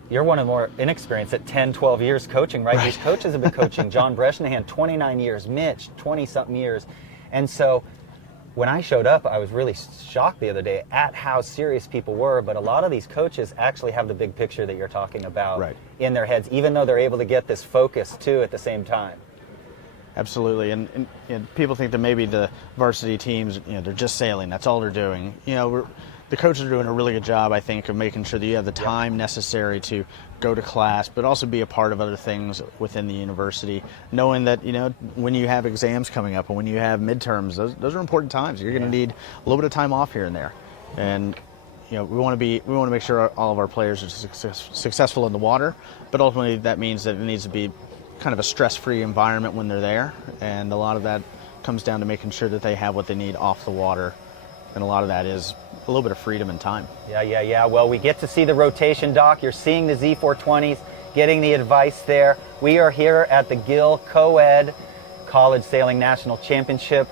you're one of the more inexperienced at 10, 12 years coaching, right? These coaches have been coaching. John Bresnahan, 29 years, Mitch, 20-something years. And so when I showed up, I was really shocked the other day at how serious people were, but a lot of these coaches actually have the big picture that you're talking about in their heads, even though they're able to get this focus too at the same time. Absolutely, and people think that maybe the varsity teams, you know, they're just sailing. That's all they're doing. You know, the coaches are doing a really good job, I think, of making sure that you have the time necessary to go to class, but also be a part of other things within the university. Knowing that, you know, when you have exams coming up and when you have midterms, those are important times. You're going to need a little bit of time off here and there, and you know, we want to make sure all of our players are successful in the water, but ultimately that means that it needs to be kind of a stress-free environment when they're there, and a lot of that comes down to making sure that they have what they need off the water, and a lot of that is a little bit of freedom and time. Yeah. Well, we get to see the rotation dock. You're seeing the Z420s, getting the advice there. We are here at the Gill Coed College Sailing National Championship.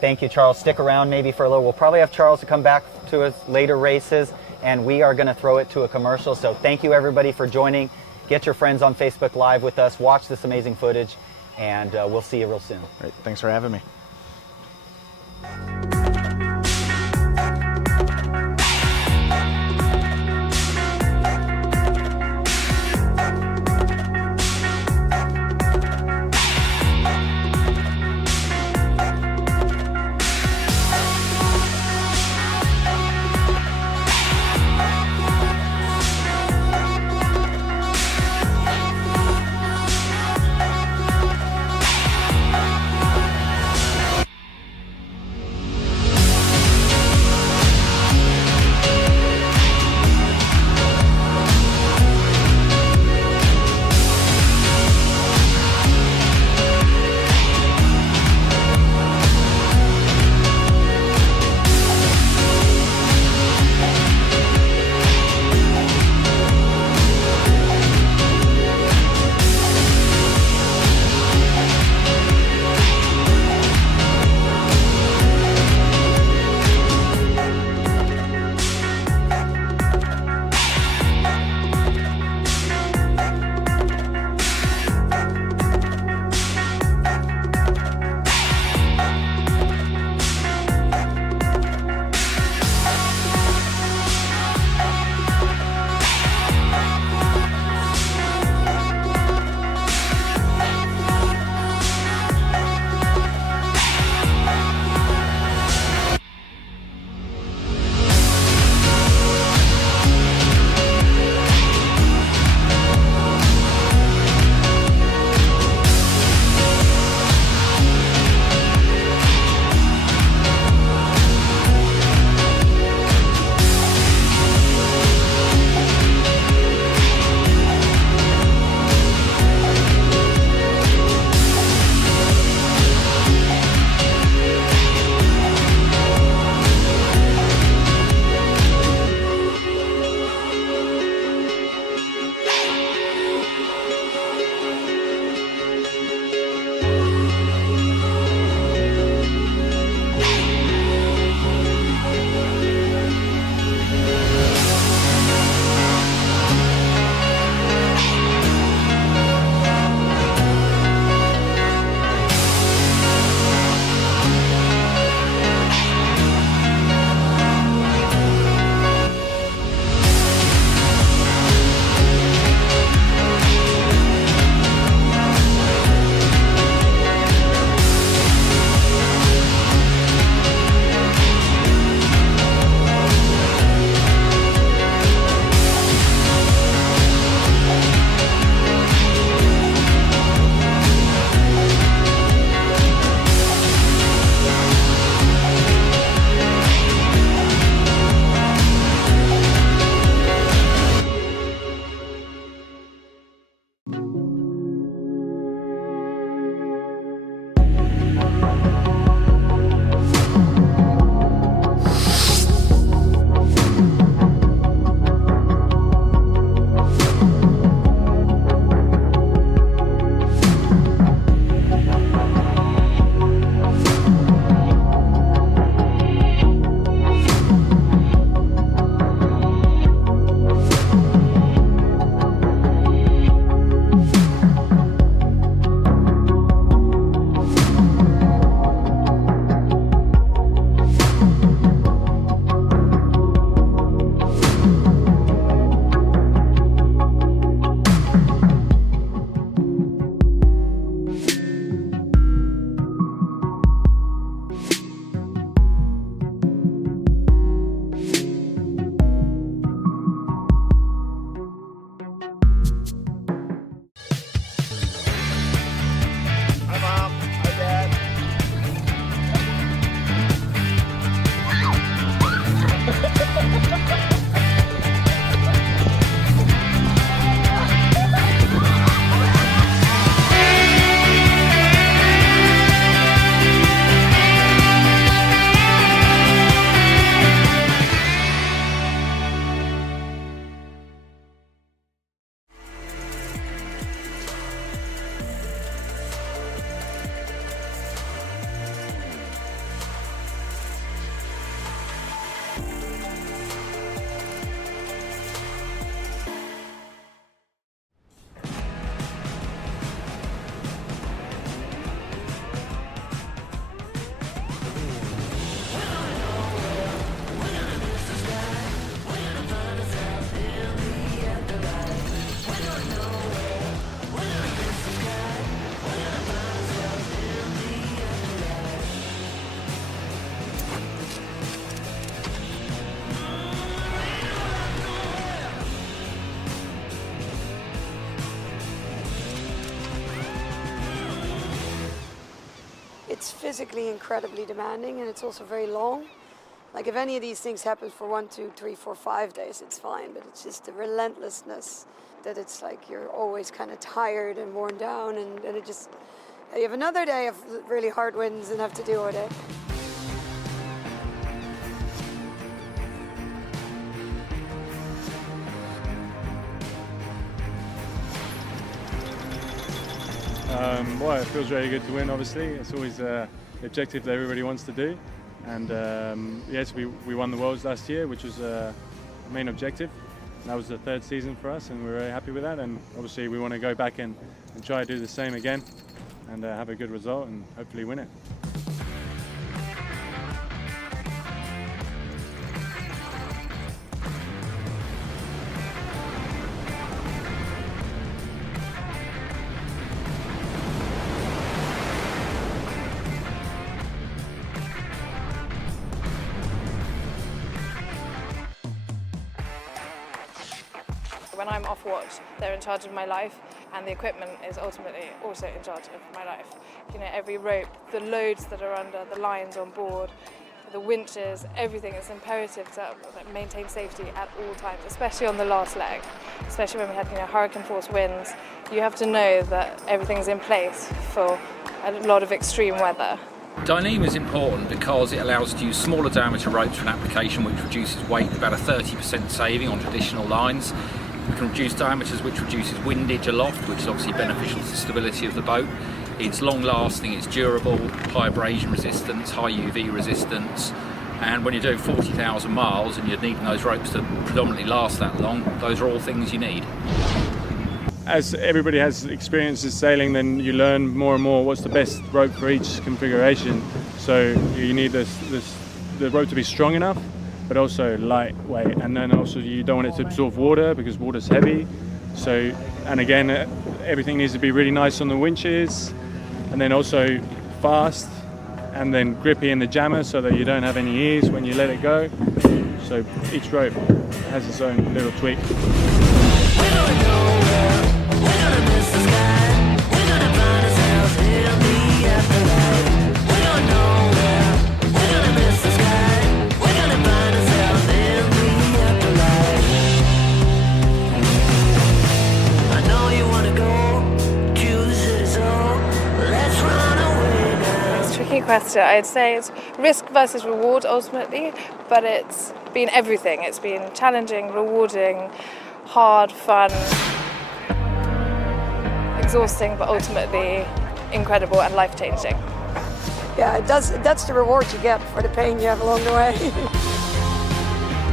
Thank you, Charles. Stick around maybe for a little. We'll probably have Charles to come back to us later races, and we are going to throw it to a commercial. So thank you, everybody, for joining. Get your friends on Facebook Live with us. Watch this amazing footage, and we'll see you real soon. Great. Thanks for having me. physically incredibly demanding, and it's also very long. Like if any of these things happen for 1, 2, 3, 4, 5 days, it's fine, but it's just the relentlessness that it's like you're always kind of tired and worn down, and it just, you have another day of really hard winds and have to deal with it. Well, it feels very good to win, obviously. It's always the objective that everybody wants to do. And yes, we won the Worlds last year, which was the main objective. That was the 3rd season for us, and we're very happy with that. And obviously we want to go back and try to do the same again and have a good result and hopefully win it. When I'm off watch, they're in charge of my life, and the equipment is ultimately also in charge of my life. You know, every rope, the loads that are under, the lines on board, the winches, everything is imperative to maintain safety at all times, especially on the last leg, especially when we had hurricane force winds. You have to know that everything's in place for a lot of extreme weather. Dyneema is important because it allows us to use smaller diameter ropes for an application which reduces weight, about a 30% saving on traditional lines. We can reduce diameters, which reduces windage aloft, which is obviously beneficial to the stability of the boat. It's long lasting, it's durable, high abrasion resistance, high UV resistance, and when you're doing 40,000 miles and you're needing those ropes to predominantly last that long, those are all things you need. As everybody has experience in sailing, then you learn more and more what's the best rope for each configuration. So you need the rope to be strong enough, but also lightweight, and then also you don't want it to absorb water because water's heavy. So, and again, everything needs to be really nice on the winches, and then also fast, and then grippy in the jammer so that you don't have any ears when you let it go. So each rope has its own little tweak. Question. I'd say it's risk versus reward ultimately, but it's been everything. It's been challenging, rewarding, hard, fun, exhausting, but ultimately incredible and life-changing. Yeah, it does. That's the reward you get for the pain you have along the way.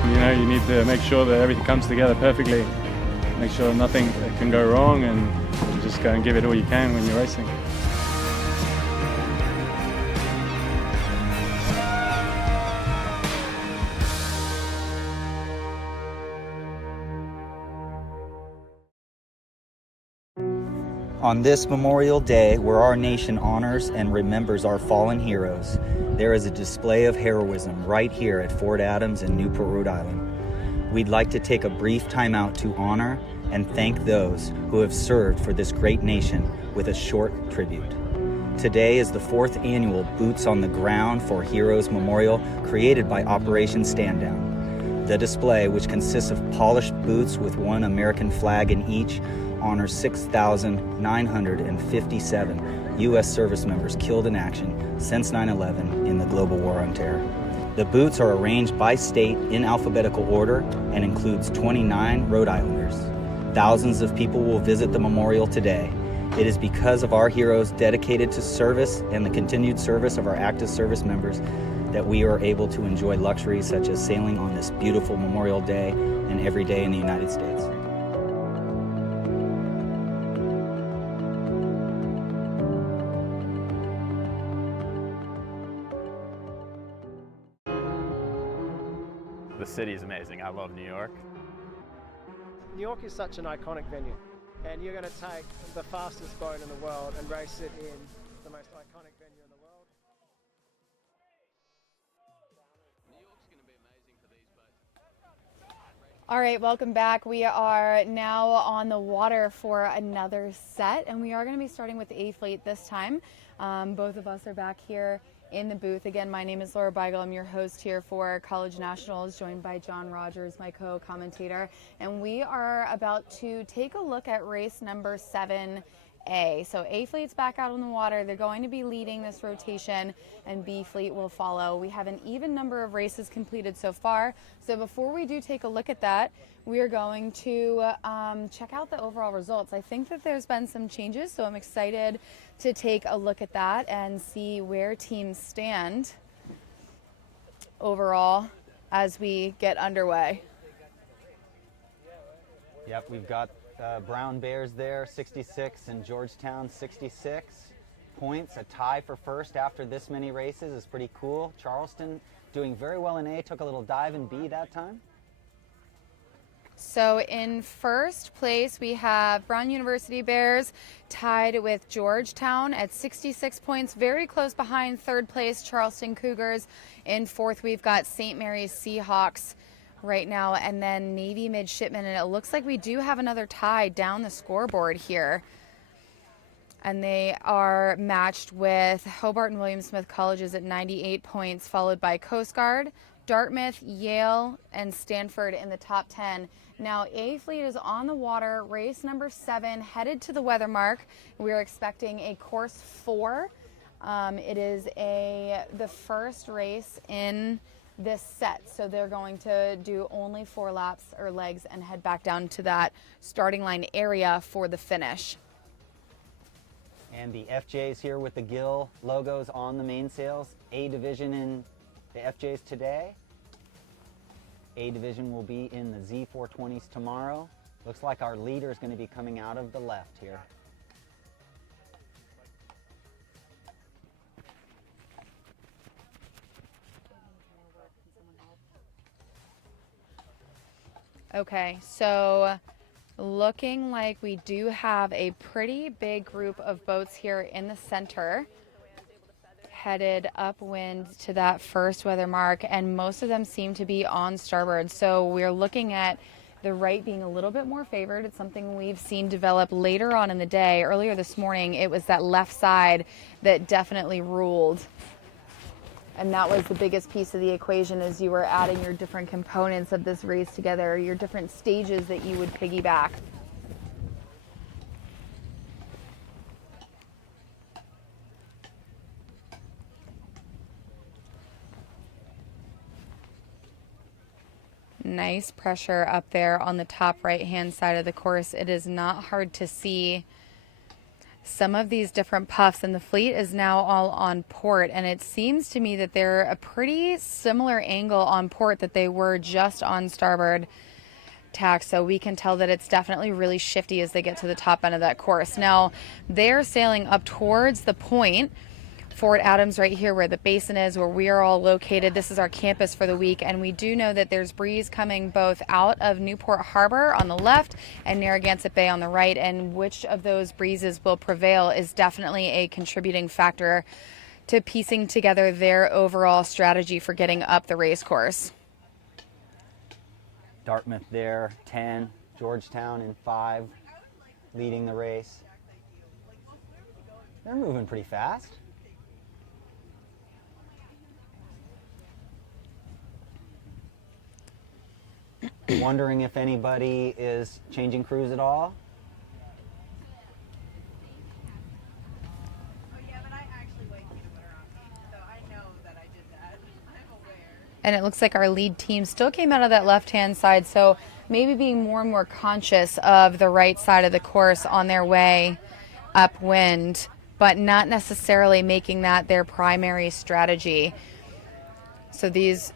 You know, you need to make sure that everything comes together perfectly, make sure nothing can go wrong, and just go and give it all you can when you're racing. On this Memorial Day, where our nation honors and remembers our fallen heroes, there is a display of heroism right here at Fort Adams in Newport, Rhode Island. We'd like to take a brief time out to honor and thank those who have served for this great nation with a short tribute. Today is the 4th annual Boots on the Ground for Heroes Memorial created by Operation Stand Down. The display, which consists of polished boots with one American flag in each, honors 6,957 U.S. service members killed in action since 9/11 in the global war on terror. The boots are arranged by state in alphabetical order and includes 29 Rhode Islanders. Thousands of people will visit the memorial today. It is because of our heroes dedicated to service and the continued service of our active service members that we are able to enjoy luxuries such as sailing on this beautiful Memorial Day and every day in the United States. The city is amazing. I love New York. New York is such an iconic venue, and you're going to take the fastest boat in the world and race it in the most iconic venue in the world. New York's going to be amazing for these boats. All right, welcome back. We are now on the water for another set, and we are going to be starting with A fleet this time. Both of us are back here in the booth. Again, my name is Laura Beigel. I'm your host here for College Nationals, joined by John Rogers, my co-commentator, and we are about to take a look at race number 7A. So A fleet's back out on the water. They're going to be leading this rotation, and B fleet will follow. We have an even number of races completed so far. So before we do take a look at that, we are going to check out the overall results. I think that there's been some changes, so I'm excited to take a look at that and see where teams stand overall as we get underway. Yep, we've got Brown Bears there, 66, and Georgetown, 66 points. A tie for first after this many races is pretty cool. Charleston doing very well in A, took a little dive in B that time. So in first place, we have Brown University Bears tied with Georgetown at 66 points, very close behind third place Charleston Cougars. In fourth, we've got St. Mary's Seahawks right now, and then Navy Midshipmen, and it looks like we do have another tie down the scoreboard here. And they are matched with Hobart and William Smith Colleges at 98 points, followed by Coast Guard, Dartmouth, Yale, and Stanford in the top 10. Now, A fleet is on the water, race number 7, headed to the weather mark. We're expecting a course 4. It is the first race in this set, so they're going to do only 4 laps or legs and head back down to that starting line area for the finish. And the FJs here with the Gill logos on the mainsails. A division in the FJs today. A division will be in the Z420s tomorrow. Looks like our leader is going to be coming out of the left here. Okay, so looking like we do have a pretty big group of boats here in the center, headed upwind to that first weather mark, and most of them seem to be on starboard. So we're looking at the right being a little bit more favored. It's something we've seen develop later on in the day. Earlier this morning, it was that left side that definitely ruled. And that was the biggest piece of the equation as you were adding your different components of this race together, your different stages that you would piggyback. Nice pressure up there on the top right-hand side of the course. It is not hard to see some of these different puffs, and the fleet is now all on port, and it seems to me that they're a pretty similar angle on port that they were just on starboard tack, so we can tell that it's definitely really shifty as they get to the top end of that course. Now, they're sailing up towards the point, Fort Adams right here where the basin is, where we are all located. This is our campus for the week, and we do know that there's breeze coming both out of Newport Harbor on the left and Narragansett Bay on the right, and which of those breezes will prevail is definitely a contributing factor to piecing together their overall strategy for getting up the race course. Dartmouth there, 10, Georgetown in 5, leading the race. They're moving pretty fast. Wondering if anybody is changing crews at all. And it looks like our lead team still came out of that left-hand side, so maybe being more and more conscious of the right side of the course on their way upwind, but not necessarily making that their primary strategy. So these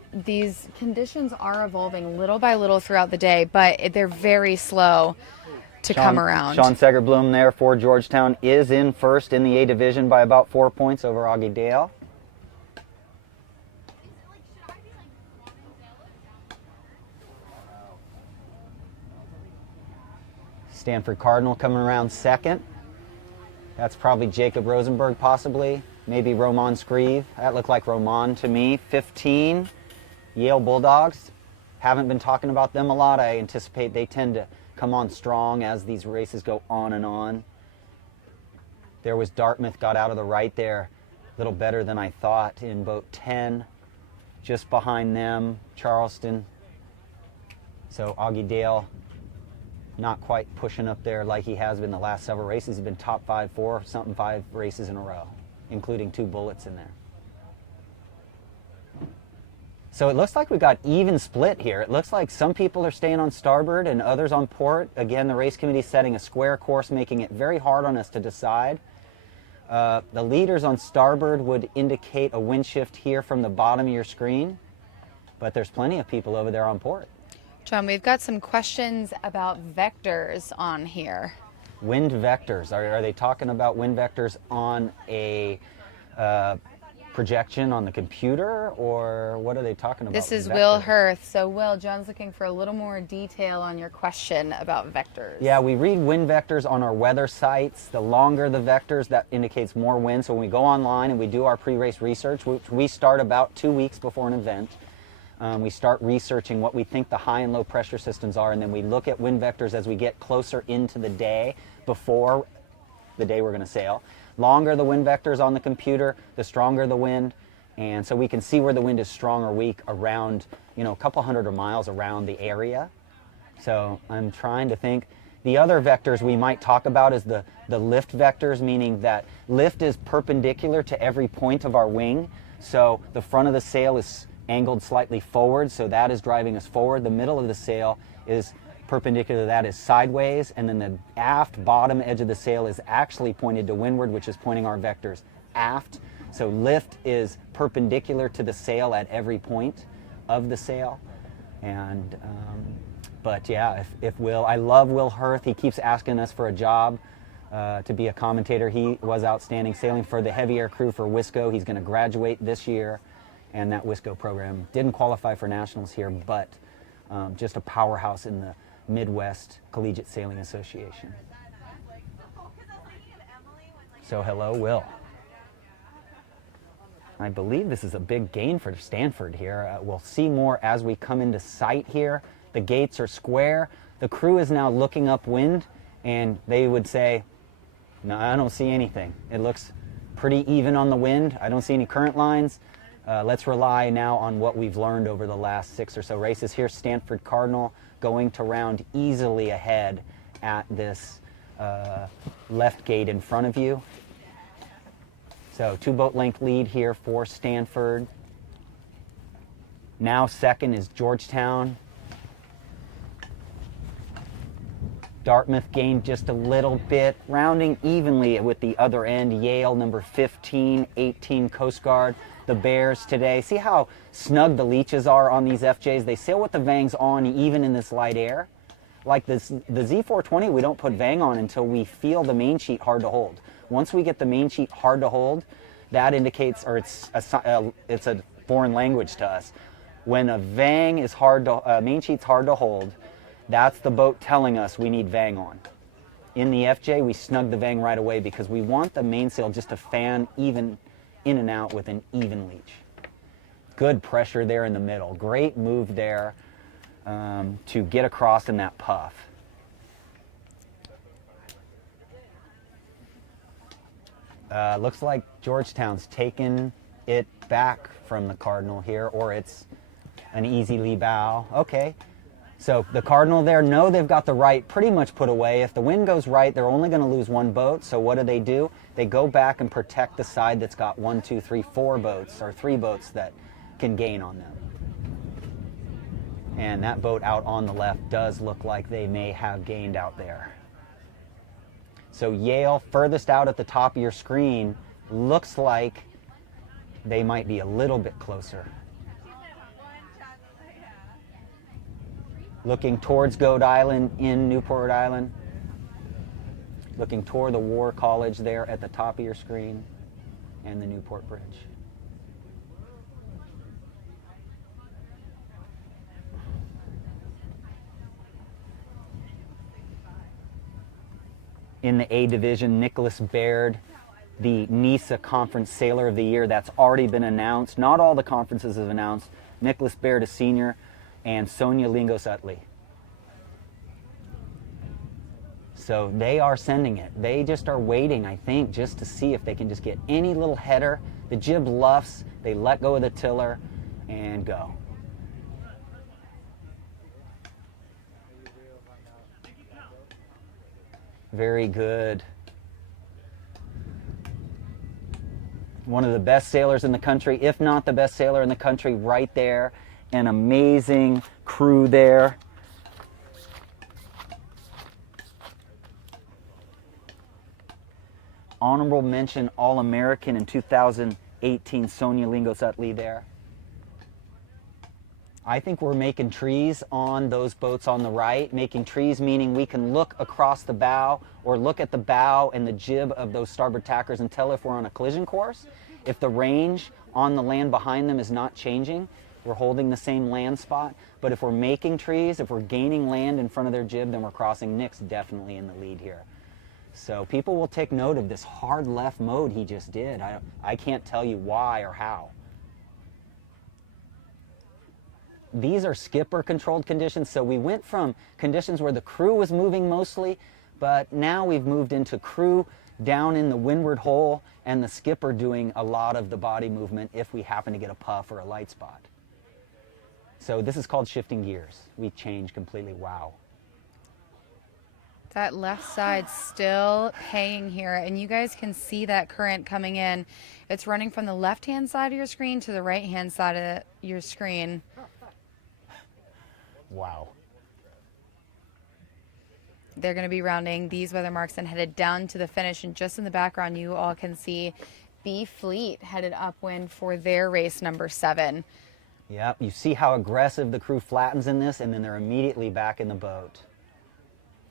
conditions are evolving little by little throughout the day, but they're very slow to come around. Sean Segerblum there for Georgetown is in first in the A division by about 4 points over Augie Dale. Stanford Cardinal coming around second. That's probably Jacob Rosenberg possibly. Maybe Roman Scrieve. That looked like Roman to me. 15, Yale Bulldogs. Haven't been talking about them a lot. I anticipate they tend to come on strong as these races go on and on. There was Dartmouth, got out of the right there, a little better than I thought in boat 10. Just behind them, Charleston. So Augie Dale not quite pushing up there like he has been the last several races. He's been top 5, 5 races in a row, including 2 bullets in there. So it looks like we got even split here. It looks like some people are staying on starboard and others on port. Again, the race committee is setting a square course, making it very hard on us to decide. The leaders on starboard would indicate a wind shift here from the bottom of your screen, but there's plenty of people over there on port. John, we've got some questions about vectors on here. Wind vectors. Are they talking about wind vectors on a projection on the computer, or what are they talking about? This is vectors? Will Hirth. So Will, John's looking for a little more detail on your question about vectors. Yeah, we read wind vectors on our weather sites. The longer the vectors, that indicates more wind. So when we go online and we do our pre-race research, which we start about 2 weeks before an event, we start researching what we think the high and low pressure systems are, and then we look at wind vectors as we get closer into the day before the day we're going to sail. Longer the wind vectors on the computer, the stronger the wind, and so we can see where the wind is strong or weak around, a couple hundred miles around the area. So I'm trying to think. The other vectors we might talk about is the lift vectors, meaning that lift is perpendicular to every point of our wing. So the front of the sail is angled slightly forward, so that is driving us forward. The middle of the sail is perpendicular to that is sideways, and then the aft bottom edge of the sail is actually pointed to windward, which is pointing our vectors aft. So lift is perpendicular to the sail at every point of the sail. And but yeah, if Will, I love Will Hirth. He keeps asking us for a job to be a commentator. He was outstanding sailing for the heavy air crew for Wisco. He's going to graduate this year, and that Wisco program didn't qualify for nationals here, but just a powerhouse in the Midwest Collegiate Sailing Association. So hello, Will. I believe this is a big gain for Stanford here. We'll see more as we come into sight here. The gates are square. The crew is now looking upwind, and they would say, no, I don't see anything. It looks pretty even on the wind. I don't see any current lines. Let's rely now on what we've learned over the last 6 or so races. Here's Stanford Cardinal going to round easily ahead at this left gate in front of you. So 2 boat length lead here for Stanford. Now second is Georgetown. Dartmouth gained just a little bit, rounding evenly with the other end. Yale, number 15, 18 Coast Guard. The Bears today. See how snug the leeches are on these FJs? They sail with the vangs on even in this light air. Like the Z420, we don't put vang on until we feel the main sheet hard to hold. Once we get the main sheet hard to hold, that indicates, or it's a foreign language to us. When a vang is hard to, main sheet's hard to hold, that's the boat telling us we need vang on. In the FJ, we snug the vang right away because we want the mainsail just to fan even in and out with an even leech. Good pressure there in the middle. Great move there to get across in that puff. Looks like Georgetown's taken it back from the Cardinal here, or it's an easy lee bow. Okay. So the Cardinal there, know they've got the right pretty much put away. If the wind goes right, they're only going to lose 1 boat. So what do? They go back and protect the side that's got 1, 2, 3, 4 boats, or 3 boats that can gain on them. And that boat out on the left does look like they may have gained out there. So Yale, furthest out at the top of your screen, looks like they might be a little bit closer. Looking towards Coed Island in Newport, Rhode Island. Looking toward the War College there at the top of your screen and the Newport Bridge. In the A division, Nicholas Baird, the NISA Conference Sailor of the Year. That's already been announced. Not all the conferences have announced. Nicholas Baird, a senior, and Sonia Lingos Utley. So they are sending it. They just are waiting, I think, just to see if they can just get any little header. The jib luffs, they let go of the tiller and go. Very good. One of the best sailors in the country, if not the best sailor in the country, right there. An amazing crew there. Honorable mention All-American in 2018, Sonia Lingos Utley there. I think we're making trees on those boats on the right. Making trees meaning we can look across the bow or look at the bow and the jib of those starboard tackers and tell if we're on a collision course. If the range on the land behind them is not changing, we're holding the same land spot. But if we're making trees, if we're gaining land in front of their jib, then we're crossing. Nick's definitely in the lead here. So people will take note of this hard left mode he just did. I can't tell you why or how. These are skipper controlled conditions, so we went from conditions where the crew was moving mostly, but now we've moved into crew down in the windward hole and the skipper doing a lot of the body movement if we happen to get a puff or a light spot. So this is called shifting gears. We change completely. Wow. That left side still paying here, and you guys can see that current coming in. It's running from the left-hand side of your screen to the right-hand side of your screen. Wow. They're going to be rounding these weather marks and headed down to the finish, and just in the background you all can see B Fleet headed upwind for their race number 7. Yep, you see how aggressive the crew flattens in this, and then they're immediately back in the boat.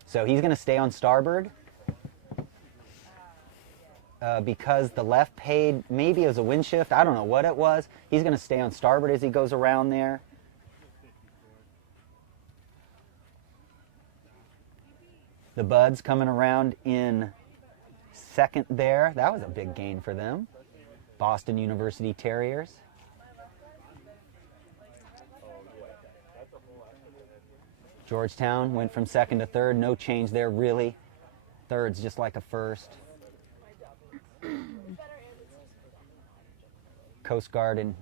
So he's going to stay on starboard because the left paid, maybe it was a wind shift, I don't know what it was. He's going to stay on starboard as he goes around there. The Buds coming around in second there. That was a big gain for them. Boston University Terriers. Georgetown went from second to third. No change there, really. Third's just like a first. Coast Guard in,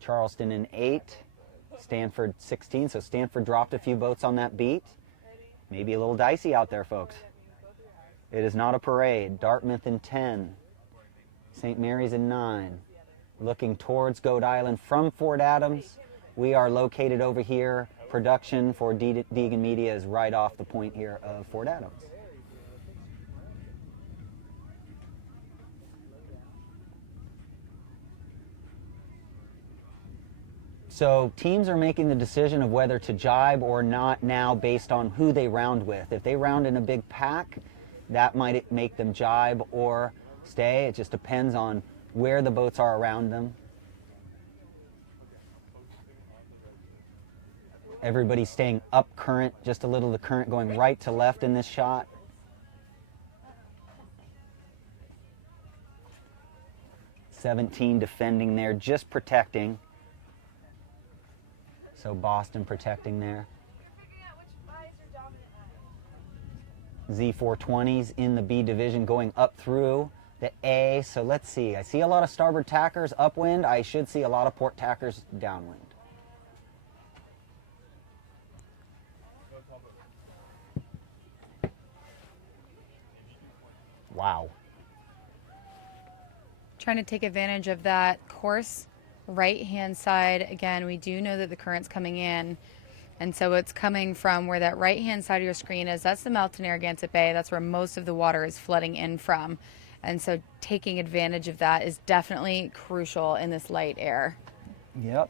Charleston in 8. Stanford 16. So Stanford dropped a few boats on that beat. Maybe a little dicey out there, folks. It is not a parade. Dartmouth in 10. St. Mary's in 9. Looking towards Coed Island from Fort Adams. We are located over here. Production for Degan Media is right off the point here of Fort Adams. So teams are making the decision of whether to jibe or not now based on who they round with. If they round in a big pack, that might make them jibe or stay. It just depends on where the boats are around them. Everybody's staying up current, just a little of the current going right to left in this shot. '17 defending there, just protecting. So Boston protecting there. Z420s in the B division going up through the A. So let's see. I see a lot of starboard tackers upwind. I should see a lot of port tackers downwind. Wow. Trying to take advantage of that course right-hand side. Again, we do know that the current's coming in, and so it's coming from where that right-hand side of your screen is. That's the mouth to Narragansett Bay. That's where most of the water is flooding in from, and so taking advantage of that is definitely crucial in this light air. Yep.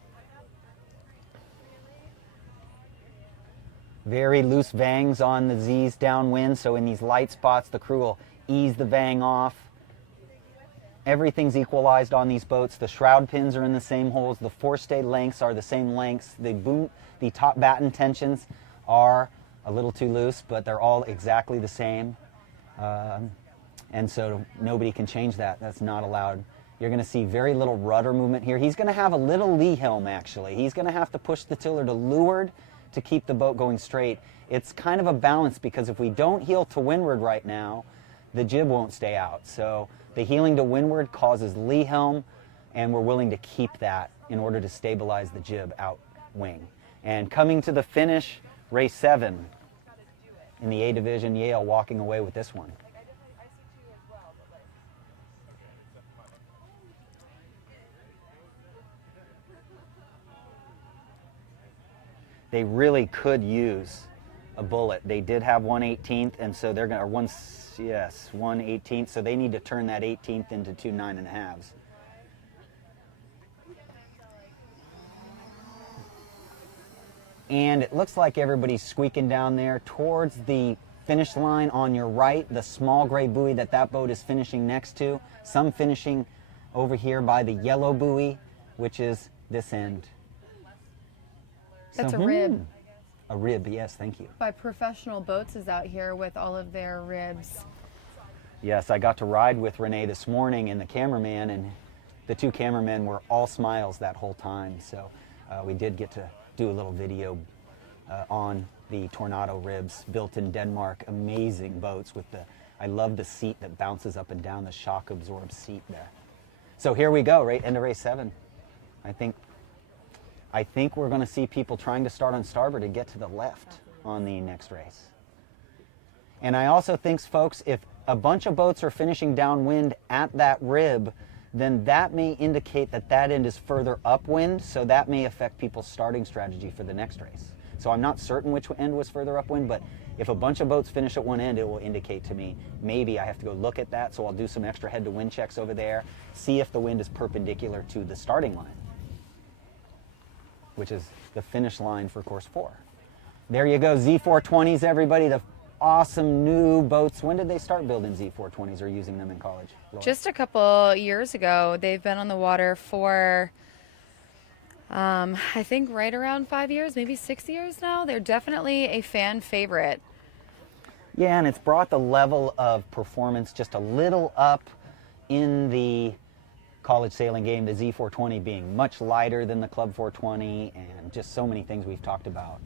Very loose vangs on the Z's downwind, so in these light spots the crew will ease the vang off. Everything's equalized on these boats. The shroud pins are in the same holes. The forestay lengths are the same lengths. The top batten tensions are a little too loose, but they're all exactly the same. And so nobody can change that. That's not allowed. You're going to see very little rudder movement here. He's going to have a little lee helm, actually. He's going to have to push the tiller to leeward to keep the boat going straight. It's kind of a balance, because if we don't heel to windward right now, the jib won't stay out. So the heeling to windward causes lee helm, and we're willing to keep that in order to stabilize the jib out wing. And coming to the finish, race 7 in the A division, Yale walking away with this one. They really could use a bullet. They did have 1/18th, and so they're going to, 1/18th, so they need to turn that 18th into 2 9.5s. And it looks like everybody's squeaking down there towards the finish line on your right, the small gray buoy that boat is finishing next to. Some finishing over here by the yellow buoy, which is this end. That's a rib. A rib, yes, thank you. By Professional Boats is out here with all of their ribs. Yes, I got to ride with Renee this morning and the cameraman, and the 2 cameramen were all smiles that whole time. So we did get to do a little video on the Tornado ribs built in Denmark. Amazing boats with I love the seat that bounces up and down, the shock absorbed seat there. So here we go, right into race 7. I think we're going to see people trying to start on starboard to get to the left on the next race. And I also think, folks, if a bunch of boats are finishing downwind at that rib, then that may indicate that end is further upwind, so that may affect people's starting strategy for the next race. So I'm not certain which end was further upwind, but if a bunch of boats finish at one end, it will indicate to me maybe I have to go look at that, so I'll do some extra head-to-wind checks over there, see if the wind is perpendicular to the starting line, which is the finish line for course 4. There you go, Z420s, everybody, the awesome new boats. When did they start building Z420s or using them in college, Laura? Just a couple years ago. They've been on the water for, I think, right around 5 years, maybe 6 years now. They're definitely a fan favorite. Yeah, and it's brought the level of performance just a little up in the college sailing game, the Z420 being much lighter than the Club 420, and just so many things we've talked about.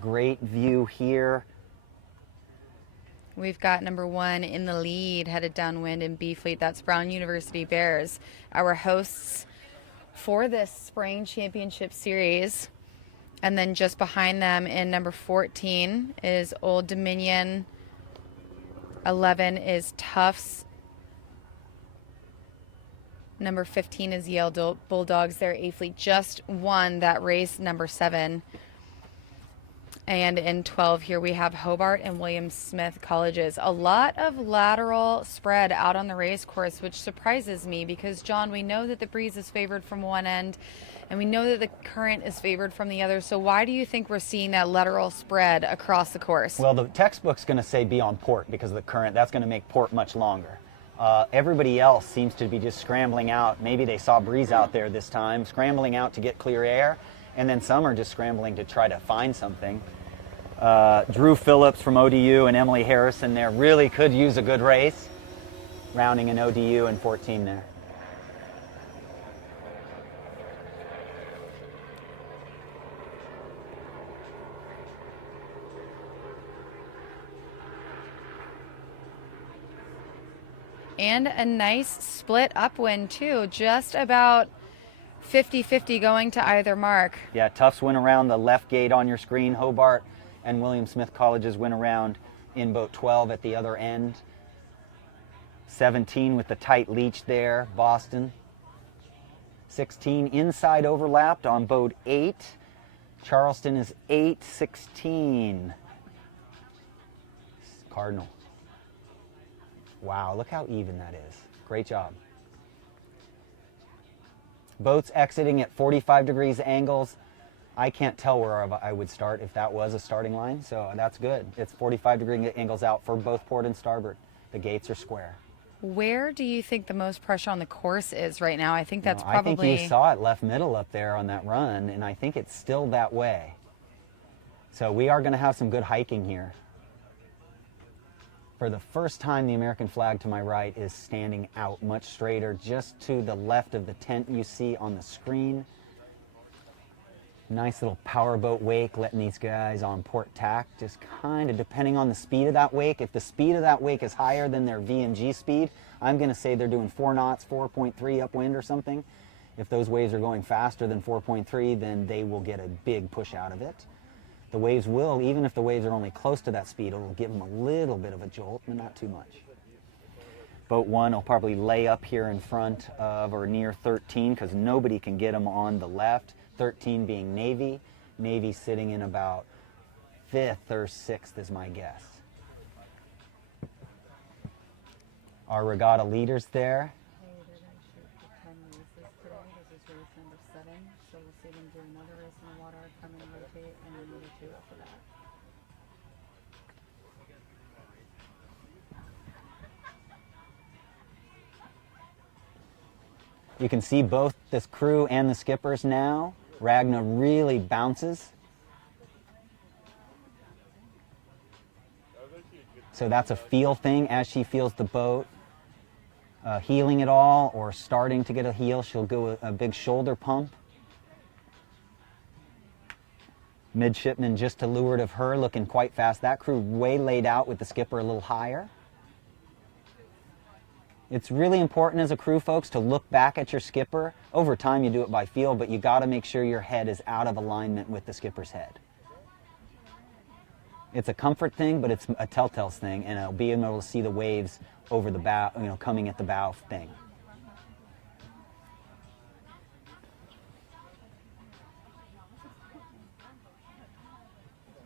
Great view here. We've got number 1 in the lead, headed downwind in B Fleet. That's Brown University Bears, our hosts for this spring championship series. And then just behind them in number 14 is Old Dominion. 11 is Tufts. Number 15 is Yale Bulldogs. Their A Fleet just won that race, number 7. And in 12 here we have Hobart and William Smith colleges. A lot of lateral spread out on the race course, which surprises me because, John, we know that the breeze is favored from one end and we know that the current is favored from the other. So why do you think we're seeing that lateral spread across the course? Well, the textbook's going to say be on port because of the current. That's going to make port much longer. Everybody else seems to be just scrambling out. Maybe they saw breeze out there this time, scrambling out to get clear air, and then some are just scrambling to try to find something. Drew Phillips from ODU and Emily Harrison there really could use a good race, rounding an ODU in 14 there. And a nice split upwind too, just about 50-50 going to either mark. Yeah, Tufts went around the left gate on your screen. Hobart and William Smith colleges went around in boat 12 at the other end. 17 with the tight leech there, Boston. 16 inside overlapped on boat 8. Charleston is 8-16. Cardinal. Wow, look how even that is. Great job. Boats exiting at 45 degrees angles. I can't tell where I would start if that was a starting line, so that's good. It's 45 degree angles out for both port and starboard. The gates are square. Where do you think the most pressure on the course is right now? I think that's probably... I think you saw it left middle up there on that run, and I think it's still that way. So we are going to have some good hiking here. For the first time, the American flag to my right is standing out much straighter, just to the left of the tent you see on the screen. Nice little powerboat wake, letting these guys on port tack, just kind of depending on the speed of that wake. If the speed of that wake is higher than their VNG speed, I'm going to say they're doing 4 knots, 4.3 upwind or something. If those waves are going faster than 4.3, then they will get a big push out of it. The waves will, even if the waves are only close to that speed, it'll give them a little bit of a jolt, but not too much. Boat 1 will probably lay up here in front of or near 13 because nobody can get them on the left. 13 being Navy. Navy sitting in about 5th or 6th is my guess. Our regatta leaders there. You can see both this crew and the skippers now. Ragna really bounces. So that's a feel thing. As she feels the boat heeling it all or starting to get a heel, she'll go a big shoulder pump. Midshipman just to leeward of her, looking quite fast. That crew way laid out with the skipper a little higher. It's really important as a crew, folks, to look back at your skipper. Over time, you do it by feel, but you got to make sure your head is out of alignment with the skipper's head. It's a comfort thing, but it's a telltale thing, and it'll be able to see the waves over the bow, coming at the bow thing.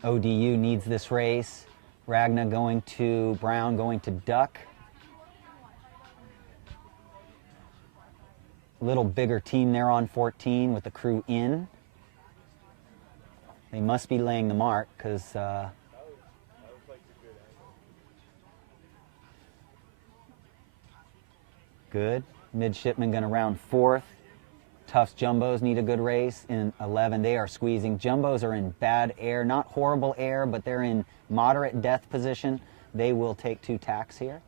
ODU needs this race. Ragna going to Brown, going to duck. Little bigger team there on 14 with the crew in. They must be laying the mark because good. Midshipman going to round 4th. Tufts Jumbos need a good race in 11. They are squeezing. Jumbos are in bad air, not horrible air, but they're in moderate death position. They will take 2 tacks here.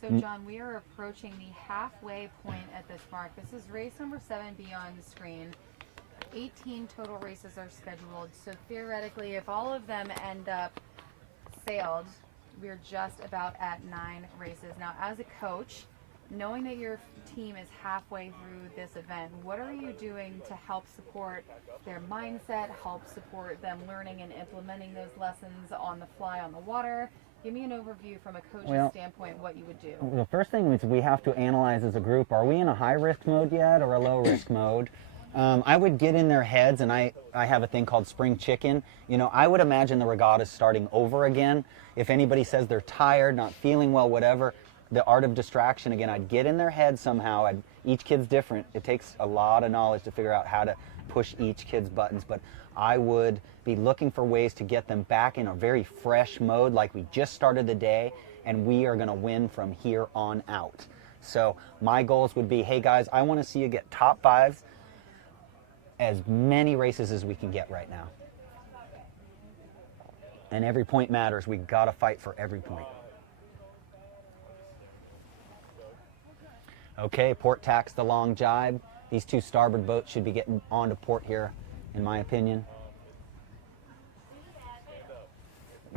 So John, we are approaching the halfway point at this mark. This is race number 7 beyond the screen. 18 total races are scheduled. So theoretically, if all of them end up sailed, we're just about at 9 races. Now, as a coach, knowing that your team is halfway through this event, what are you doing to help support their mindset, help support them learning and implementing those lessons on the fly on the water? Give me an overview from a coach's standpoint what you would do. The first thing is we have to analyze as a group, are we in a high-risk mode yet or a low-risk mode? I would get in their heads, and I have a thing called spring chicken. I would imagine the regatta is starting over again. If anybody says they're tired, not feeling well, whatever, the art of distraction, again, I'd get in their head somehow. Each kid's different. It takes a lot of knowledge to figure out how to push each kid's buttons, but I would be looking for ways to get them back in a very fresh mode like we just started the day, and we are going to win from here on out. So my goals would be, hey guys, I want to see you get top 5s as many races as we can get right now. And every point matters. We got to fight for every point. Okay, port tacks the long jibe. These 2 starboard boats should be getting onto port here, in my opinion.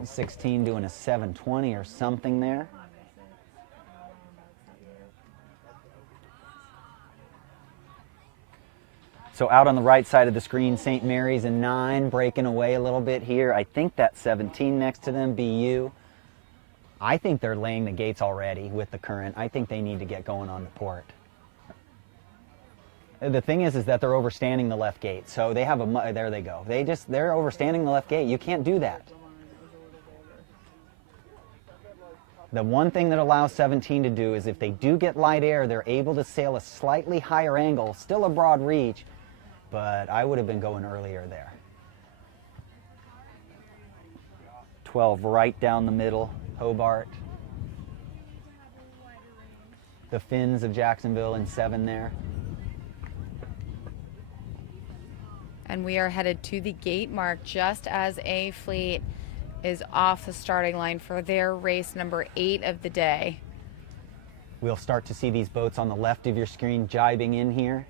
16 doing a 720 or something there. So out on the right side of the screen, St. Mary's and 9 breaking away a little bit here. I think that's 17 next to them, BU. I think they're laying the gates already with the current. I think they need to get going on the port. The thing is that they're overstanding the left gate. So they have there they go. They're overstanding the left gate. You can't do that. The one thing that allows 17 to do is if they do get light air, they're able to sail a slightly higher angle, still a broad reach, but I would have been going earlier there. 12 right down the middle, Hobart. The fins of Jacksonville in 7 there. And we are headed to the gate mark just as A Fleet is off the starting line for their race number 8 of the day. We'll start to see these boats on the left of your screen jibing in here.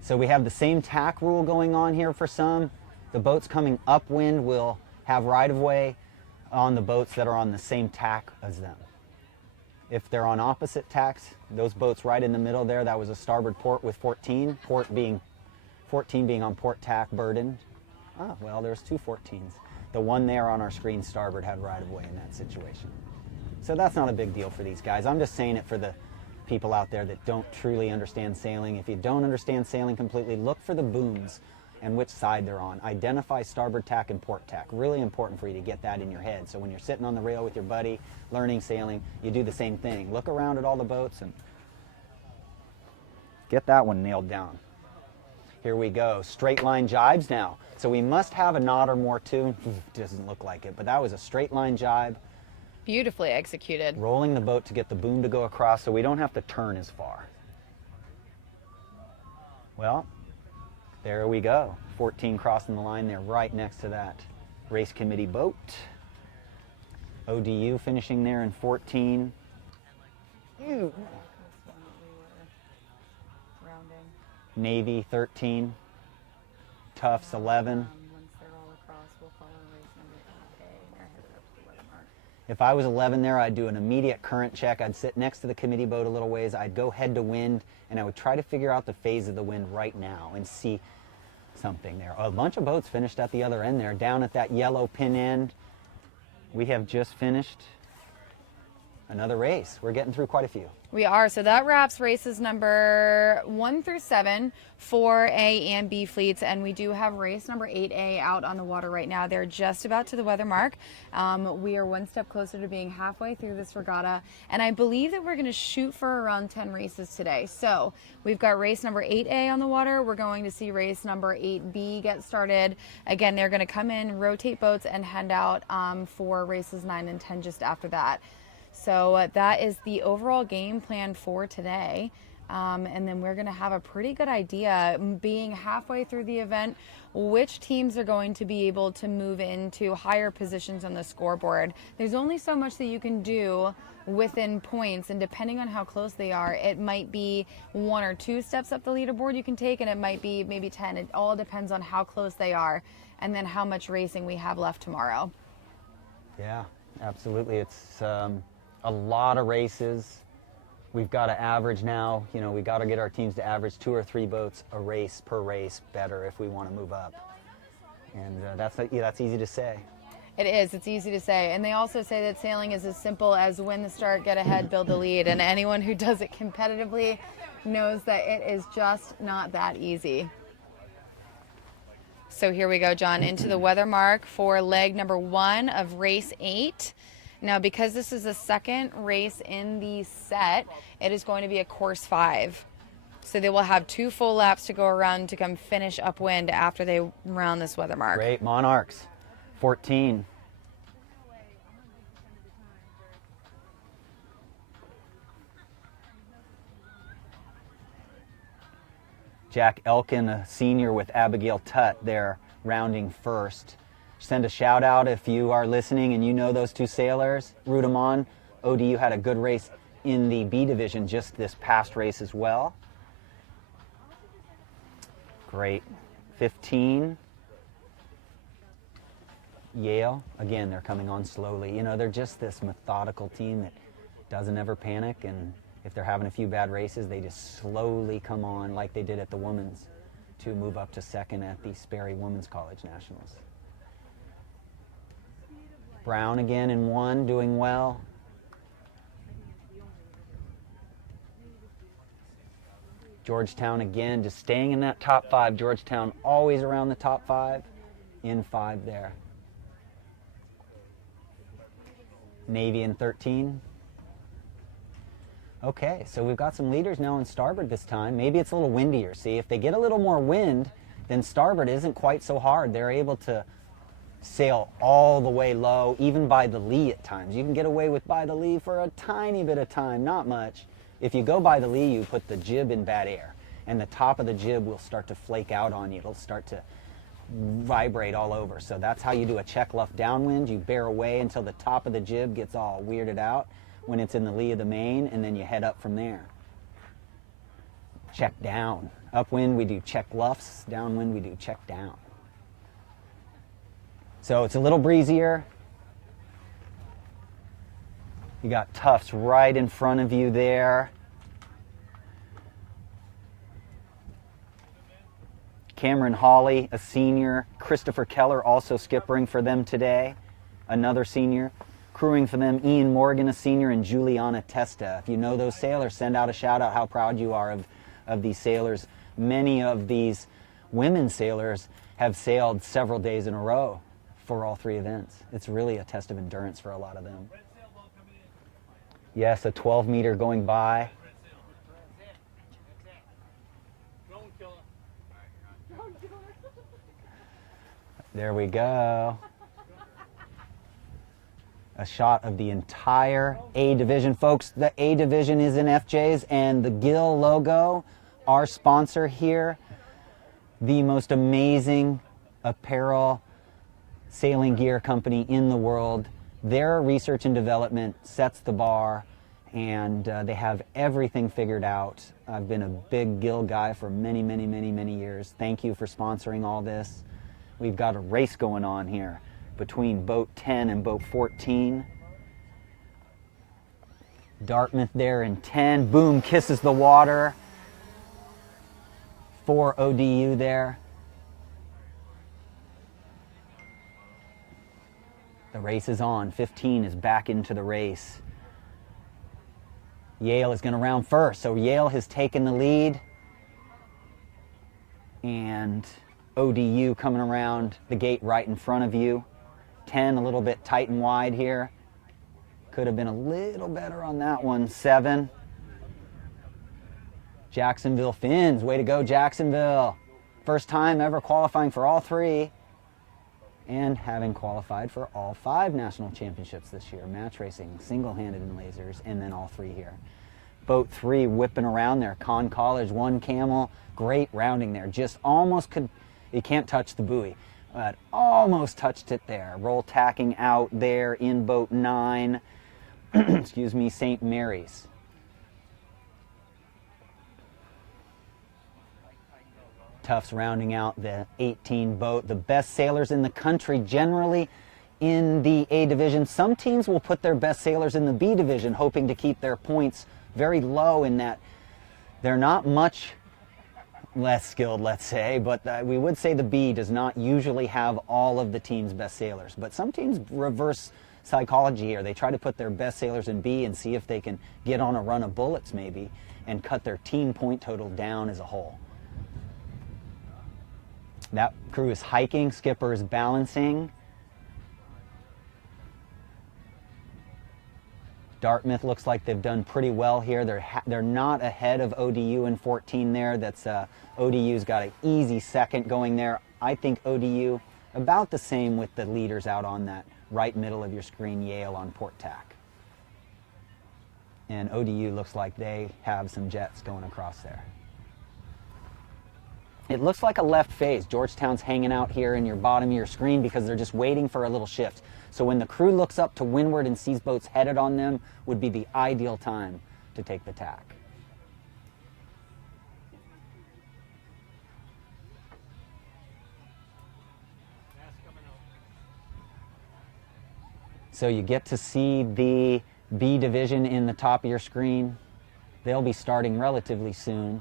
So we have the same tack rule going on here for some. The boats coming upwind will have right-of-way on the boats that are on the same tack as them. If they're on opposite tacks, those boats right in the middle there, that was a starboard port with 14 being on port tack burdened. Ah, well, there's 2 14s. The one there on our screen starboard had right-of-way in that situation. So that's not a big deal for these guys. I'm just saying it for the people out there that don't truly understand sailing. If you don't understand sailing completely, look for the booms and which side they're on. Identify starboard tack and port tack. Really important for you to get that in your head. So when you're sitting on the rail with your buddy, learning sailing, you do the same thing. Look around at all the boats and get that one nailed down. Here we go, straight line jibes now. So we must have a knot or more too. Doesn't look like it, but that was a straight line jibe. Beautifully executed. Rolling the boat to get the boom to go across so we don't have to turn as far. Well, there we go. 14 crossing the line there right next to that race committee boat. ODU finishing there in 14. Ew. Navy 13. Tufts 11. If I was 11 there, I'd do an immediate current check. I'd sit next to the committee boat a little ways. I'd go head to wind, and I would try to figure out the phase of the wind right now and see something there. A bunch of boats finished at the other end there, down at that yellow pin end. We have just finished another race. We're getting through quite a few. We are. So that wraps races number 1 through 7 for A and B fleets, and we do have race number 8A out on the water right now. They're just about to the weather mark. We are one step closer to being halfway through this regatta, and I believe that we're going to shoot for around 10 races today. So we've got race number 8A on the water. We're going to see race number 8B get started. Again, they're going to come in, rotate boats, and head out for races 9 and 10 just after that. So that is the overall game plan for today. And then we're going to have a pretty good idea, being halfway through the event, which teams are going to be able to move into higher positions on the scoreboard. There's only so much that you can do within points, and depending on how close they are, it might be 1 or 2 steps up the leaderboard you can take, and it might be maybe 10. It all depends on how close they are and then how much racing we have left tomorrow. Yeah, absolutely. It's a lot of races. We've got to average now, we got to get our teams to average 2 or 3 boats a race per race better if we want to move up. And that's easy to say. It is. It's easy to say. And they also say that sailing is as simple as win the start, get ahead, build the lead. And anyone who does it competitively knows that it is just not that easy. So here we go, John, into the weather mark for leg number 1 of race 8. Now, because this is the second race in the set, it is going to be a course 5. So they will have 2 full laps to go around to come finish upwind after they round this weather mark. Great, Monarchs, 14. Jack Elkin, a senior with Abigail Tutt there, rounding first. Send a shout out if you are listening and you know those 2 sailors. Root them on. ODU had a good race in the B division just this past race as well. Great. 15. Yale, again, they're coming on slowly. They're just this methodical team that doesn't ever panic, and if they're having a few bad races, they just slowly come on like they did at the women's to move up to second at the Sperry Women's College Nationals. Brown again in 1, doing well. Georgetown again, just staying in that top 5. Georgetown always around the top 5, in 5 there. Navy in 13. Okay, so we've got some leaders now on starboard this time. Maybe it's a little windier. See, if they get a little more wind, then starboard isn't quite so hard. They're able to sail all the way low, even by the lee at times. You can get away with by the lee for a tiny bit of time, not much. If you go by the lee, you put the jib in bad air, and the top of the jib will start to flake out on you. It'll start to vibrate all over. So that's how you do a check luff downwind. You bear away until the top of the jib gets all weirded out when it's in the lee of the main, and then you head up from there. Check down. Upwind we do check luffs, downwind we do check down. So it's a little breezier. You got Tufts right in front of you there. Cameron Hawley, a senior. Christopher Keller, also skippering for them today, another senior. Crewing for them, Ian Morgan, a senior, and Juliana Testa. If you know those sailors, send out a shout out how proud you are of these sailors. Many of these women sailors have sailed several days in a row for all three events. It's really a test of endurance for a lot of them. Yes, a 12 meter going by. There we go. A shot of the entire A division. Folks, the A division is in FJs, and the Gill logo, our sponsor here, the most amazing apparel sailing gear company in the world. Their research and development sets the bar, and they have everything figured out. I've been a big Gill guy for many, many, many, many years. Thank you for sponsoring all this. We've got a race going on here between boat 10 and boat 14. Dartmouth there in 10. Boom, kisses the water. 4 ODU there. The race is on. 15 is back into the race. Yale is going to round first. So Yale has taken the lead. And ODU coming around the gate right in front of you. 10 a little bit tight and wide here. Could have been a little better on that one. 7. Jacksonville Finns. Way to go, Jacksonville. First time ever qualifying for all 3. And having qualified for all 5 national championships this year. Match racing, single-handed in lasers, and then all 3 here. Boat 3 whipping around there. Conn College, 1 camel. Great rounding there. Just almost could, you can't touch the buoy, but almost touched it there. Roll tacking out there in boat 9. Excuse me, St. Mary's. Tufts rounding out the 18 boat. The best sailors in the country generally in the A division. Some teams will put their best sailors in the B division, hoping to keep their points very low in that they're not much less skilled, let's say, but we would say the B does not usually have all of the team's best sailors. But some teams reverse psychology here. They try to put their best sailors in B and see if they can get on a run of bullets maybe and cut their team point total down as a whole. That crew is hiking, skipper is balancing. Dartmouth looks like they've done pretty well here. They're not ahead of ODU in 14 there. That's ODU's got an easy second going there. I think ODU about the same with the leaders out on that right middle of your screen, Yale on port tack. And ODU looks like they have some jets going across there. It looks like a left phase. Georgetown's hanging out here in your bottom of your screen because they're just waiting for a little shift. So when the crew looks up to windward and sees boats headed on them would be the ideal time to take the tack. So you get to see the B division in the top of your screen. They'll be starting relatively soon.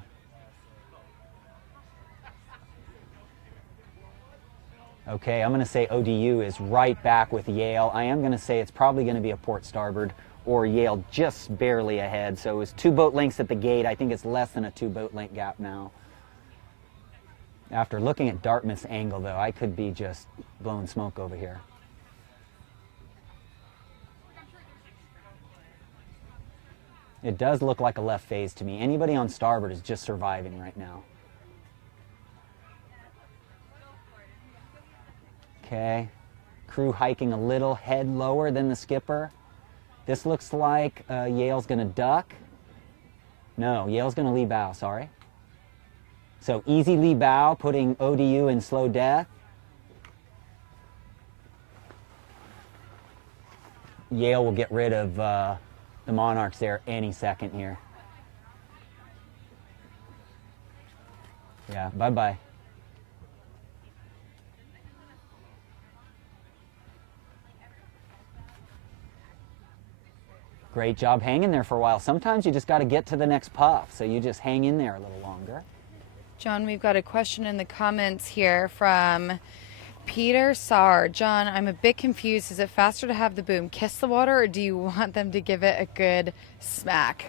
Okay, I'm going to say ODU is right back with Yale. I am going to say it's probably going to be a port starboard or Yale just barely ahead. So it was 2 boat lengths at the gate. I think it's less than a 2 boat length gap now. After looking at Dartmouth's angle, though, I could be just blowing smoke over here. It does look like a left phase to me. Anybody on starboard is just surviving right now. Okay, crew hiking a little, head lower than the skipper. This looks like Yale's gonna duck. No, Yale's gonna lee bow, sorry. So easy lee bow, putting ODU in slow death. Yale will get rid of the Monarchs there any second here. Yeah, bye-bye. Great job hanging there for a while. Sometimes you just got to get to the next puff, so you just hang in there a little longer. John, we've got a question in the comments here from Peter Saar. John, I'm a bit confused. Is it faster to have the boom kiss the water, or do you want them to give it a good smack?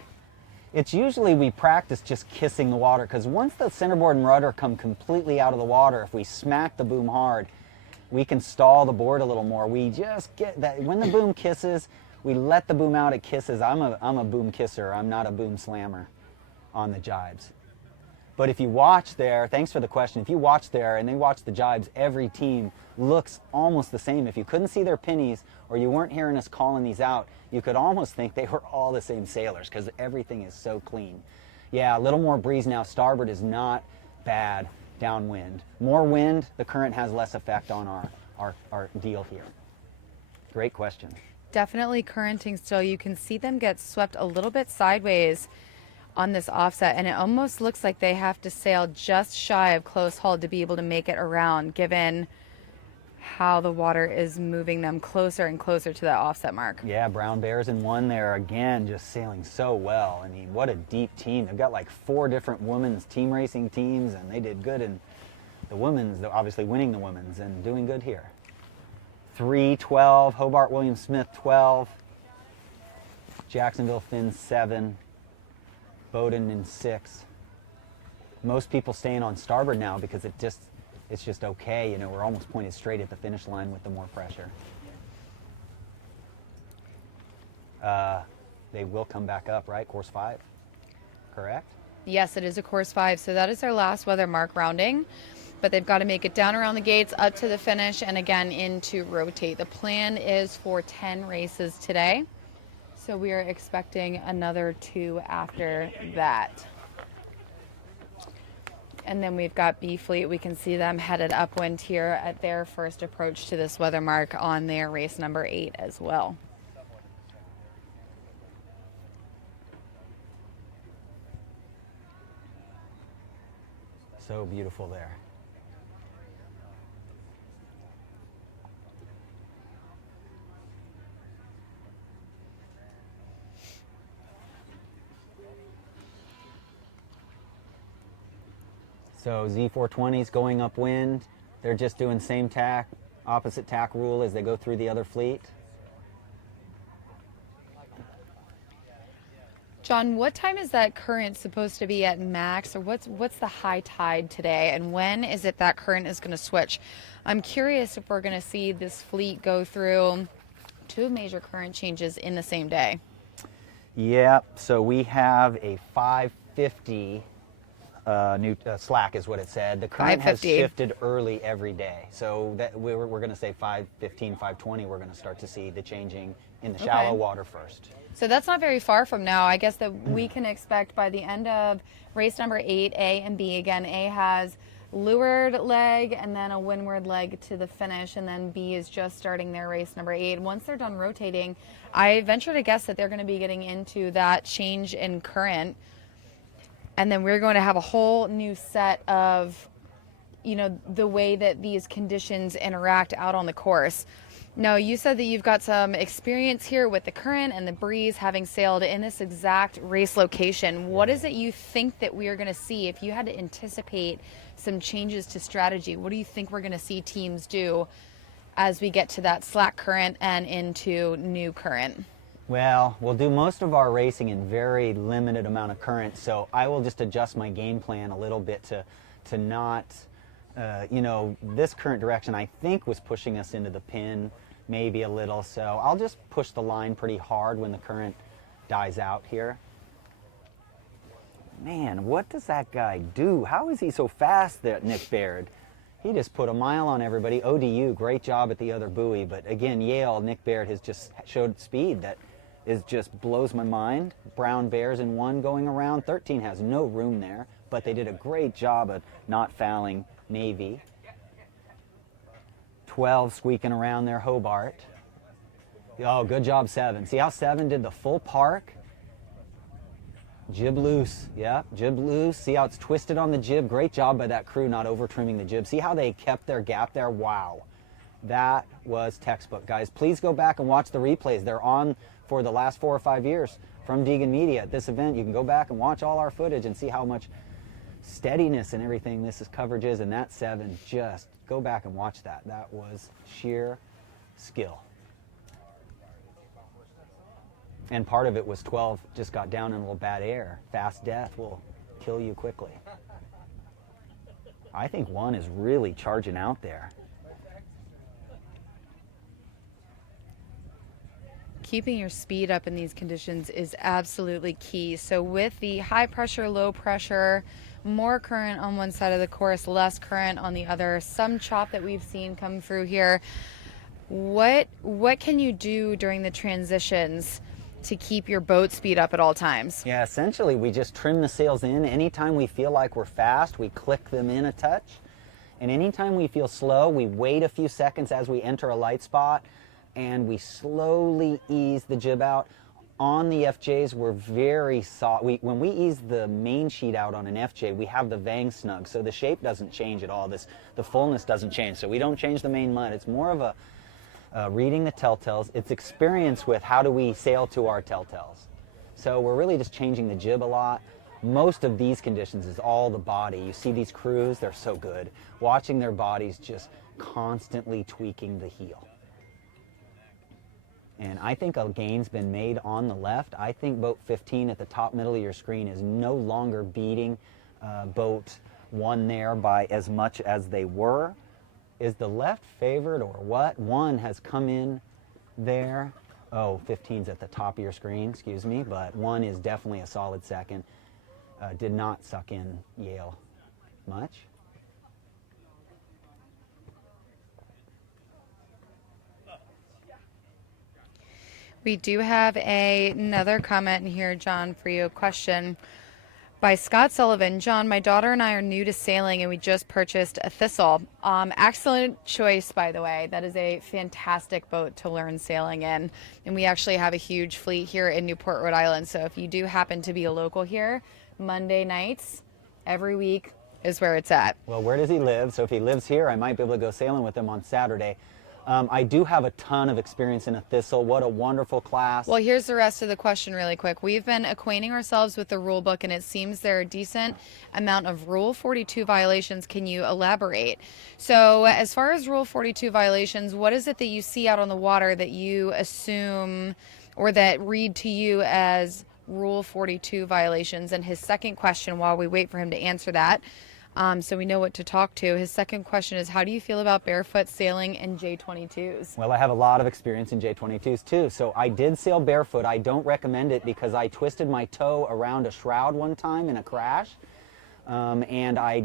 It's usually we practice just kissing the water, because once the centerboard and rudder come completely out of the water, if we smack the boom hard, we can stall the board a little more. We just get that when the boom kisses, we let the boom out, it kisses. I'm a boom kisser. I'm not a boom slammer on the jibes. But if you watch there, thanks for the question, if you watch there and they watch the jibes, every team looks almost the same. If you couldn't see their pennies or you weren't hearing us calling these out, you could almost think they were all the same sailors because everything is so clean. Yeah, a little more breeze now. Starboard is not bad downwind. More wind, the current has less effect on our deal here. Great question. Definitely currenting still. You can see them get swept a little bit sideways on this offset, and it almost looks like they have to sail just shy of close hull to be able to make it around, given how the water is moving them closer and closer to that offset mark. Yeah, Brown Bears in one there again, just sailing so well. I mean, what a deep team. They've got like 4 different women's team racing teams, and they did good in the women's, obviously winning the women's and doing good here. 3-12, Hobart William Smith 12, Jacksonville Finn 7, Bowdoin in 6. Most people staying on starboard now because it's just okay. You know, we're almost pointed straight at the finish line with the more pressure. They will come back up, right? Course 5, correct? Yes, it is a course 5, so that is our last weather mark rounding. But they've got to make it down around the gates, up to the finish, and again in to rotate. The plan is for 10 races today, so we are expecting another 2 after that. And then we've got B Fleet. We can see them headed upwind here at their first approach to this weather mark on their race number 8 as well. So beautiful there. So Z420's going upwind. They're just doing same tack, opposite tack rule as they go through the other fleet. John, what time is that current supposed to be at max, or what's the high tide today, and when is it that current is going to switch? I'm curious if we're going to see this fleet go through 2 major current changes in the same day. Yep, so we have a 550 new slack is what it said. The current has shifted early every day. So that we're going to say 515, 520, we're going to start to see the changing in the shallow water first. So that's not very far from now. I guess that we can expect by the end of race number 8, A and B. Again, A has leeward leg and then a windward leg to the finish, and then B is just starting their race number 8. Once they're done rotating, I venture to guess that they're going to be getting into that change in current. And then we're going to have a whole new set of, you know, the way that these conditions interact out on the course. Now, you said that you've got some experience here with the current and the breeze, having sailed in this exact race location. What is it you think that we are going to see? If you had to anticipate some changes to strategy, what do you think we're going to see teams do as we get to that slack current and into new current? Well, we'll do most of our racing in very limited amount of current, so I will just adjust my game plan a little bit to not, you know, this current direction I think was pushing us into the pin, maybe a little, so I'll just push the line pretty hard when the current dies out here. Man, what does that guy do? How is he so fast, that Nick Baird? He just put a mile on everybody. ODU, great job at the other buoy, but again, Yale, Nick Baird has just showed speed that is just blows my mind. Brown Bears in 1 going around. 13 has no room there, but they did a great job of not fouling Navy. 12 squeaking around there, Hobart. Oh, good job, 7. See how 7 did the full park? Jib loose, yeah, jib loose. See how it's twisted on the jib? Great job by that crew not over trimming the jib. See how they kept their gap there? Wow. That was textbook, guys. Please go back and watch the replays. They're on for the last 4 or 5 years from Degan Media at this event. You can go back and watch all our footage and see how much steadiness and everything this coverage is. And that 7, just go back and watch that. That was sheer skill. And part of it was 12 just got down in a little bad air. Fast death will kill you quickly. I think 1 is really charging out there. Keeping your speed up in these conditions is absolutely key. So with the high pressure, low pressure, more current on one side of the course, less current on the other, some chop that we've seen come through here, what can you do during the transitions to keep your boat speed up at all times? Yeah, essentially we just trim the sails in. Anytime we feel like we're fast, we click them in a touch. And anytime we feel slow, we wait a few seconds as we enter a light spot and we slowly ease the jib out. On the FJs, we're very soft. When we ease the main sheet out on an FJ, we have the vang snug, so the shape doesn't change at all. The fullness doesn't change, so we don't change the main mud. It's more of a reading the telltales. It's experience with how do we sail to our telltales. So we're really just changing the jib a lot. Most of these conditions is all the body. You see these crews, they're so good. Watching their bodies just constantly tweaking the heel. And I think a gain's been made on the left. I think boat 15 at the top middle of your screen is no longer beating boat 1 there by as much as they were. Is the left favored or what? 1 has come in there. Oh, 15's at the top of your screen, excuse me, but 1 is definitely a solid second. Did not suck in Yale much. We do have another comment in here, John, for you, a question by Scott Sullivan. John, my daughter and I are new to sailing and we just purchased a Thistle. Excellent choice, by the way. That is a fantastic boat to learn sailing in. And we actually have a huge fleet here in Newport, Rhode Island. So if you do happen to be a local here, Monday nights, every week is where it's at. Well, where does he live? So if he lives here, I might be able to go sailing with him on Saturday. I do have a ton of experience in a Thistle. What a wonderful class. Well, here's the rest of the question really quick. We've been acquainting ourselves with the rule book, and it seems there are a decent amount of Rule 42 violations. Can you elaborate? So as far as Rule 42 violations, what is it that you see out on the water that you assume or that read to you as Rule 42 violations? And his second question, while we wait for him to answer that, so we know what to talk to. His second question is, how do you feel about barefoot sailing in J22s? Well, I have a lot of experience in J22s too. So I did sail barefoot. I don't recommend it because I twisted my toe around a shroud one time in a crash. And I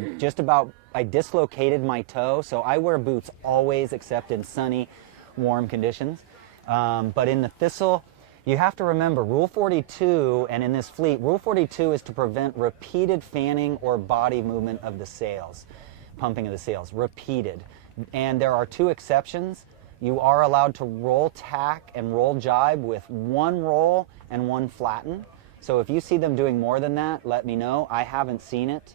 dislocated my toe. So I wear boots always except in sunny, warm conditions. But in the Thistle, you have to remember Rule 42, and in this fleet, Rule 42 is to prevent repeated fanning or body movement of the sails, pumping of the sails, repeated. And there are 2 exceptions. You are allowed to roll tack and roll jibe with 1 roll and 1 flatten. So if you see them doing more than that, let me know. I haven't seen it.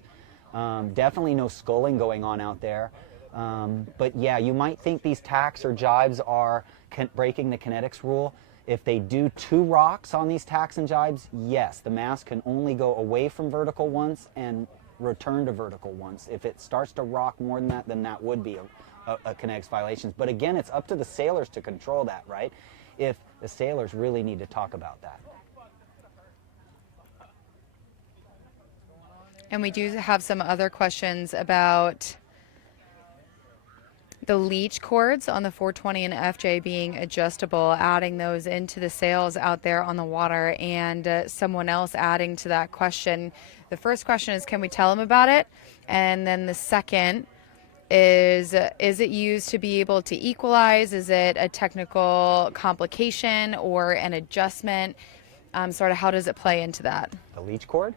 Definitely no sculling going on out there. But yeah, you might think these tacks or jibes are breaking the kinetics rule. If they do 2 rocks on these tacks and jibes, yes, the mast can only go away from vertical once and return to vertical once. If it starts to rock more than that, then that would be a kinetics violation. But again, it's up to the sailors to control that, right? If the sailors really need to talk about that. And we do have some other questions about the leech cords on the 420 and FJ being adjustable, adding those into the sails out there on the water, and someone else adding to that question. The first question is, can we tell them about it? And then the second is it used to be able to equalize? Is it a technical complication or an adjustment? Sort of how does it play into that? The leech cord?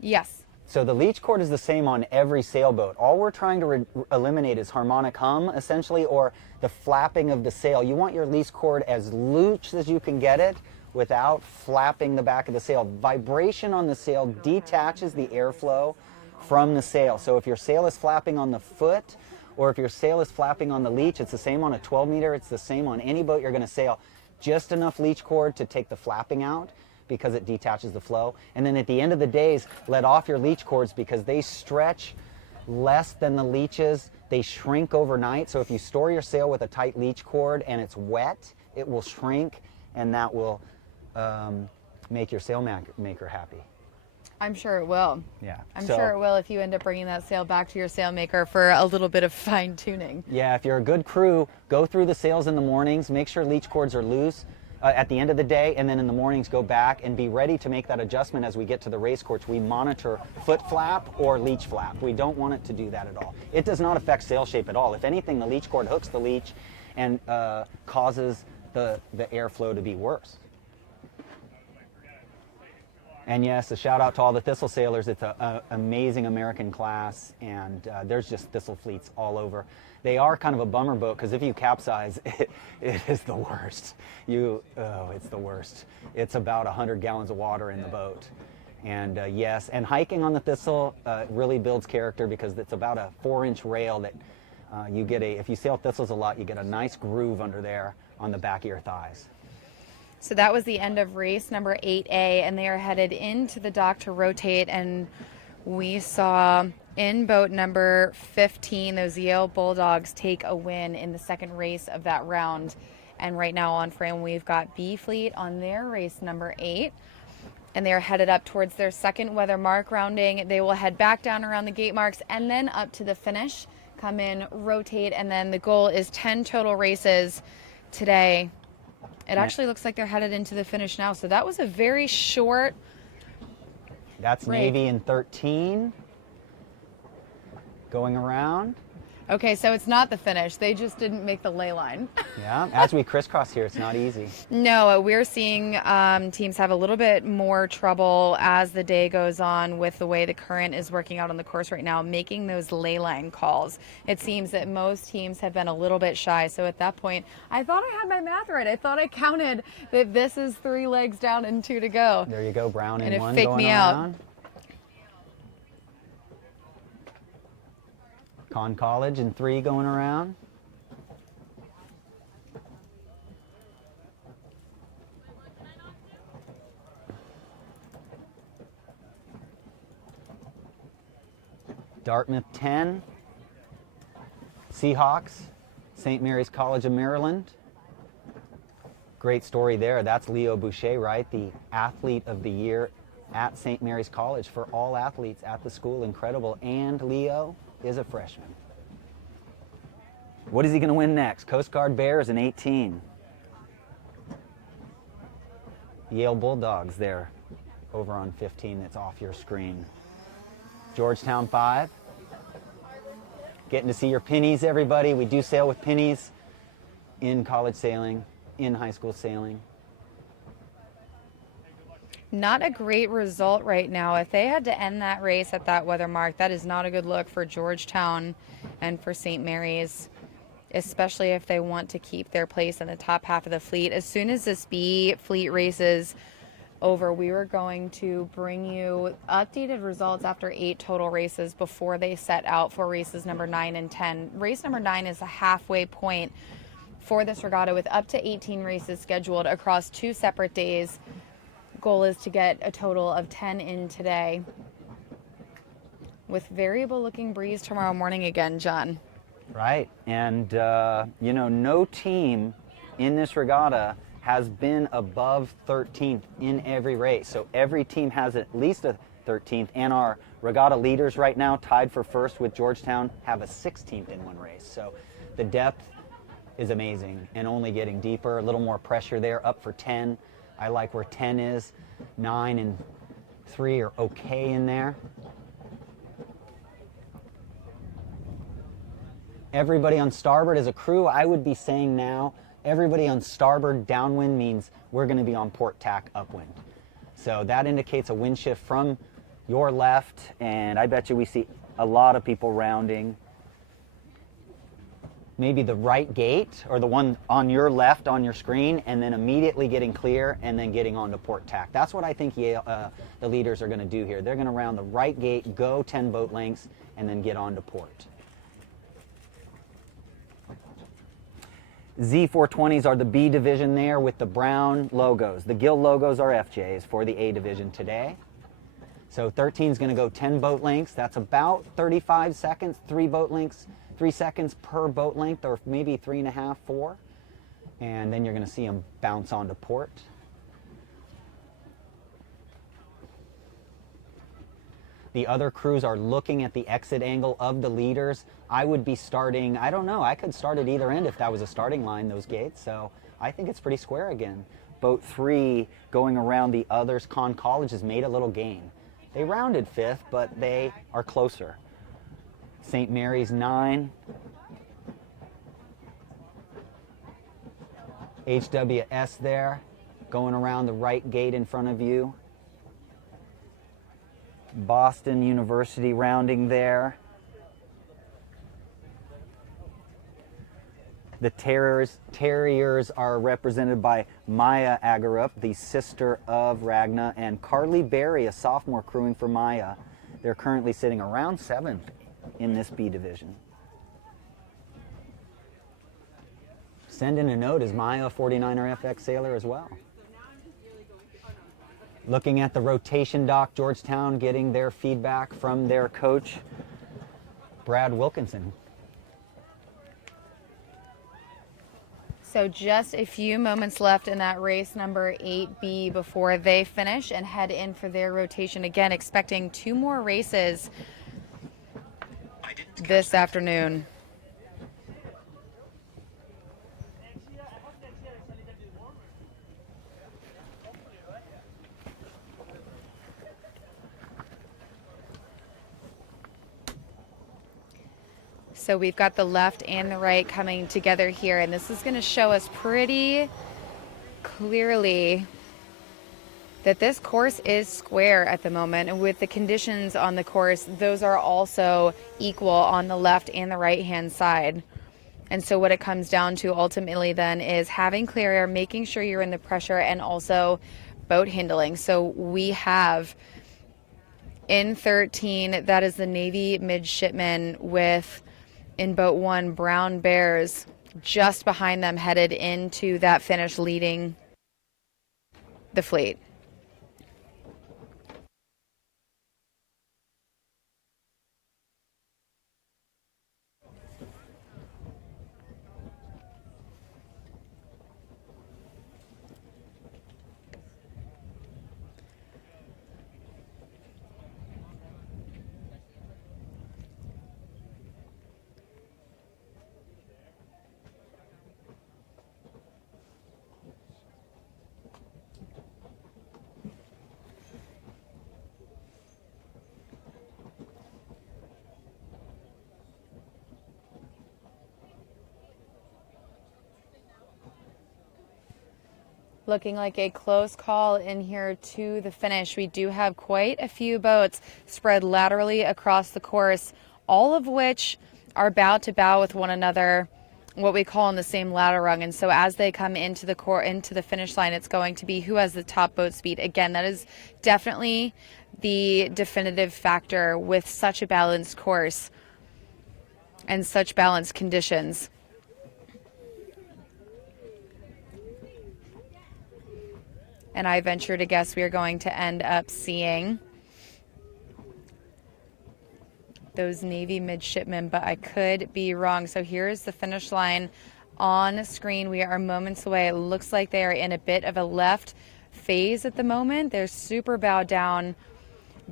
Yes. So the leech cord is the same on every sailboat. All we're trying to eliminate is harmonic hum, essentially, or the flapping of the sail. You want your leech cord as loose as you can get it without flapping the back of the sail. Vibration on the sail detaches the airflow from the sail. So if your sail is flapping on the foot, or if your sail is flapping on the leech, it's the same on a 12 meter, it's the same on any boat you're going to sail. Just enough leech cord to take the flapping out, because it detaches the flow. And then at the end of the days, let off your leech cords because they stretch less than the leeches. They shrink overnight. So if you store your sail with a tight leech cord and it's wet, it will shrink, and that will make your sail maker happy. I'm sure it will. Yeah. I'm sure it will if you end up bringing that sail back to your sail maker for a little bit of fine tuning. Yeah, if you're a good crew, go through the sails in the mornings, make sure leech cords are loose at the end of the day, and then in the mornings go back and be ready to make that adjustment as we get to the race course. We monitor foot flap or leech flap. We don't want it to do that at all. It does not affect sail shape at all. If anything, the leech cord hooks the leech and causes the airflow to be worse. And yes, a shout out to all the Thistle sailors. It's an amazing American class, and there's just Thistle fleets all over. They are kind of a bummer boat because if you capsize, it is the worst. It's the worst. It's about 100 gallons of water in the boat. And yes, and hiking on the Thistle really builds character because it's about a 4-inch rail that you get if you sail Thistles a lot, you get a nice groove under there on the back of your thighs. So that was the end of race number 8A, and they are headed into the dock to rotate, and we saw in boat number 15 those Yale Bulldogs take a win in the second race of that round. And right now on frame we've got B Fleet on their race number 8, and they are headed up towards their second weather mark rounding. They will head back down around the gate marks and then up to the finish, come in, rotate, and then the goal is 10 total races today. It actually looks like they're headed into the finish now. So that was a very short That's break. Navy in 13. Going around. Okay, so it's not the finish. They just didn't make the lay line. Yeah, as we crisscross here, it's not easy. No, we're seeing teams have a little bit more trouble as the day goes on with the way the current is working out on the course right now, making those lay line calls. It seems that most teams have been a little bit shy. So at that point, I thought I had my math right. I thought I counted that this is 3 legs down and 2 to go. There you go, Brown in and one it faked going me around. out. Conn College in 3 going around. Dartmouth 10. Seahawks, St. Mary's College of Maryland. Great story there. That's Leo Boucher, right? The athlete of the year at St. Mary's College for all athletes at the school. Incredible. And Leo is a freshman. What is he going to win next? Coast Guard Bears in 18. Yale Bulldogs there over on 15 that's off your screen. Georgetown 5. Getting to see your pennies, everybody. We do sail with pennies in college sailing, in high school sailing. Not a great result right now. If they had to end that race at that weather mark, that is not a good look for Georgetown and for St. Mary's, especially if they want to keep their place in the top half of the fleet. As soon as this B Fleet race is over, we were going to bring you updated results after 8 total races before they set out for races number 9 and 10. Race number 9 is a halfway point for this regatta with up to 18 races scheduled across 2 separate days. Goal is to get a total of 10 in today with variable looking breeze tomorrow morning again, John. Right, and you know, no team in this regatta has been above 13th in every race. So every team has at least a 13th, and our regatta leaders right now, tied for first with Georgetown, have a 16th in one race. So the depth is amazing and only getting deeper. A little more pressure there, up for 10. I like where 10 is. 9 and 3 are okay in there. Everybody on starboard as a crew, I would be saying now, everybody on starboard downwind means we're going to be on port tack upwind. So that indicates a wind shift from your left, and I bet you we see a lot of people rounding. Maybe the right gate or the one on your left on your screen, and then immediately getting clear and then getting onto port tack. That's what I think the leaders are going to do here. They're going to round the right gate, go 10 boat lengths, and then get onto port. Z420s are the B division there with the brown logos. The Gill logos are FJs for the A division today. So 13 is going to go 10 boat lengths. That's about 35 seconds, 3 boat lengths. 3 seconds per boat length, or maybe 3.5, 4. And then you're going to see them bounce onto port. The other crews are looking at the exit angle of the leaders. I would be starting, I don't know, I could start at either end if that was a starting line, those gates. So I think it's pretty square again. Boat 3 going around the others. Conn College has made a little gain. They rounded 5th, but they are closer. St. Mary's 9. HWS there, going around the right gate in front of you. Boston University rounding there. The Terriers are represented by Maya Agarup, the sister of Ragna, and Carly Berry, a sophomore crewing for Maya. They're currently sitting around 7th in this B division. Send in a note, is Maya a 49er FX sailor as well? Looking at the rotation dock, Georgetown getting their feedback from their coach, Brad Wilkinson. So just a few moments left in that race number 8B before they finish and head in for their rotation. Again, expecting 2 more races this afternoon. So we've got the left and the right coming together here, and this is going to show us pretty clearly that this course is square at the moment, and with the conditions on the course, those are also equal on the left and the right hand side. And so what it comes down to ultimately then is having clear air, making sure you're in the pressure, and also boat handling. So we have in 13, that is the Navy midshipman with, in boat 1, Brown Bears just behind them, headed into that finish, leading the fleet. Looking like a close call in here to the finish. We do have quite a few boats spread laterally across the course, all of which are bow to bow with one another, what we call on the same ladder rung. And so as they come into the finish line, it's going to be who has the top boat speed. Again, that is definitely the definitive factor with such a balanced course and such balanced conditions. And I venture to guess we are going to end up seeing those Navy midshipmen, but I could be wrong. So here's the finish line on screen. We are moments away. It looks like they are in a bit of a left phase at the moment. They're super bowed down,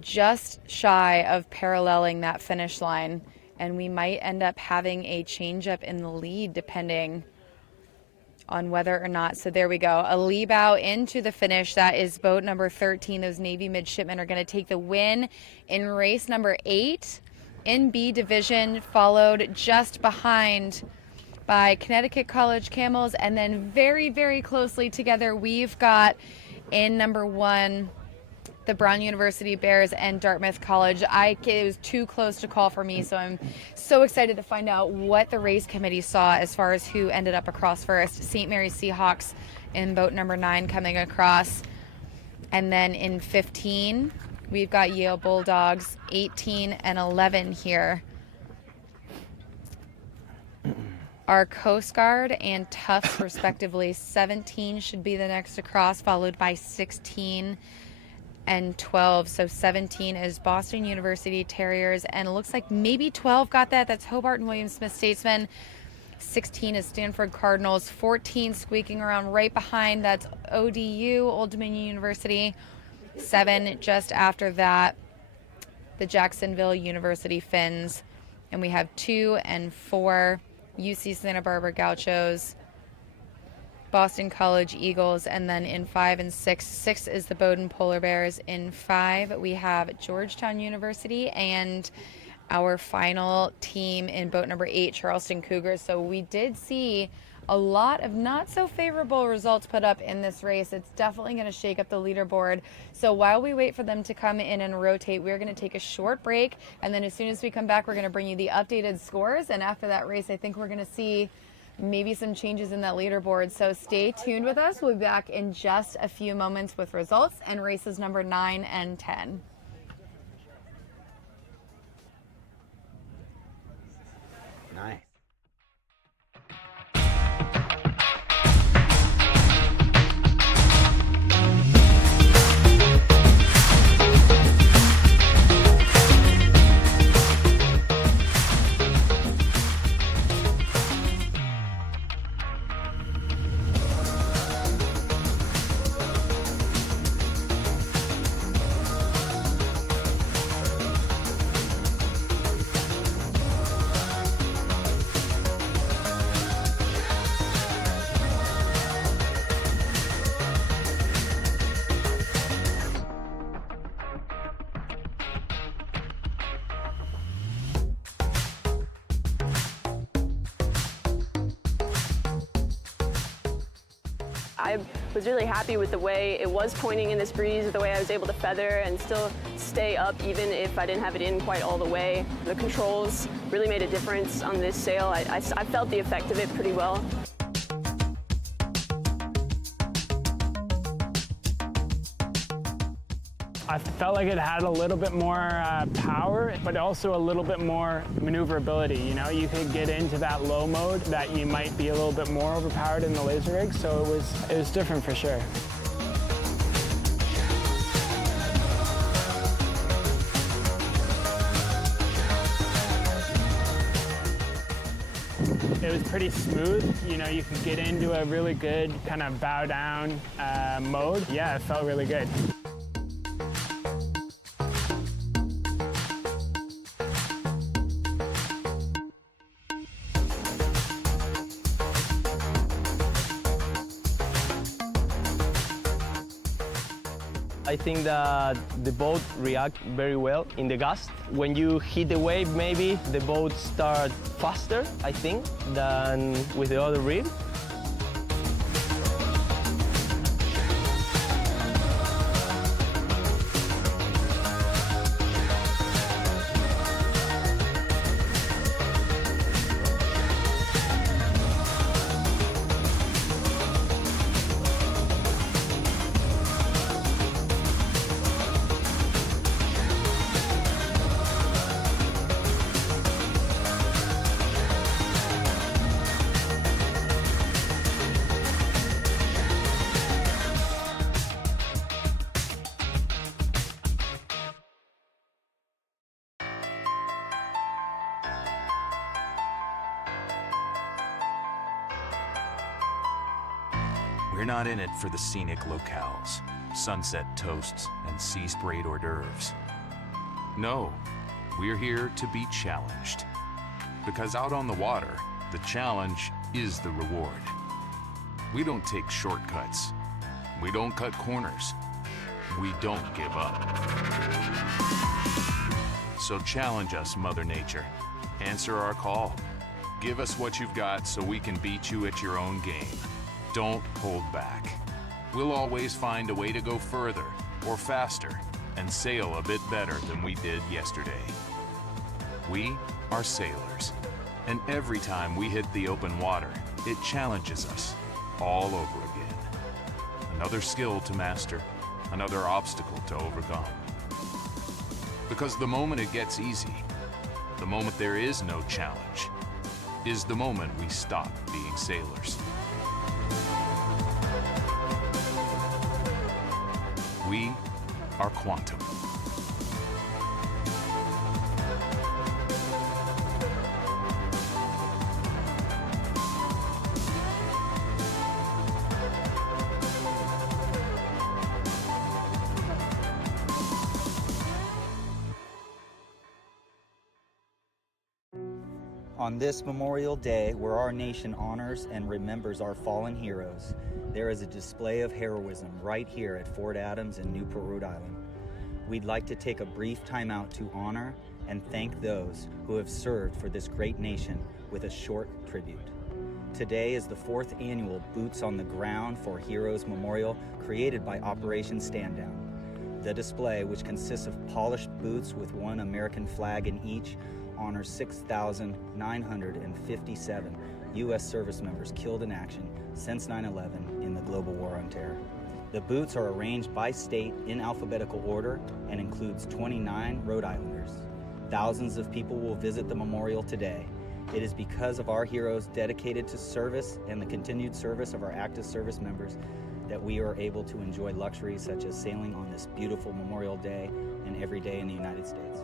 just shy of paralleling that finish line. And we might end up having a change up in the lead depending on whether or not. So there we go, a lee bow into the finish. That is boat number 13. Those Navy midshipmen are going to take the win in race number 8 in B division, followed just behind by Connecticut College Camels, and then very, very closely together we've got in number 1 the Brown University Bears and Dartmouth College. It was too close to call for me, so I'm so excited to find out what the race committee saw as far as who ended up across first. St. Mary's Seahawks in boat number 9 coming across. And then in 15, we've got Yale Bulldogs, 18 and 11 here. Our Coast Guard and Tufts, respectively, 17 should be the next across, followed by 16 and 12. So 17 is Boston University Terriers, and it looks like maybe 12 got that. That's Hobart and William Smith Statesmen. 16 is Stanford Cardinals. 14 squeaking around right behind. That's ODU, Old Dominion University. 7 just after that, the Jacksonville University Finns. And we have 2 and 4, UC Santa Barbara Gauchos, Boston College Eagles, and then in 5 and 6, 6 is the Bowdoin Polar Bears. In 5, we have Georgetown University, and our final team in boat number 8, Charleston Cougars. So we did see a lot of not so favorable results put up in this race. It's definitely going to shake up the leaderboard. So while we wait for them to come in and rotate, we're going to take a short break, and then as soon as we come back, we're going to bring you the updated scores. And after that race, I think we're going to see maybe some changes in that leaderboard. So stay tuned with us. We'll be back in just a few moments with results and races number 9 and 10. Nice. I was really happy with the way it was pointing in this breeze, the way I was able to feather and still stay up even if I didn't have it in quite all the way. The controls really made a difference on this sail. I felt the effect of it pretty well. I felt like it had a little bit more power, but also a little bit more maneuverability. You know, you could get into that low mode that you might be a little bit more overpowered in the laser rig, so it was different for sure. It was pretty smooth. You know, you could get into a really good kind of bow down mode. Yeah, it felt really good. I think that the boat reacts very well in the gust. When you hit the wave, maybe the boat starts faster, I think, than with the other rig. We're not in it for the scenic locales, sunset toasts, and sea-sprayed hors d'oeuvres. No, we're here to be challenged. Because out on the water, the challenge is the reward. We don't take shortcuts. We don't cut corners. We don't give up. So challenge us, Mother Nature. Answer our call. Give us what you've got so we can beat you at your own game. Don't hold back. We'll always find a way to go further or faster and sail a bit better than we did yesterday. We are sailors, and every time we hit the open water, it challenges us all over again. Another skill to master, another obstacle to overcome. Because the moment it gets easy, the moment there is no challenge, is the moment we stop being sailors. We are quantum. On this Memorial Day, where our nation honors and remembers our fallen heroes, there is a display of heroism right here at Fort Adams in Newport, Rhode Island. We'd like to take a brief time out to honor and thank those who have served for this great nation with a short tribute. Today is the 4th annual Boots on the Ground for Heroes Memorial created by Operation Stand Down. The display, which consists of polished boots with one American flag in each, honors 6,957 U.S. service members killed in action since 9/11 in the global war on terror. The boots are arranged by state in alphabetical order and includes 29 Rhode Islanders. Thousands of people will visit the memorial today. It is because of our heroes dedicated to service and the continued service of our active service members that we are able to enjoy luxuries such as sailing on this beautiful Memorial Day and every day in the United States.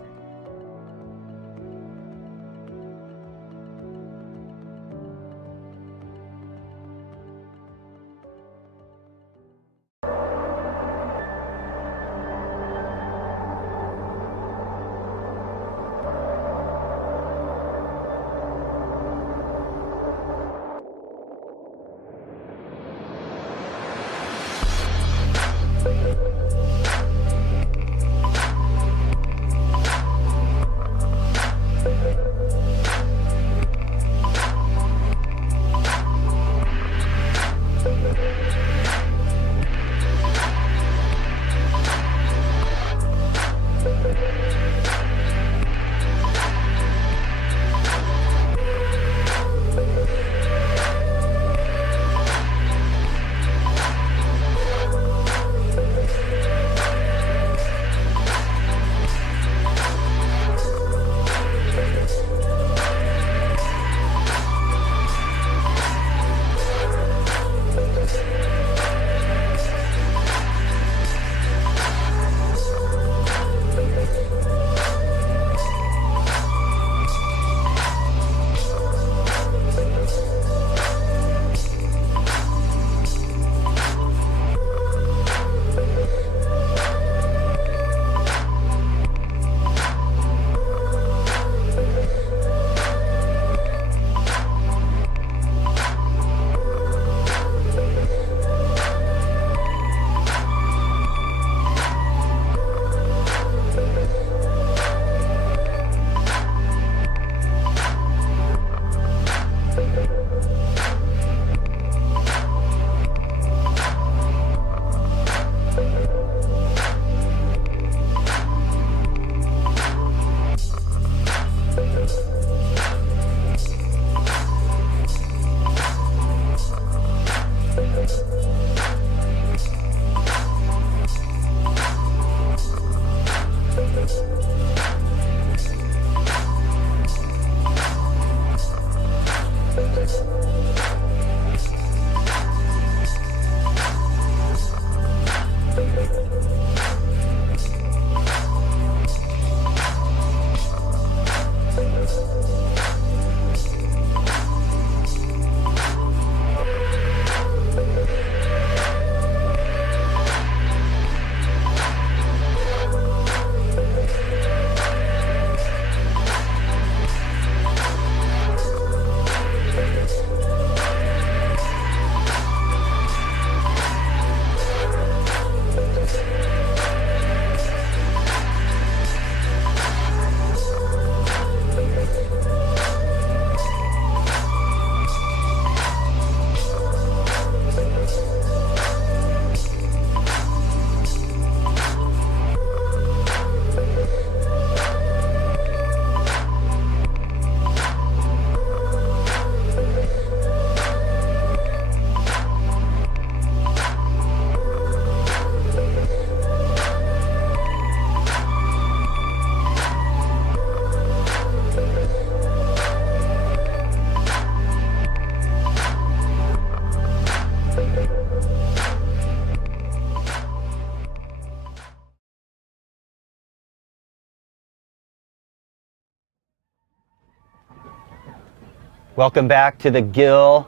Welcome back to the Gill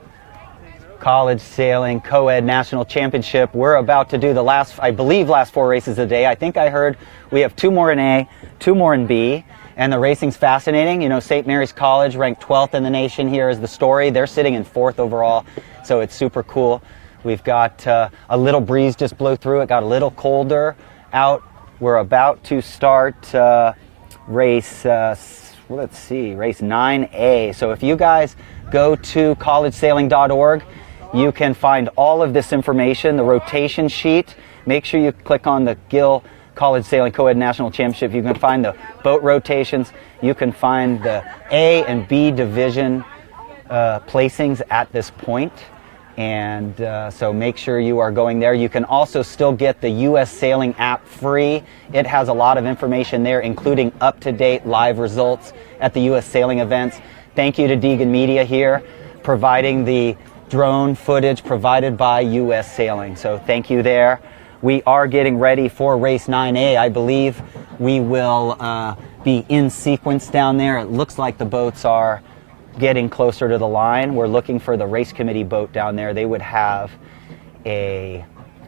College Sailing Coed National Championship. We're about to do the last 4 races of the day. I think I heard we have 2 more in A, 2 more in B, and the racing's fascinating. You know, St. Mary's College ranked 12th in the nation here is the story. They're sitting in 4th overall, so it's super cool. We've got a little breeze just blew through. It got a little colder out. We're about to start race 9A. So if you guys go to collegesailing.org, you can find all of this information, the rotation sheet. Make sure you click on the Gill College Sailing Coed National Championship. You can find the boat rotations. You can find the A and B division placings at this point. And so make sure you are going there. You can also still get the US Sailing app free. It has a lot of information there, including up-to-date live results at the US Sailing events. Thank you to Degan Media here, providing the drone footage provided by US Sailing. So thank you there. We are getting ready for race 9A. I believe we will be in sequence down there. It looks like the boats are getting closer to the line. We're looking for the race committee boat down there. They would have a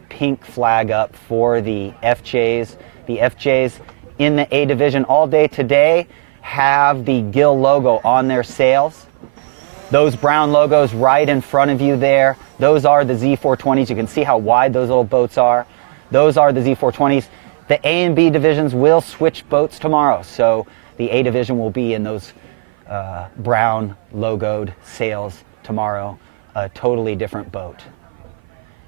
pink flag up for the FJs. The FJs in the A division all day today have the Gill logo on their sails. Those brown logos right in front of you there, those are the Z420s. You can see how wide those little boats are. Those are the Z420s. The A and B divisions will switch boats tomorrow, so the A division will be in those brown logoed sails tomorrow, a totally different boat.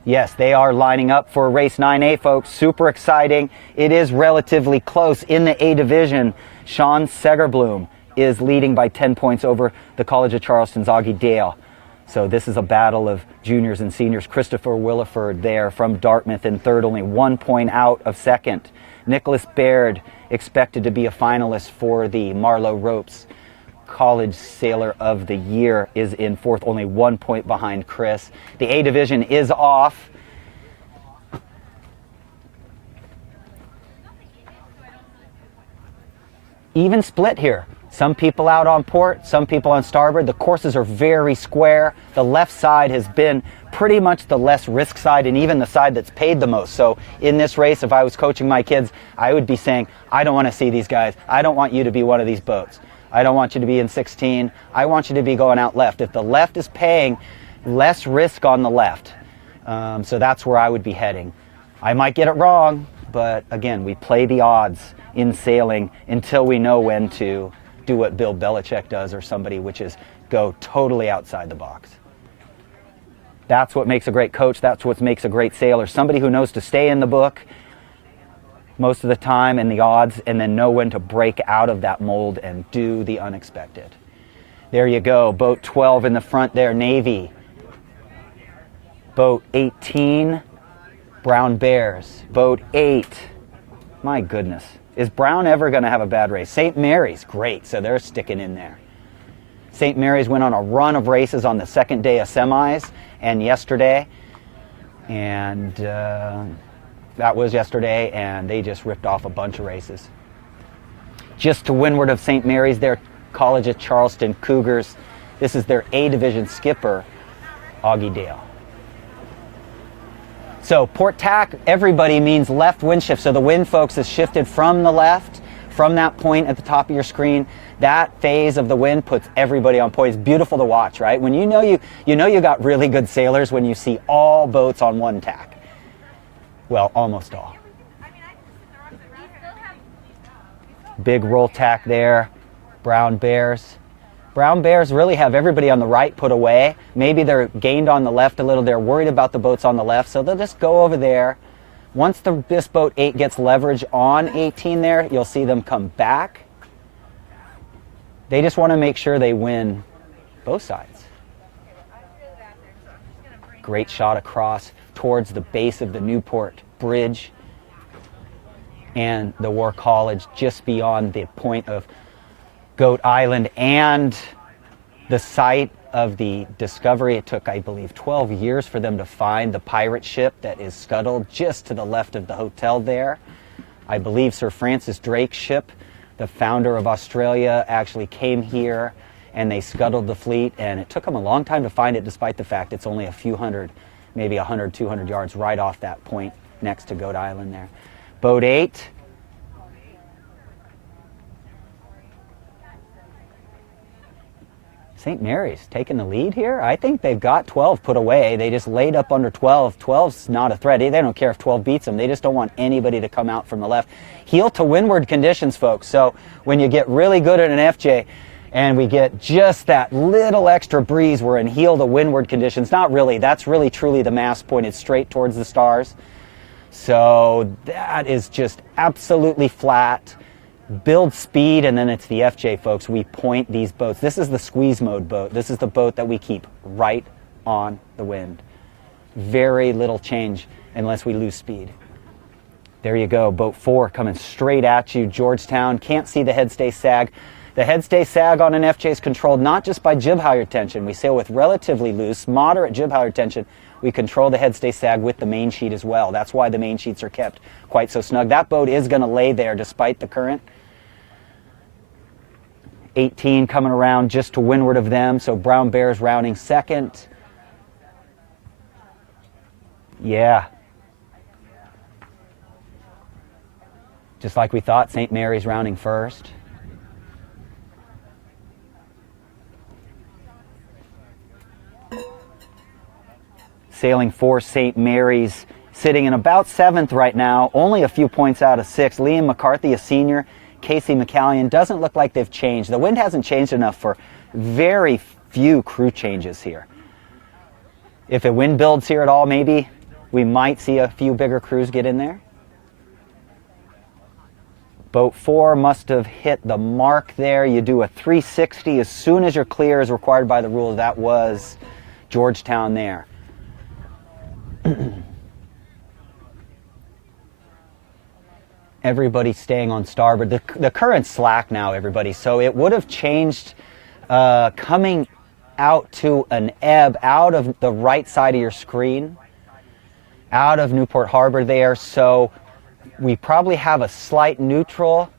Yes, they are lining up for race 9A, folks. Super exciting. It is relatively close in the A division. Sean Segerblum is leading by 10 points over the College of Charleston's Augie Dale. So this is a battle of juniors and seniors. Christopher Williford there from Dartmouth in third, only 1 point out of second. Nicholas Baird expected to be a finalist for the Marlowe Ropes College Sailor of the Year, is in fourth, only 1 point behind Chris. The A division is off. Even split here. Some people out on port, some people on starboard. The courses are very square. The left side has been pretty much the less risk side and even the side that's paid the most. So in this race, if I was coaching my kids, I would be saying, I don't want to see these guys. I don't want you to be one of these boats. I don't want you to be in 16. I want you to be going out left. If the left is paying, less risk on the left. So that's where I would be heading. I might get it wrong, but again, we play the odds in sailing until we know when to do what Bill Belichick does or somebody, which is go totally outside the box. That's what makes a great coach. That's what makes a great sailor. Somebody who knows to stay in the book most of the time and the odds, and then know when to break out of that mold and do the unexpected. There you go. Boat 12 in the front there, Navy. Boat 18, Brown Bears. Boat 8, my goodness. Is Brown ever going to have a bad race? St. Mary's, great, so they're sticking in there. St. Mary's went on a run of races on the second day of semis and yesterday. And that was yesterday, and they just ripped off a bunch of races. Just to windward of St. Mary's, their College of Charleston Cougars. This is their A division skipper, Augie Dale. So port tack, everybody means left wind shift. So the wind, folks, is shifted from the left, from that point at the top of your screen. That phase of the wind puts everybody on point. It's beautiful to watch, right? When you know you got really good sailors when you see all boats on one tack. Well, almost all. Big roll tack there. Brown Bears. Brown Bears really have everybody on the right put away. Maybe they're gained on the left a little. They're worried about the boats on the left, so they'll just go over there. Once this boat 8 gets leverage on 18 there, you'll see them come back. They just want to make sure they win both sides. Great shot across towards the base of the Newport Bridge and the War College, just beyond the point of Goat Island and the site of the discovery. It took, I believe, 12 years for them to find the pirate ship that is scuttled just to the left of the hotel there. I believe Sir Francis Drake's ship, the founder of Australia, actually came here and they scuttled the fleet, and it took them a long time to find it despite the fact it's only a few hundred, maybe 100, 200 yards right off that point next to Goat Island there. Boat 8. St. Mary's taking the lead here. I think they've got 12 put away. They just laid up under 12. 12's not a threat. They don't care if 12 beats them. They just don't want anybody to come out from the left. Heel to windward conditions, folks. So when you get really good at an FJ and we get just that little extra breeze, we're in heel to windward conditions. Not really. That's really truly the mast pointed straight towards the stars. So that is just absolutely flat. Build speed, and then it's the FJ, folks. We point these boats. This is the squeeze mode boat. This is the boat that we keep right on the wind. Very little change unless we lose speed. There you go, boat 4 coming straight at you, Georgetown. Can't see the headstay sag. The headstay sag on an FJ is controlled not just by jib halyard tension. We sail with relatively loose, moderate jib halyard tension. We control the headstay sag with the main sheet as well. That's why the main sheets are kept quite so snug. That boat is going to lay there despite the current. 18 coming around just to windward of them, so Brown Bear's rounding second. Yeah. Just like we thought, St. Mary's rounding first. Sailing for St. Mary's, sitting in about 7th right now, only a few points out of 6th. Liam McCarthy, a senior. Casey McCallion, doesn't look like they've changed. The wind hasn't changed enough for very few crew changes here. If a wind builds here at all, maybe we might see a few bigger crews get in there. Boat 4 must have hit the mark there. You do a 360 as soon as you're clear as required by the rules. That was Georgetown there. Everybody's staying on starboard. The current's slack now, everybody, so it would have changed coming out to an ebb out of the right side of your screen, out of Newport Harbor there, so we probably have a slight neutral,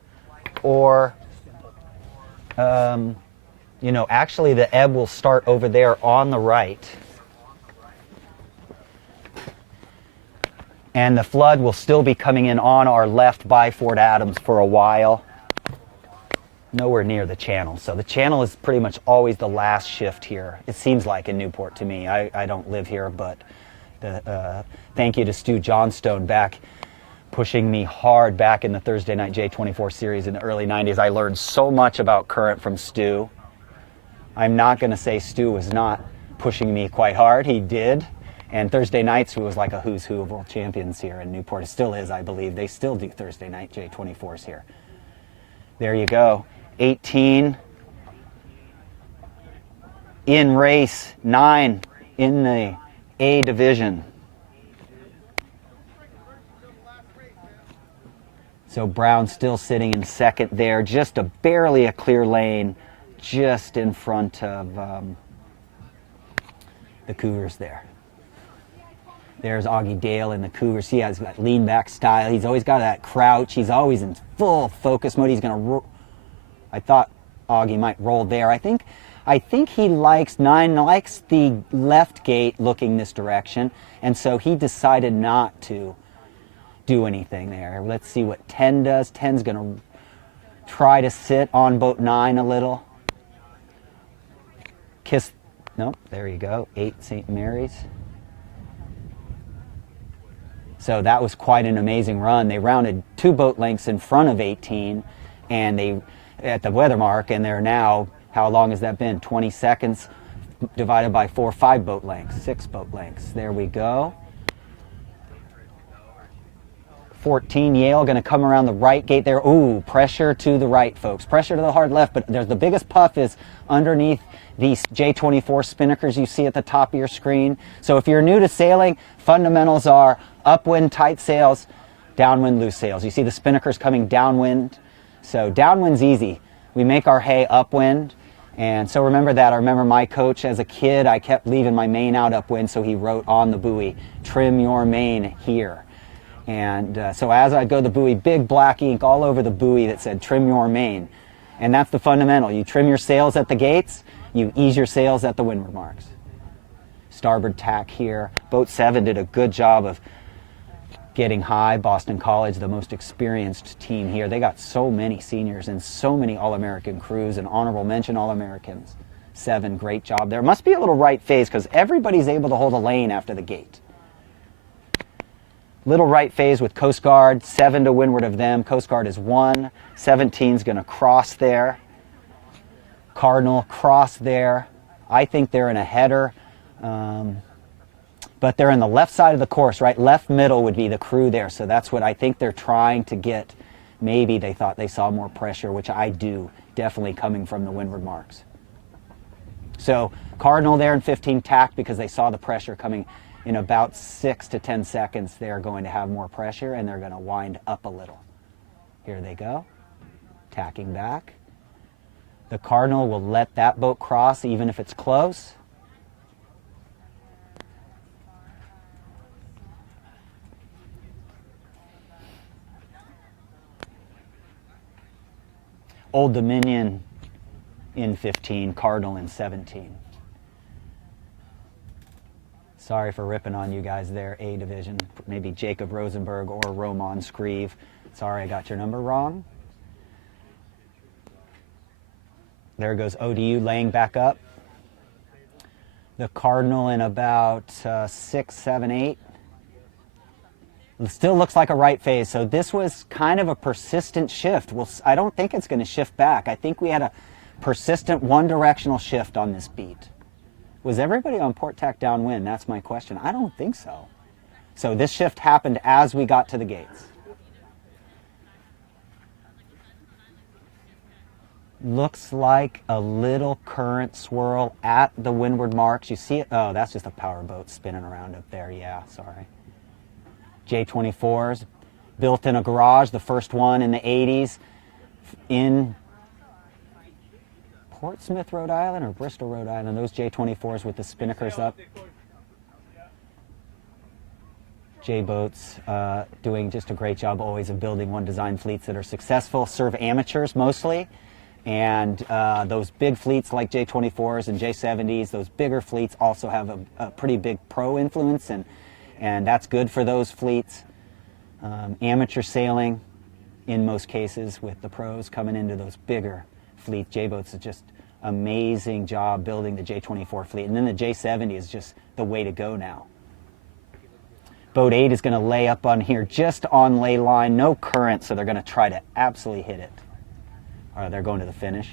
or you know, actually the ebb will start over there on the right. And the flood will still be coming in on our left by Fort Adams for a while. Nowhere near the channel. So the channel is pretty much always the last shift here. It seems like in Newport to me. I don't live here, but thank you to Stu Johnstone back pushing me hard back in the Thursday Night J24 series in the early 90s. I learned so much about current from Stu. I'm not going to say Stu was not pushing me quite hard. He did. And Thursday nights, it was like a who's who of world champions here in Newport. It still is, I believe. They still do Thursday night J24s here. There you go. 18 in race 9 in the A division. So Brown still sitting in second there, just barely a clear lane, just in front of the Cougars there. There's Augie Dale in the Cougars. He has that lean back style. He's always got that crouch. He's always in full focus mode. He's going to roll. I thought Augie might roll there. I think he likes the left gate looking this direction, and so he decided not to do anything there. Let's see what 10 does. 10's going to try to sit on boat 9 a little. Kiss. Nope, there you go. 8 St. Mary's. So that was quite an amazing run. They rounded 2 boat lengths in front of 18, and they at the weather mark, and they're now, how long has that been? 20 seconds divided by 4, 5 boat lengths, 6 boat lengths. There we go. 14 Yale going to come around the right gate there. Ooh, pressure to the right, folks. Pressure to the hard left, but there's the biggest puff is underneath these J24 spinnakers you see at the top of your screen. So if you're new to sailing, fundamentals are upwind tight sails, downwind loose sails. You see the spinnakers coming downwind. So downwind's easy. We make our hay upwind. And so remember that. I remember my coach as a kid, I kept leaving my main out upwind, so he wrote on the buoy, trim your main here. And so as I'd go to the buoy, big black ink all over the buoy that said trim your main. And that's the fundamental. You trim your sails at the gates, you ease your sails at the windward marks. Starboard tack here. Boat 7 did a good job of getting high. Boston College, the most experienced team here. They got so many seniors and so many All-American crews and honorable mention All-Americans. 7, great job there. Must be a little right phase because everybody's able to hold a lane after the gate. Little right phase with Coast Guard, 7 to windward of them. Coast Guard is 1. 17's going to cross there. Cardinal cross there. I think they're in a header, but they're in the left side of the course, right? Left middle would be the crew there, so that's what I think they're trying to get. Maybe they thought they saw more pressure, which I do, definitely coming from the windward marks. So Cardinal there in 15 tacked because they saw the pressure coming. In about 6 to 10 seconds, they're going to have more pressure and they're going to wind up a little. Here they go, tacking back. The Cardinal will let that boat cross even if it's close. Old Dominion in 15, Cardinal in 17. Sorry for ripping on you guys there, A division. Maybe Jacob Rosenberg or Roman Scrieve. Sorry I got your number wrong. There goes ODU laying back up. The Cardinal in about 6, 7, 8. It still looks like a right phase, so this was kind of a persistent shift. Well, I don't think it's going to shift back. I think we had a persistent one-directional shift on this beat. Was everybody on port tack downwind? That's my question. I don't think so. So this shift happened as we got to the gates. Looks like a little current swirl at the windward marks. You see it? Oh, that's just a power boat spinning around up there. Yeah, sorry. J24s built in a garage, the first one in the 80s in Portsmouth, Rhode Island, or Bristol, Rhode Island. Those J24s with the spinnakers up. J-boats doing just a great job always of building one design fleets that are successful, serve amateurs mostly, and those big fleets like J24s and J70s, those bigger fleets also have a pretty big pro influence, and that's good for those fleets. Amateur sailing in most cases with the pros coming into those bigger fleet. J-boats is just amazing job building the J24 fleet, and then the J70 is just the way to go now. Boat 8 is going to lay up on here just on lay line, no current, so they're going to try to absolutely hit it. All right, they're going to the finish.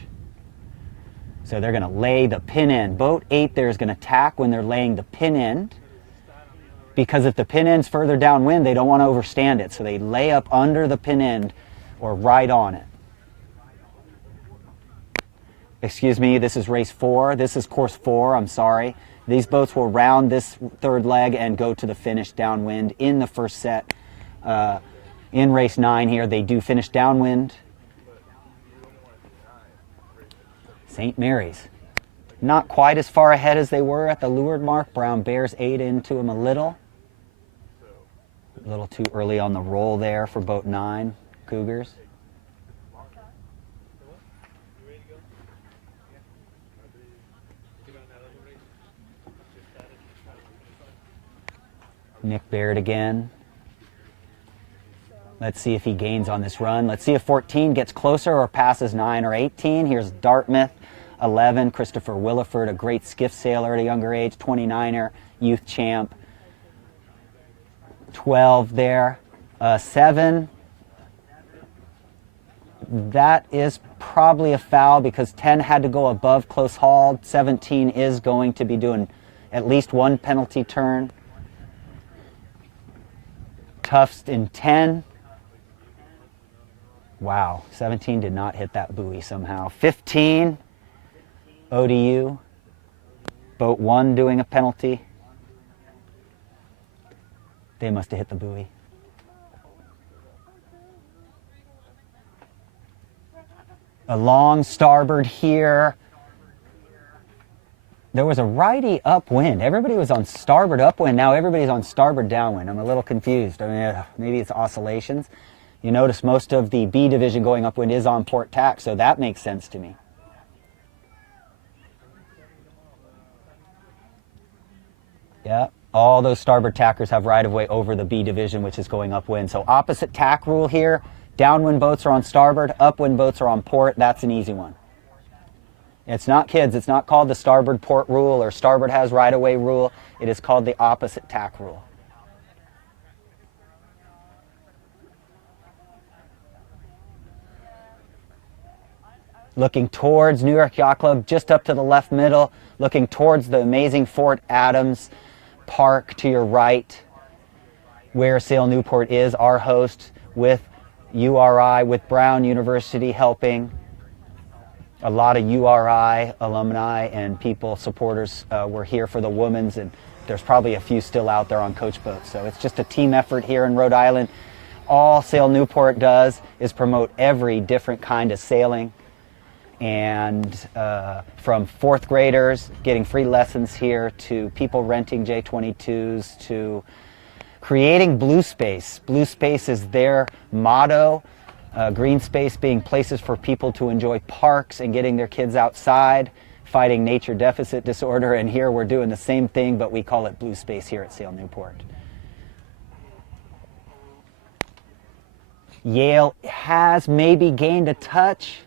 So they're going to lay the pin end. Boat 8 there is going to tack when they're laying the pin end, because if the pin end's further downwind, they don't want to overstand it, so they lay up under the pin end or right on it. Excuse me, this is race 4. This is course 4, I'm sorry. These boats will round this third leg and go to the finish downwind in the first set. In race 9 here, they do finish downwind. St. Mary's. Not quite as far ahead as they were at the leeward mark. Brown Bears ate into them a little. A little too early on the roll there for boat 9, Cougars. Nick Baird again. Let's see if he gains on this run. Let's see if 14 gets closer or passes 9 or 18. Here's Dartmouth, 11. Christopher Williford, a great skiff sailor at a younger age, 29er, youth champ. 12 there. 7. That is probably a foul because 10 had to go above close hauled. 17 is going to be doing at least one penalty turn. Tufts in 10. Wow, 17 did not hit that buoy somehow. 15, ODU. Boat 1 doing a penalty. They must have hit the buoy. A long starboard here. There was a righty upwind. Everybody was on starboard upwind. Now everybody's on starboard downwind. I'm a little confused. I mean, maybe it's oscillations. You notice most of the B division going upwind is on port tack, so that makes sense to me. Yeah, all those starboard tackers have right-of-way over the B division, which is going upwind. So opposite tack rule here. Downwind boats are on starboard, upwind boats are on port. That's an easy one. It's not, kids, it's not called the starboard port rule or starboard has right-of-way rule. It is called the opposite tack rule. Looking towards New York Yacht Club, just up to the left middle, looking towards the amazing Fort Adams Park to your right, where Sail Newport is, our host, with URI, with Brown University helping. A lot of URI alumni and people, supporters were here for the women's, and there's probably a few still out there on coach boats. So it's just a team effort here in Rhode Island. All Sail Newport does is promote every different kind of sailing. And from fourth graders getting free lessons here to people renting J22s to creating blue space. Blue space is their motto. Green space being places for people to enjoy parks and getting their kids outside, fighting nature deficit disorder. And here we're doing the same thing, but we call it blue space here at Sail Newport. Yale has maybe gained a touch.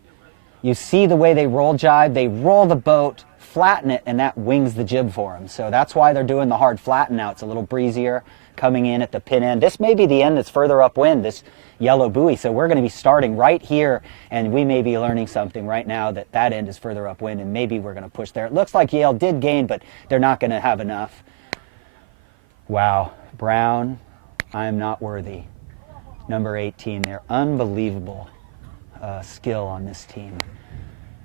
You see the way they roll jibe. They roll the boat, flatten it, and that wings the jib for them. So that's why they're doing the hard flatten now. It's a little breezier coming in at the pin end. This may be the end that's further upwind, this yellow buoy. So we're going to be starting right here, and we may be learning something right now that that end is further upwind, and maybe we're going to push there. It looks like Yale did gain, but they're not going to have enough. Wow. Brown, I am not worthy. Number 18 there. Unbelievable skill on this team.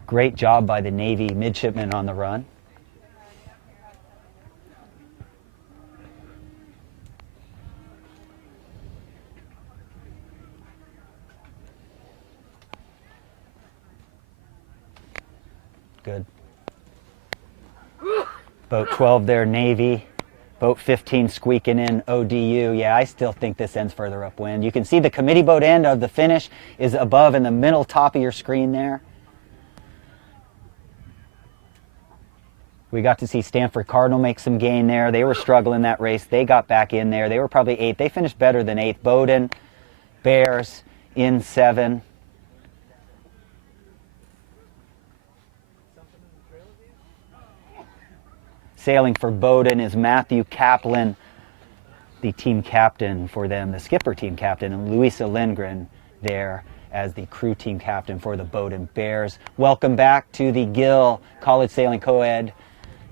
Great job by the Navy midshipmen on the run. Good. Boat 12 there, Navy. Boat 15 squeaking in, ODU. Yeah, I still think this ends further upwind. You can see the committee boat end of the finish is above in the middle top of your screen there. We got to see Stanford Cardinal make some gain there. They were struggling that race. They got back in there. They were probably 8th. They finished better than 8th. Bowdoin, Bears in 7. Sailing for Bowdoin is Matthew Kaplan, the team captain for them, the skipper team captain, and Louisa Lindgren there as the crew team captain for the Bowdoin Bears. Welcome back to the Gill College Sailing Coed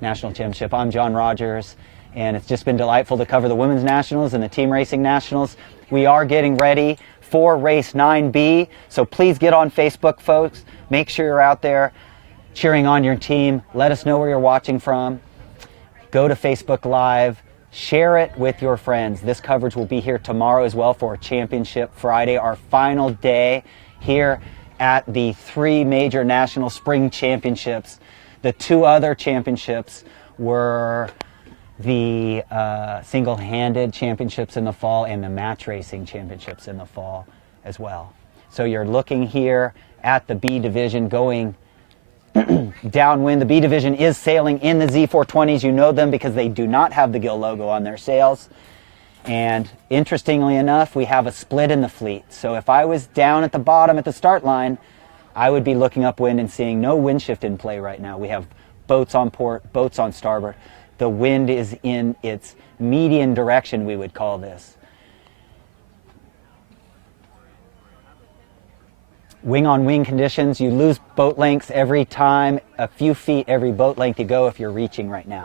National Championship. I'm John Rogers, and it's just been delightful to cover the Women's Nationals and the Team Racing Nationals. We are getting ready for Race 9B, so please get on Facebook, folks. Make sure you're out there cheering on your team. Let us know where you're watching from. Go to Facebook Live, share it with your friends. This coverage will be here tomorrow as well for Championship Friday, our final day here at the 3 major national spring championships. The 2 other championships were the single-handed championships in the fall and the match racing championships in the fall as well. So you're looking here at the B division going downwind. The B division is sailing in the Z420s. You know them because they do not have the Gill logo on their sails. And interestingly enough, we have a split in the fleet. So if I was down at the bottom at the start line, I would be looking upwind and seeing no wind shift in play right now. We have boats on port, boats on starboard. The wind is in its median direction, we would call this. Wing-on-wing conditions, you lose boat lengths every time, a few feet every boat length you go if you're reaching right now.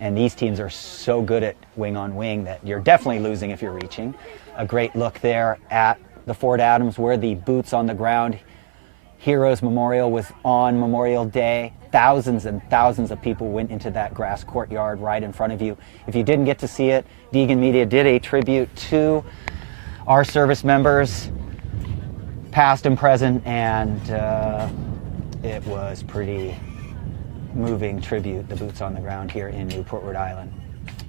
And these teams are so good at wing-on-wing that you're definitely losing if you're reaching. A great look there at the Fort Adams where the boots on the ground Heroes Memorial was on Memorial Day. Thousands and thousands of people went into that grass courtyard right in front of you. If you didn't get to see it, Degan Media did a tribute to our service members, past and present, and it was pretty moving tribute, the boots on the ground here in Newport, Rhode Island.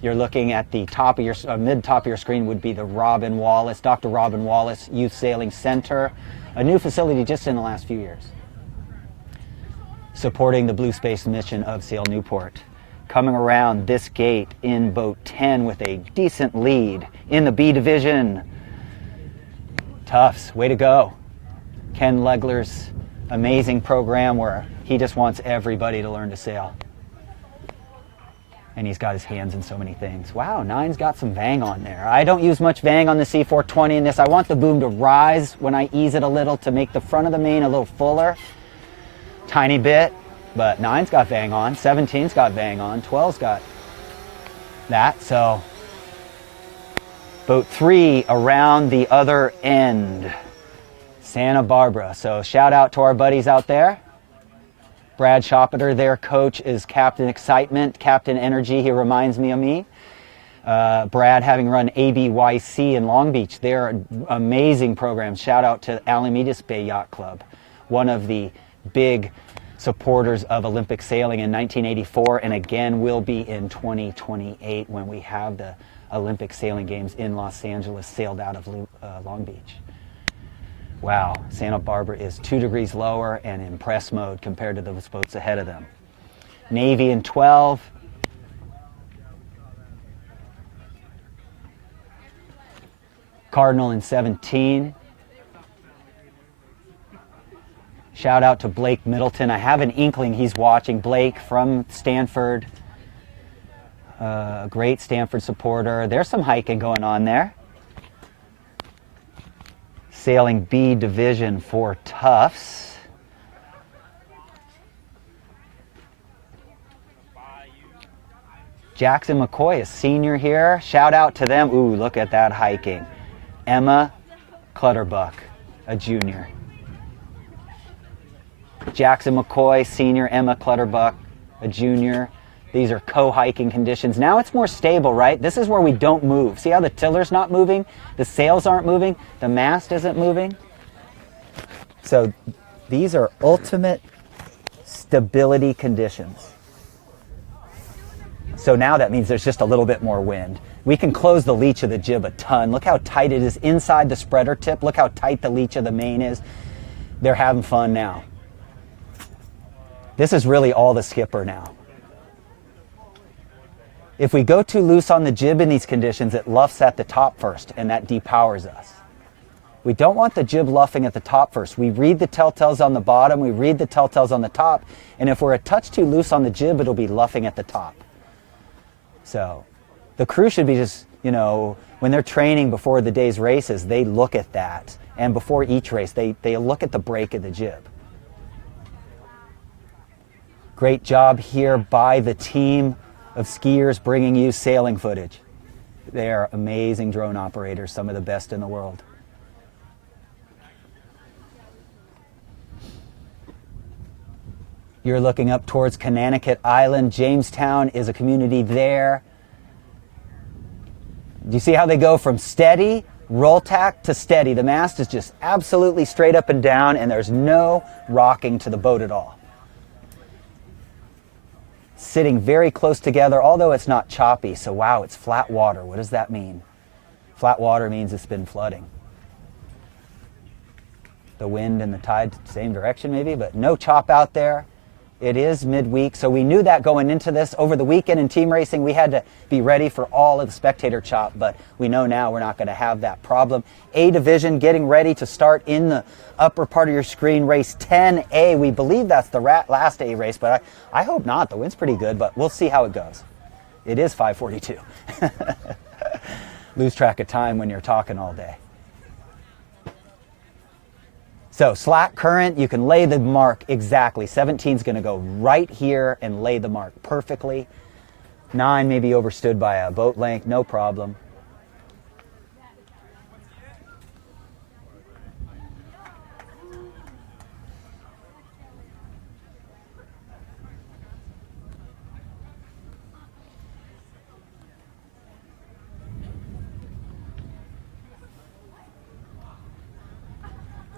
You're looking at the top of your mid-top of your screen would be the Robin Wallace, Dr. Robin Wallace Youth Sailing Center, a new facility just in the last few years, supporting the Blue Space mission of Sail Newport. Coming around this gate in boat 10 with a decent lead in the B division. Tufts, way to go. Ken Legler's amazing program where he just wants everybody to learn to sail. And he's got his hands in so many things. Wow, 9's got some vang on there. I don't use much vang on the C420 in this. I want the boom to rise when I ease it a little to make the front of the main a little fuller. Tiny bit, but 9's got vang on, 17's got vang on, 12's got that. So boat 3 around the other end, Santa Barbara. So shout out to our buddies out there. Brad Schoppeter, their coach, is Captain Excitement, Captain Energy. He reminds me of me. Brad, having run ABYC in Long Beach, they're amazing programs. Shout out to Alamedas Bay Yacht Club, one of the big supporters of Olympic sailing in 1984, and again will be in 2028 when we have the Olympic sailing games in Los Angeles, sailed out of Long Beach. Wow, Santa Barbara is 2 degrees lower and in press mode compared to those boats ahead of them. Navy in 12. Cardinal in 17. Shout out to Blake Middleton. I have an inkling he's watching. Blake from Stanford, a great Stanford supporter. There's some hiking going on there. Sailing B division for Tufts. Jackson McCoy, a senior here. Shout out to them. Ooh, look at that hiking. Emma Clutterbuck, a junior. Jackson McCoy, senior. Emma Clutterbuck, a junior. These are co-hiking conditions. Now it's more stable, right? This is where we don't move. See how the tiller's not moving? The sails aren't moving? The mast isn't moving? So these are ultimate stability conditions. So now that means there's just a little bit more wind. We can close the leech of the jib a ton. Look how tight it is inside the spreader tip. Look how tight the leech of the main is. They're having fun now. This is really all the skipper now. If we go too loose on the jib in these conditions, it luffs at the top first, and that depowers us. We don't want the jib luffing at the top first. We read the telltales on the bottom, we read the telltales on the top, and if we're a touch too loose on the jib, it'll be luffing at the top. So the crew should be just, you know, when they're training before the day's races, they look at that. And before each race, they look at the break of the jib. Great job here by the team of skiers bringing you sailing footage. They are amazing drone operators, some of the best in the world. You're looking up towards Connecticut Island. Jamestown is a community there. Do you see how they go from steady, roll tack to steady? The mast is just absolutely straight up and down, and there's no rocking to the boat at all. Sitting very close together, although it's not choppy. So wow, it's flat water. What does that mean? Flat water means it's been flooding. The wind and the tide, same direction maybe, but no chop out there. It is midweek, so we knew that going into this. Over the weekend in team racing, we had to be ready for all of the spectator chop, but we know now we're not going to have that problem. A division getting ready to start in the upper part of your screen, race 10A. We believe that's the last A race, but I hope not. The wind's pretty good, but we'll see how it goes. It is 5:42. Lose track of time when you're talking all day. So slack current, you can lay the mark exactly. 17's going to go right here and lay the mark perfectly. 9 may be overstood by a boat length, no problem.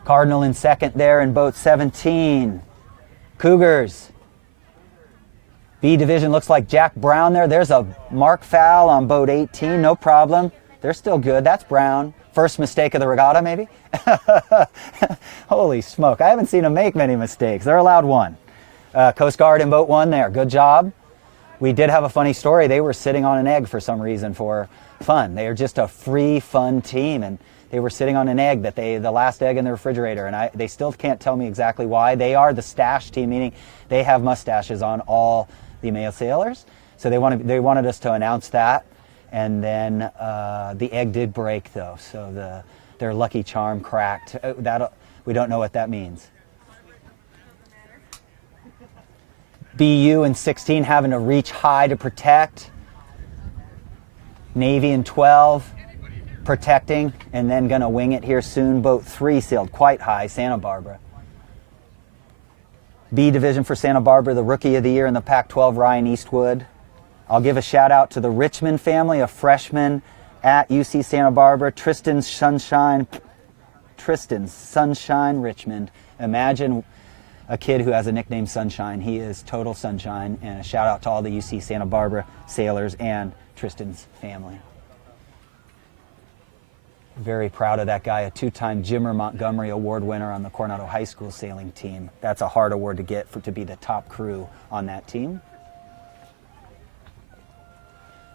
Cardinal in second there in boat 17. Cougars. B division looks like Jack Brown there. There's a mark foul on boat 18, no problem. They're still good. That's Brown. First mistake of the regatta, maybe? Holy smoke. I haven't seen them make many mistakes. They're allowed one. Coast Guard in boat 1 there. Good job. We did have a funny story. They were sitting on an egg for some reason for fun. They are just a free, fun team, and they were sitting on an egg that the last egg in the refrigerator, and they still can't tell me exactly why. They are the stash team, meaning they have mustaches on all the male sailors. So they wanted us to announce that, and then the egg did break though, so their lucky charm cracked. We don't know what that means. BU in 16 having to reach high to protect. Navy in 12 protecting, and then gonna wing it here soon. Boat 3 sailed quite high, Santa Barbara. B division for Santa Barbara, the Rookie of the Year in the Pac-12, Ryan Eastwood. I'll give a shout out to the Richmond family, a freshman at UC Santa Barbara, Tristan's Sunshine Richmond. Imagine a kid who has a nickname Sunshine. He is total sunshine, and a shout out to all the UC Santa Barbara sailors and Tristan's family. Very proud of that guy, a 2-time Jimmer Montgomery Award winner on the Coronado High School sailing team. That's a hard award to get to be the top crew on that team.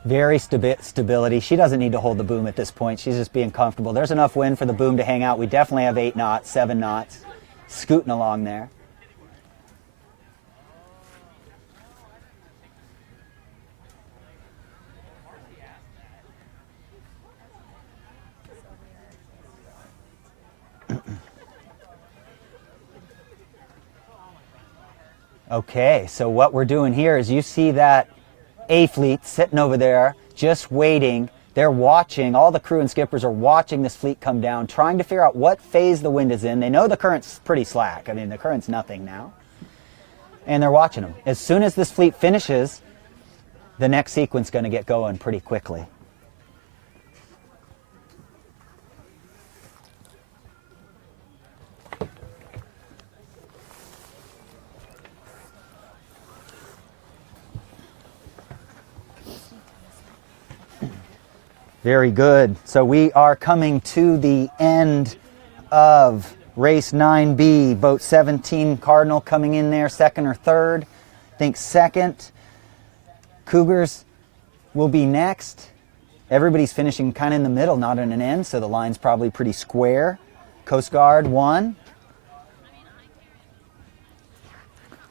Very stability. She doesn't need to hold the boom at this point. She's just being comfortable. There's enough wind for the boom to hang out. We definitely have 8 knots, 7 knots, scooting along there. Okay, so what we're doing here is you see that A fleet sitting over there just waiting. They're watching, all the crew and skippers are watching this fleet come down, trying to figure out what phase the wind is in. They know the current's pretty slack. I mean, the current's nothing now. And they're watching them. As soon as this fleet finishes, the next sequence is going to get going pretty quickly. Very good. So we are coming to the end of race 9B. Boat 17 Cardinal coming in there, second or third. I think second. Cougars will be next. Everybody's finishing kind of in the middle, not in an end, so the line's probably pretty square. Coast Guard 1.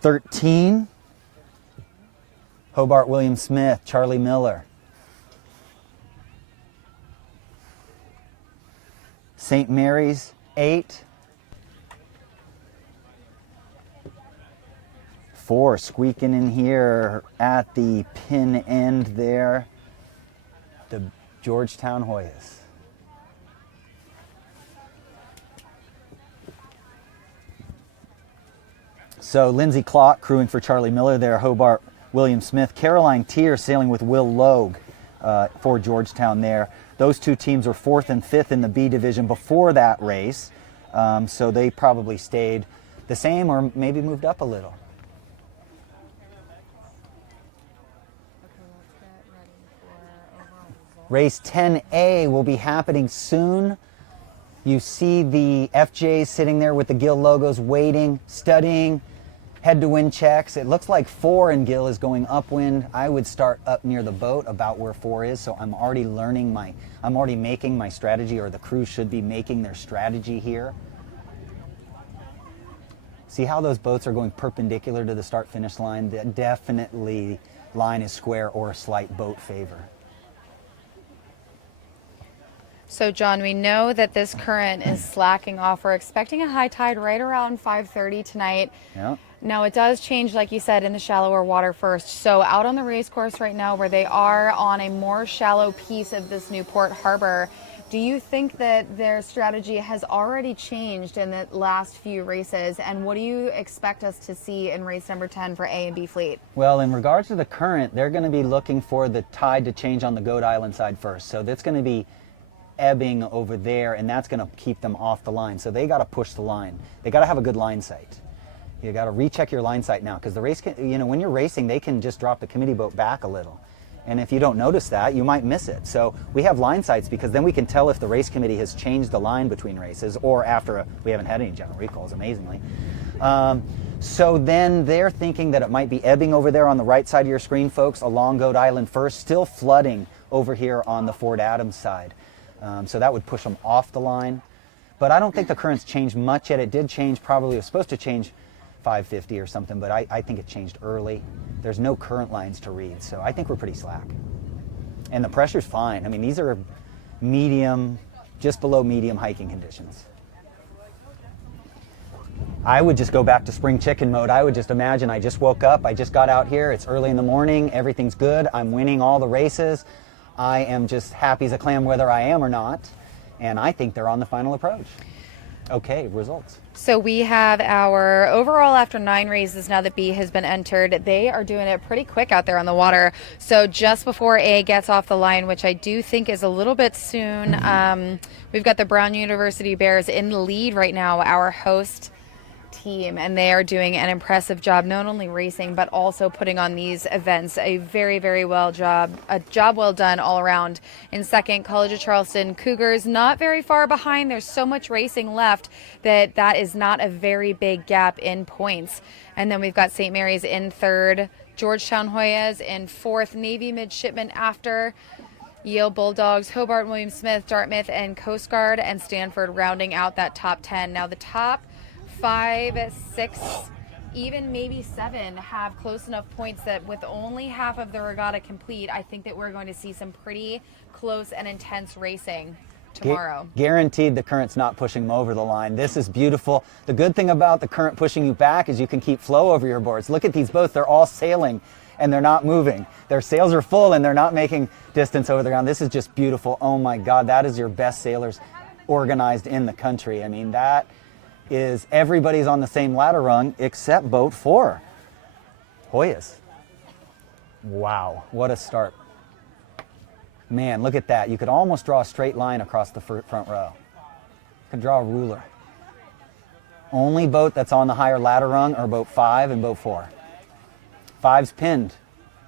13. Hobart William Smith, Charlie Miller. St. Mary's 8. 4 squeaking in here at the pin end there. The Georgetown Hoyas. So Lindsay Clott crewing for Charlie Miller there, Hobart William Smith. Caroline Tier sailing with Will Logue for Georgetown there. Those two teams were 4th and 5th in the B division before that race, so they probably stayed the same or maybe moved up a little. Race 10A will be happening soon. You see the FJs sitting there with the Gill logos waiting, studying, head-to-wind checks. It looks like 4 in Gill is going upwind. I would start up near the boat about where 4 is, so I'm already making my strategy, or the crew should be making their strategy here. See how those boats are going perpendicular to the start-finish line? Definitely line is square or a slight boat favor. So, John, we know that this current is slacking off. We're expecting a high tide right around 5:30 tonight. Yeah. Now, it does change, like you said, in the shallower water first. So out on the race course right now, where they are on a more shallow piece of this Newport Harbor, do you think that their strategy has already changed in the last few races? And what do you expect us to see in race number 10 for A and B fleet? Well, in regards to the current, they're going to be looking for the tide to change on the Goat Island side first. So that's going to be ebbing over there, and that's going to keep them off the line. So they got to push the line. They got to have a good line sight. You got to recheck your line sight now, because the race can, you know, when you're racing, they can just drop the committee boat back a little. And if you don't notice that, you might miss it. So we have line sights because then we can tell if the race committee has changed the line between races or after we haven't had any general recalls, amazingly. So then they're thinking that it might be ebbing over there on the right side of your screen, folks, along Goat Island first, still flooding over here on the Fort Adams side. So that would push them off the line. But I don't think the current's changed much yet. It did change, probably it was supposed to change 550 or something, but I think it changed early. There's no current lines to read, so I think we're pretty slack. And the pressure's fine. I mean, these are medium, just below medium hiking conditions. I would just go back to spring chicken mode. I would just imagine I just woke up, I just got out here, it's early in the morning, everything's good, I'm winning all the races. I am just happy as a clam whether I am or not, and I think they're on the final approach. Okay, results. So we have our overall after 9 races now that B has been entered. They are doing it pretty quick out there on the water. So just before A gets off the line, which I do think is a little bit soon, we've got the Brown University Bears in the lead right now, our host team, and they are doing an impressive job, not only racing but also putting on these events. A very, very well job well done all around. In second, College of Charleston Cougars, not very far behind. There's so much racing left that is not a very big gap in points. And then we've got St. Mary's in third, Georgetown Hoyas in fourth, Navy Midshipmen after, Yale Bulldogs, Hobart William Smith, Dartmouth, and Coast Guard, and Stanford rounding out that top 10. Now the top 5, 6, even maybe 7 have close enough points that with only half of the regatta complete, I think that we're going to see some pretty close and intense racing tomorrow. Guaranteed the current's not pushing them over the line. This is beautiful. The good thing about the current pushing you back is you can keep flow over your boards. Look at these boats. They're all sailing and they're not moving. Their sails are full and they're not making distance over the ground. This is just beautiful. Oh my God, that is your best sailors organized in the country. I mean, that is everybody's on the same ladder rung except boat 4. Hoyas. Wow, what a start. Man, look at that. You could almost draw a straight line across the front row. Could draw a ruler. Only boat that's on the higher ladder rung are boat 5 and boat 4. 5's pinned.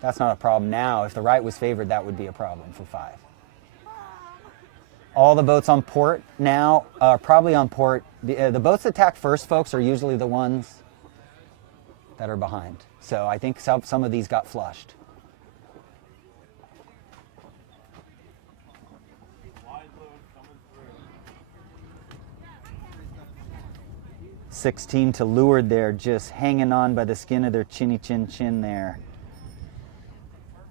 That's not a problem now. If the right was favored, that would be a problem for 5. All the boats on port now are probably on port. The boats that attack first, folks, are usually the ones that are behind. So I think some of these got flushed. Six-team to leeward there, just hanging on by the skin of their chinny chin there.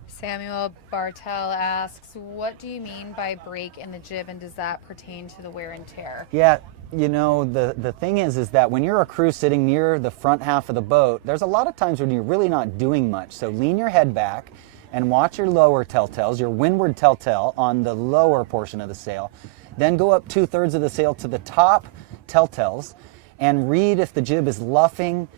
Samuel Bartel asks, what do you mean by break in the jib, and does that pertain to the wear and tear? Yeah, you know, the thing is that when you're a crew sitting near the front half of the boat, there's a lot of times when you're really not doing much. So lean your head back and watch your lower telltales, your windward telltale on the lower portion of the sail. Then go up 2/3 of the sail to the top telltales and read if the jib is luffing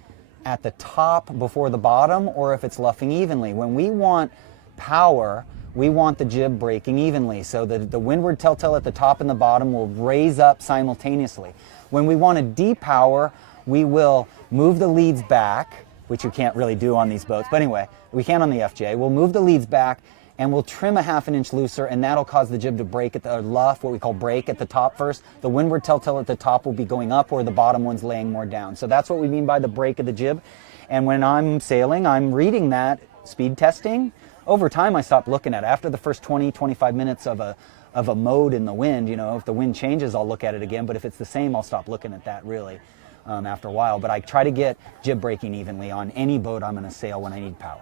at the top before the bottom or if it's luffing evenly. When we want power, we want the jib breaking evenly. So the windward telltale at the top and the bottom will raise up simultaneously. When we want to depower, we will move the leads back, which you can't really do on these boats, but anyway, we can on the FJ. We'll move the leads back and we'll trim a 1/2 inch looser, and that'll cause the jib to break at the luff, what we call break at the top first. The windward telltale at the top will be going up or the bottom one's laying more down. So that's what we mean by the break of the jib. And when I'm sailing, I'm reading that, speed testing. Over time, I stopped looking at it. After the first 20, 25 minutes of a mode in the wind, you know, if the wind changes, I'll look at it again. But if it's the same, I'll stop looking at that really after a while. But I try to get jib breaking evenly on any boat I'm going to sail when I need power.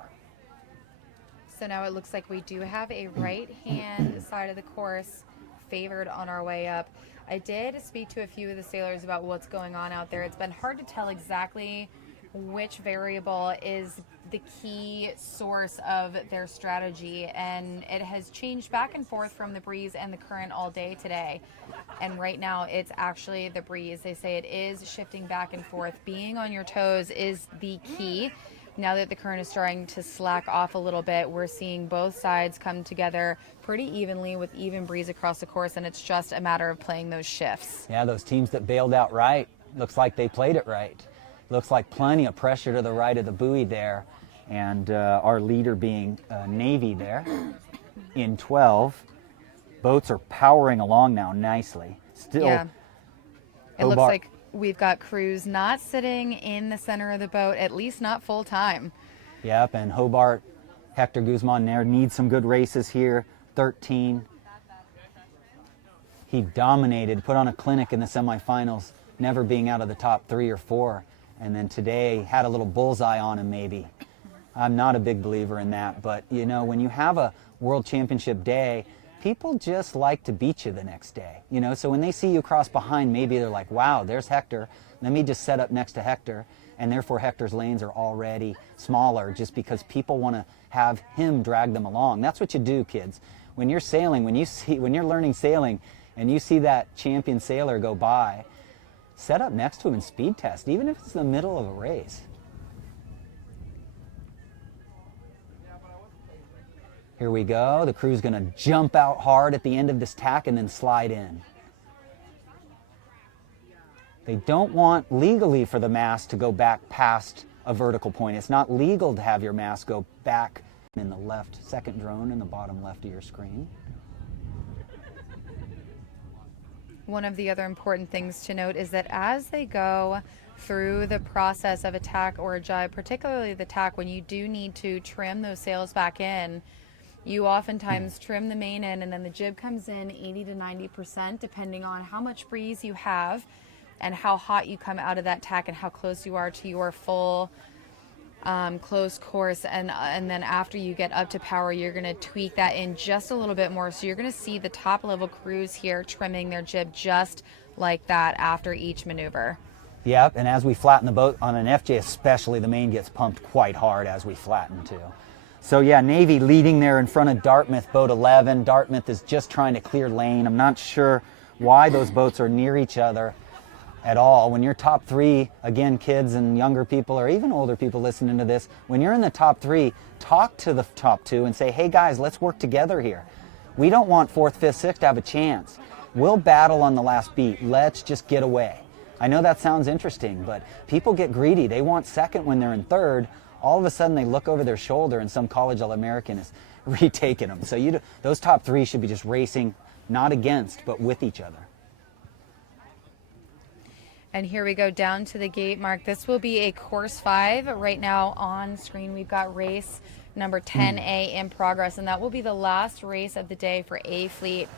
So now it looks like we do have a right-hand side of the course favored on our way up. I did speak to a few of the sailors about what's going on out there. It's been hard to tell exactly which variable is the key source of their strategy, and it has changed back and forth from the breeze and the current all day today. And right now it's actually the breeze. They say it is shifting back and forth. Being on your toes is the key. Now that the current is starting to slack off a little bit, we're seeing both sides come together pretty evenly with even breeze across the course, and it's just a matter of playing those shifts. Yeah, those teams that bailed out right, looks like they played it right. Looks like plenty of pressure to the right of the buoy there, and our leader being Navy there in 12. Boats are powering along now nicely. Still, Yeah. It looks Hobart- like we've got crews not sitting in the center of the boat, at least not full time. Yep, and Hobart, Hector Guzman there needs some good races here. 13. He dominated, put on a clinic in the semifinals, never being out of the top 3 or 4. And then today had a little bullseye on him maybe. I'm not a big believer in that, but you know, when you have a world championship day, people just like to beat you the next day. You know, so when they see you cross behind, maybe they're like, wow, there's Hector. Let me just set up next to Hector. And therefore Hector's lanes are already smaller just because people want to have him drag them along. That's what you do, kids. When you're sailing, when you're learning sailing and you see that champion sailor go by, set up next to him and speed test, even if it's the middle of a race. Here we go. The crew's going to jump out hard at the end of this tack and then slide in. They don't want legally for the mast to go back past a vertical point. It's not legal to have your mast go back in the left, second drone in the bottom left of your screen. One of the other important things to note is that as they go through the process of a tack or a jibe, particularly the tack, when you do need to trim those sails back in, you oftentimes trim the main end and then the jib comes in 80 to 90% depending on how much breeze you have and how hot you come out of that tack and how close you are to your full closed course, and then after you get up to power, you're going to tweak that in just a little bit more. So you're going to see the top level crews here trimming their jib just like that after each maneuver. Yep, and as we flatten the boat on an FJ especially, the main gets pumped quite hard as we flatten too. So yeah, Navy leading there in front of Dartmouth, boat 11. Dartmouth is just trying to clear lane. I'm not sure why those boats are near each other at all. When you're top 3, again, kids and younger people or even older people listening to this, when you're in the top 3, talk to the top 2 and say, hey guys, let's work together here. We don't want 4th, 5th, 6th to have a chance. We'll battle on the last beat. Let's just get away. I know that sounds interesting, but people get greedy. They want 2nd when they're in 3rd. All of a sudden they look over their shoulder and some college All-American is retaking them. So those top 3 should be just racing, not against, but with each other. And here we go down to the gate mark. This will be a course 5. Right now on screen, we've got race number 10A in progress, and that will be the last race of the day for A Fleet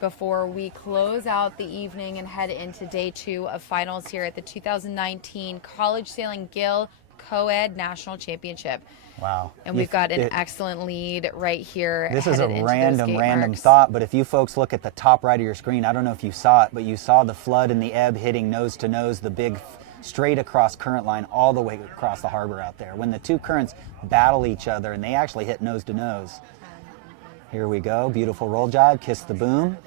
before we close out the evening and head into day 2 of finals here at the 2019 College Sailing Gill Coed National Championship. Wow. And we've got an excellent lead right here. This is a headed into those random gate marks. thought, but if you folks look at the top right of your screen, I don't know if you saw it, but you saw the flood and the ebb hitting nose to nose, the big straight across current line all the way across the harbor out there. When the two currents battle each other and they actually hit nose to nose. Here we go, beautiful roll jibe, kiss the boom.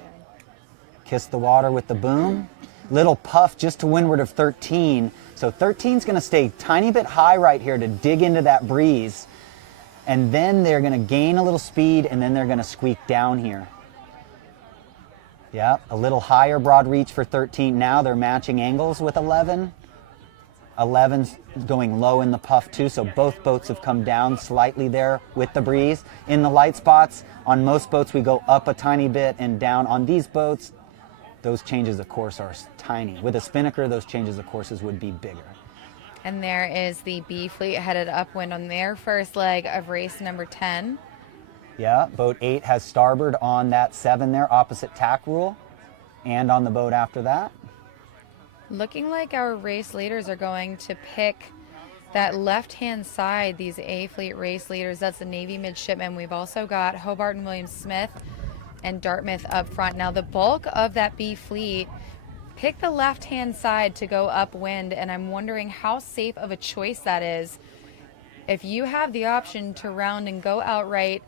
Kiss the water with the boom. Little puff just to windward of 13. So 13's going to stay tiny bit high right here to dig into that breeze. And then they're going to gain a little speed and then they're going to squeak down here. Yeah, a little higher broad reach for 13. Now they're matching angles with 11. 11's going low in the puff too, so both boats have come down slightly there with the breeze. In the light spots, on most boats we go up a tiny bit and down. On these boats, those changes of course are tiny. With a spinnaker, those changes of courses would be bigger. And there is the B Fleet headed upwind on their first leg of race number 10. Yeah, boat 8 has starboard on that 7 there, opposite tack rule, and on the boat after that. Looking like our race leaders are going to pick that left-hand side, these A Fleet race leaders. That's the Navy midshipmen. We've also got Hobart and William Smith and Dartmouth up front. Now the bulk of that B Fleet pick the left-hand side to go upwind, and I'm wondering how safe of a choice that is. If you have the option to round and go outright,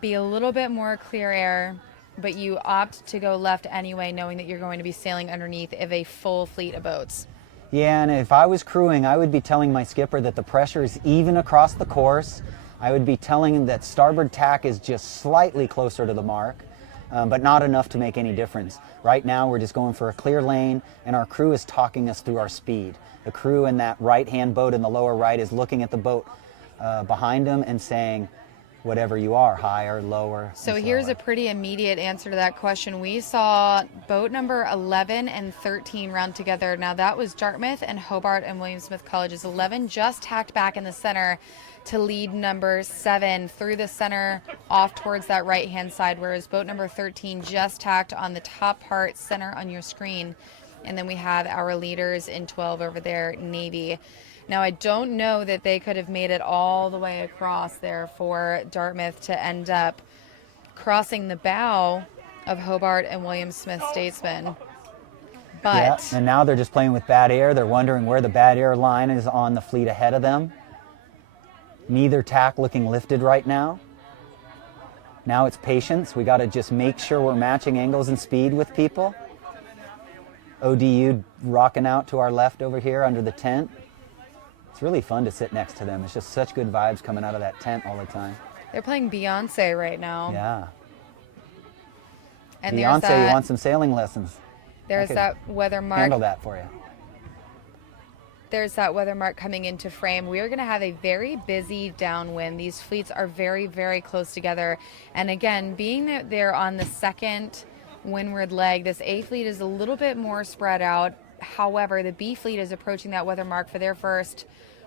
be a little bit more clear air, but you opt to go left anyway, knowing that you're going to be sailing underneath of a full fleet of boats. Yeah, and if I was crewing, I would be telling my skipper that the pressure is even across the course. I would be telling him that starboard tack is just slightly closer to the mark. but not enough to make any difference. Right now we're just going for a clear lane, and our crew is talking us through our speed. The crew in that right-hand boat in the lower right is looking at the boat behind them and saying, whatever you are, higher, lower. So here's a pretty immediate answer to that question. We saw boat number 11 and 13 round together. Now that was Dartmouth and Hobart and William Smith Colleges. 11 just tacked back in the center to lead number 7 through the center off towards that right-hand side, whereas boat number 13 just tacked on the top part center on your screen. And then we have our leaders in 12 over there, Navy. Now, I don't know that they could have made it all the way across there for Dartmouth to end up crossing the bow of Hobart and William Smith Statesman. But yeah, and now they're just playing with bad air. They're wondering where the bad air line is on the fleet ahead of them. Neither tack looking lifted right now. Now it's patience. We got to just make sure we're matching angles and speed with people. ODU rocking out to our left over here under the tent. It's really fun to sit next to them. It's just such good vibes coming out of that tent all the time. they're playing Beyonce right now. Yeah. And Beyonce, you want some sailing lessons? There's that weather mark. Handle that for you. There's that weather mark coming into frame. We are going to have a very busy downwind. These fleets are very, very close together. And again, being that they're on the second windward leg, this A fleet is a little bit more spread out. However, the B fleet is approaching that weather mark for their first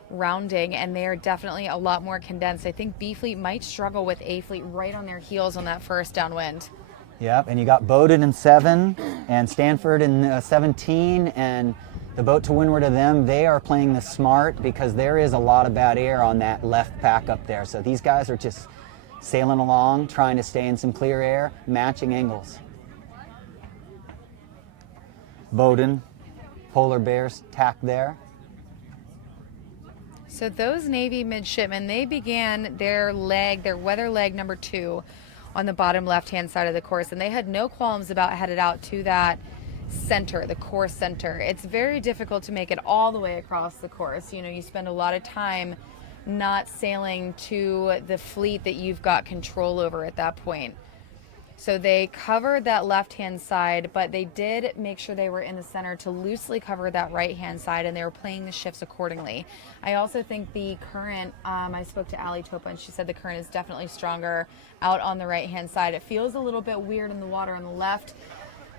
rounding, and they are definitely a lot more condensed. I think B fleet might struggle with A fleet right on their heels on that first downwind. Yep, and you got Bowdoin in 7 and Stanford in 17, and the boat to windward of them, they are playing this smart because there is a lot of bad air on that left pack up there. So these guys are just sailing along, trying to stay in some clear air, matching angles. Bowdoin, Polar Bears tack there. So those Navy midshipmen, they began their weather leg number 2 on the bottom left-hand side of the course, and they had no qualms about headed out to that center, the course center. It's very difficult to make it all the way across the course. You know, you spend a lot of time not sailing to the fleet that you've got control over at that point. So they covered that left-hand side, but they did make sure they were in the center to loosely cover that right-hand side, and they were playing the shifts accordingly. I also think the current, I spoke to Allie Topa, and she said the current is definitely stronger out on the right-hand side. It feels a little bit weird in the water on the left,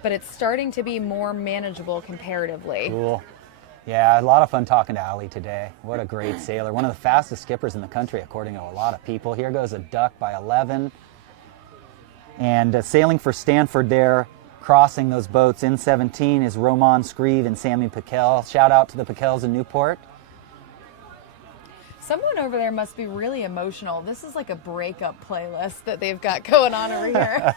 but it's starting to be more manageable comparatively. Cool. Yeah, a lot of fun talking to Allie today. What a great sailor. One of the fastest skippers in the country, according to a lot of people. Here goes a duck by 11. And sailing for Stanford there, crossing those boats in 17 is Roman Screeve and Sammy Piquel. Shout out to the Piquels in Newport. Someone over there must be really emotional. This is like a breakup playlist that they've got going on over here.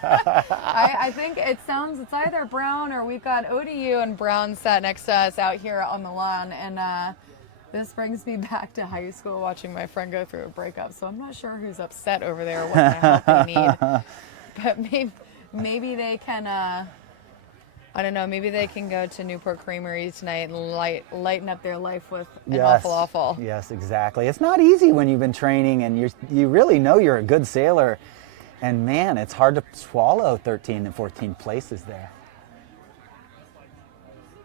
I think it's either Brown or we've got ODU and Brown sat next to us out here on the lawn. And this brings me back to high school watching my friend go through a breakup. So I'm not sure who's upset over there or what kind of help they need. But maybe they can, I don't know, maybe they can go to Newport Creamery tonight and lighten up their life with an awful. Yes, exactly. It's not easy when you've been training and you really know you're a good sailor. And man, it's hard to swallow 13 and 14 places there.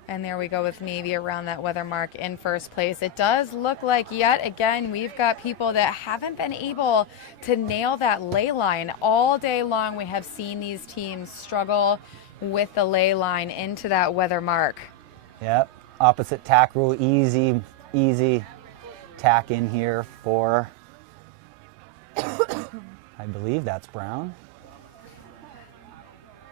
And there we go with Navy around that weather mark in first place. It does look like yet again we've got people that haven't been able to nail that lay line. All day long we have seen these teams struggle with the lay line into that weather mark. Yep, opposite tack rule, easy tack in here for, I believe that's Brown.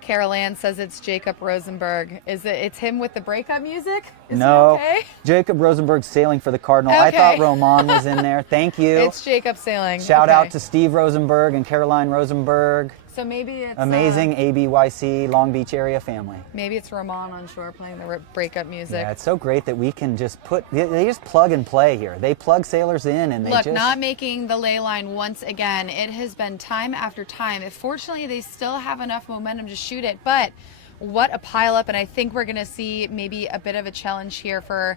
Carol Ann says it's Jacob Rosenberg. It's him with the breakup music? No, okay? Jacob Rosenberg sailing for the Cardinal. Okay. I thought Roman was in there. Thank you. It's Jacob sailing. Shout out to Steve Rosenberg and Caroline Rosenberg. So maybe it's amazing ABYC Long Beach area family. Maybe it's Roman on shore playing the breakup music. Yeah, it's so great that we can just they just plug and play here. They plug sailors in and they Look, not making the lay line once again. It has been time after time. Fortunately, they still have enough momentum to shoot it, but what a pile up, and I think we're going to see maybe a bit of a challenge here for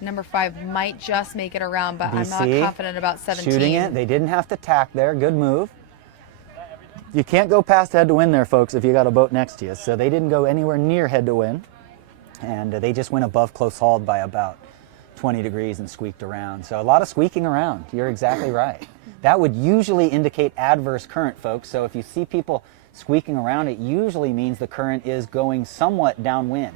number 5. Might just make it around, but BC, I'm not confident about 17. Shooting it. They didn't have to tack there. Good move. You can't go past head to win there, folks, if you got a boat next to you. So they didn't go anywhere near head to win, and they just went above close hauled by about 20 degrees and squeaked around. So a lot of squeaking around. You're exactly right. That would usually indicate adverse current, folks. So if you see people squeaking around, it usually means the current is going somewhat downwind.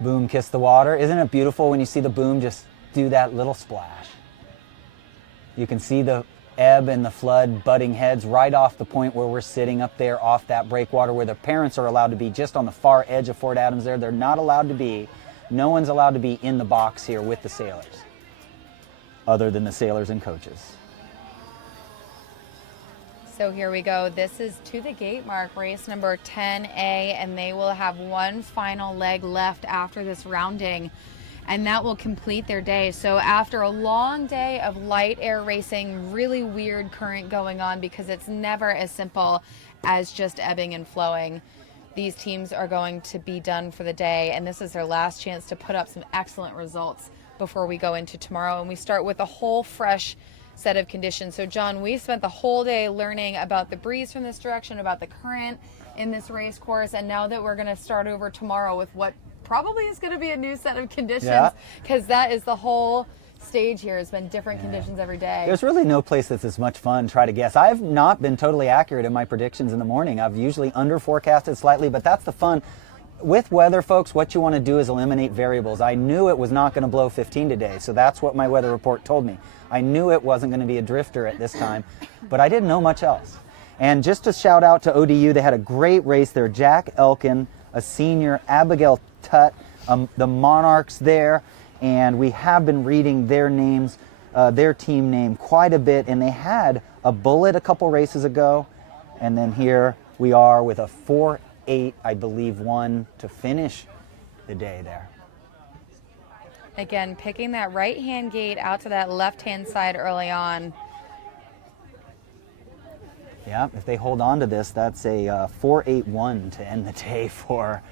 Boom kissed the water. Isn't it beautiful when you see the boom just do that little splash? You can see the ebb and the flood butting heads right off the point where we're sitting up there off that breakwater where the parents are allowed to be just on the far edge of Fort Adams there. They're not allowed to be, no one's allowed to be in the box here with the sailors, other than the sailors and coaches. So here we go. This is to the gate mark, race number 10A, and they will have one final leg left after this rounding, and that will complete their day. So after a long day of light air racing, really weird current going on because it's never as simple as just ebbing and flowing, these teams are going to be done for the day, and this is their last chance to put up some excellent results before we go into tomorrow. And we start with a whole fresh set of conditions. So John, we spent the whole day learning about the breeze from this direction, about the current in this race course, and now that we're going to start over tomorrow with what probably is going to be a new set of conditions, because that is the whole stage here, has been different conditions every day. There's really no place that's as much fun try to guess. I've not been totally accurate in my predictions in the morning. I've usually under forecasted slightly, but that's the fun. With weather, folks, what you want to do is eliminate variables. I knew it was not going to blow 15 today, so that's what my weather report told me. I knew it wasn't going to be a drifter at this time, but I didn't know much else. And just to shout out to ODU, they had a great race there. Jack Elkin, a senior, Abigail Tutt, the Monarchs there, and we have been reading their names, their team name quite a bit, and they had a bullet a couple races ago, and then here we are with a 4-8, I believe, one to finish the day there. Again, picking that right-hand gate out to that left-hand side early on. Yeah, if they hold on to this, that's a 4-8-1 to end the day for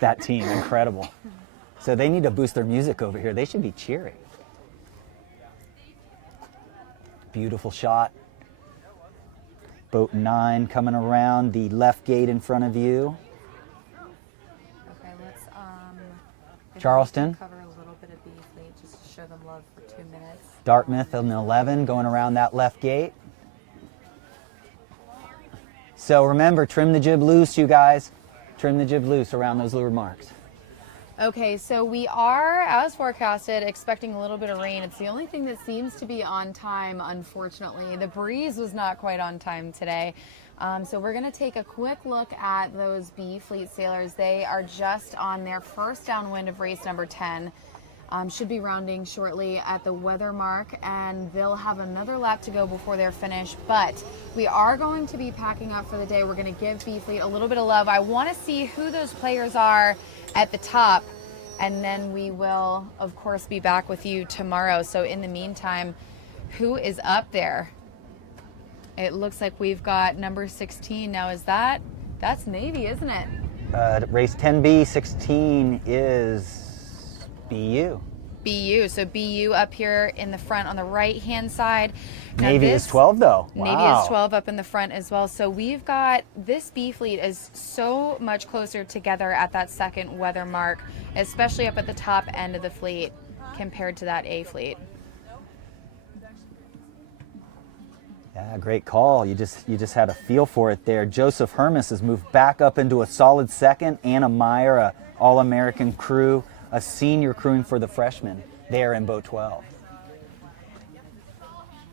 that team. Incredible. So they need to boost their music over here. They should be cheering. Beautiful shot. Boat 9 coming around the left gate in front of you. Okay, let's Charleston. cover a little bit of B fleet just to show them love for 2 minutes. Dartmouth in 11 going around that left gate. So remember, trim the jib loose, you guys. Trim the jib loose around those leeward marks. Okay, so we are, as forecasted, expecting a little bit of rain. It's the only thing that seems to be on time, unfortunately. The breeze was not quite on time today. So we're going to take a quick look at those B Fleet sailors. They are just on their first downwind of race number 10. Should be rounding shortly at the weather mark, and they'll have another lap to go before they're finished. But we are going to be packing up for the day. We're going to give B Fleet a little bit of love. I want to see who those players are at the top, and then we will, of course, be back with you tomorrow. So in the meantime, who is up there? It looks like we've got number 16. Now, that's Navy, isn't it? Race 10B, 16 is BU. BU. So BU up here in the front on the right-hand side. Now Navy is 12, though. Wow. Navy is 12 up in the front as well. So we've got this B fleet is so much closer together at that second weather mark, especially up at the top end of the fleet compared to that A fleet. Yeah, great call. You just had a feel for it there. Joseph Hermes has moved back up into a solid second. Anna Meyer, a All-American crew, a senior crewing for the freshmen there in boat 12.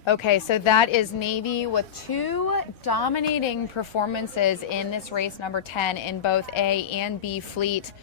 Okay, so that is Navy with 2 dominating performances in this race number 10 in both A and B fleet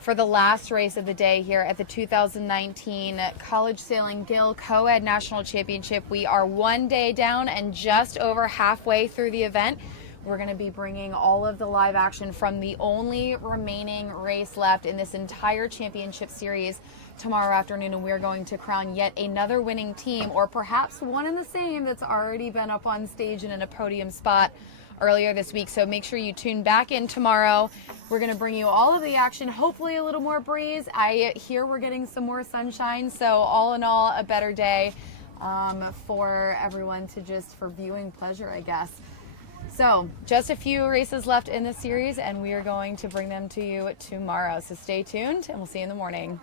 for the last race of the day here at the 2019 College Sailing Gill Coed National Championship. We are 1 day down and just over halfway through the event. We're going to be bringing all of the live action from the only remaining race left in this entire championship series tomorrow afternoon, and we're going to crown yet another winning team, or perhaps one and the same that's already been up on stage and in a podium spot earlier this week. So make sure you tune back in tomorrow. We're going to bring you all of the action, hopefully a little more breeze. I hear we're getting some more sunshine, so all in all, a better day. for everyone to just for viewing pleasure, I guess. So just a few races left in the series, and we are going to bring them to you tomorrow. So stay tuned, and we'll see you in the morning.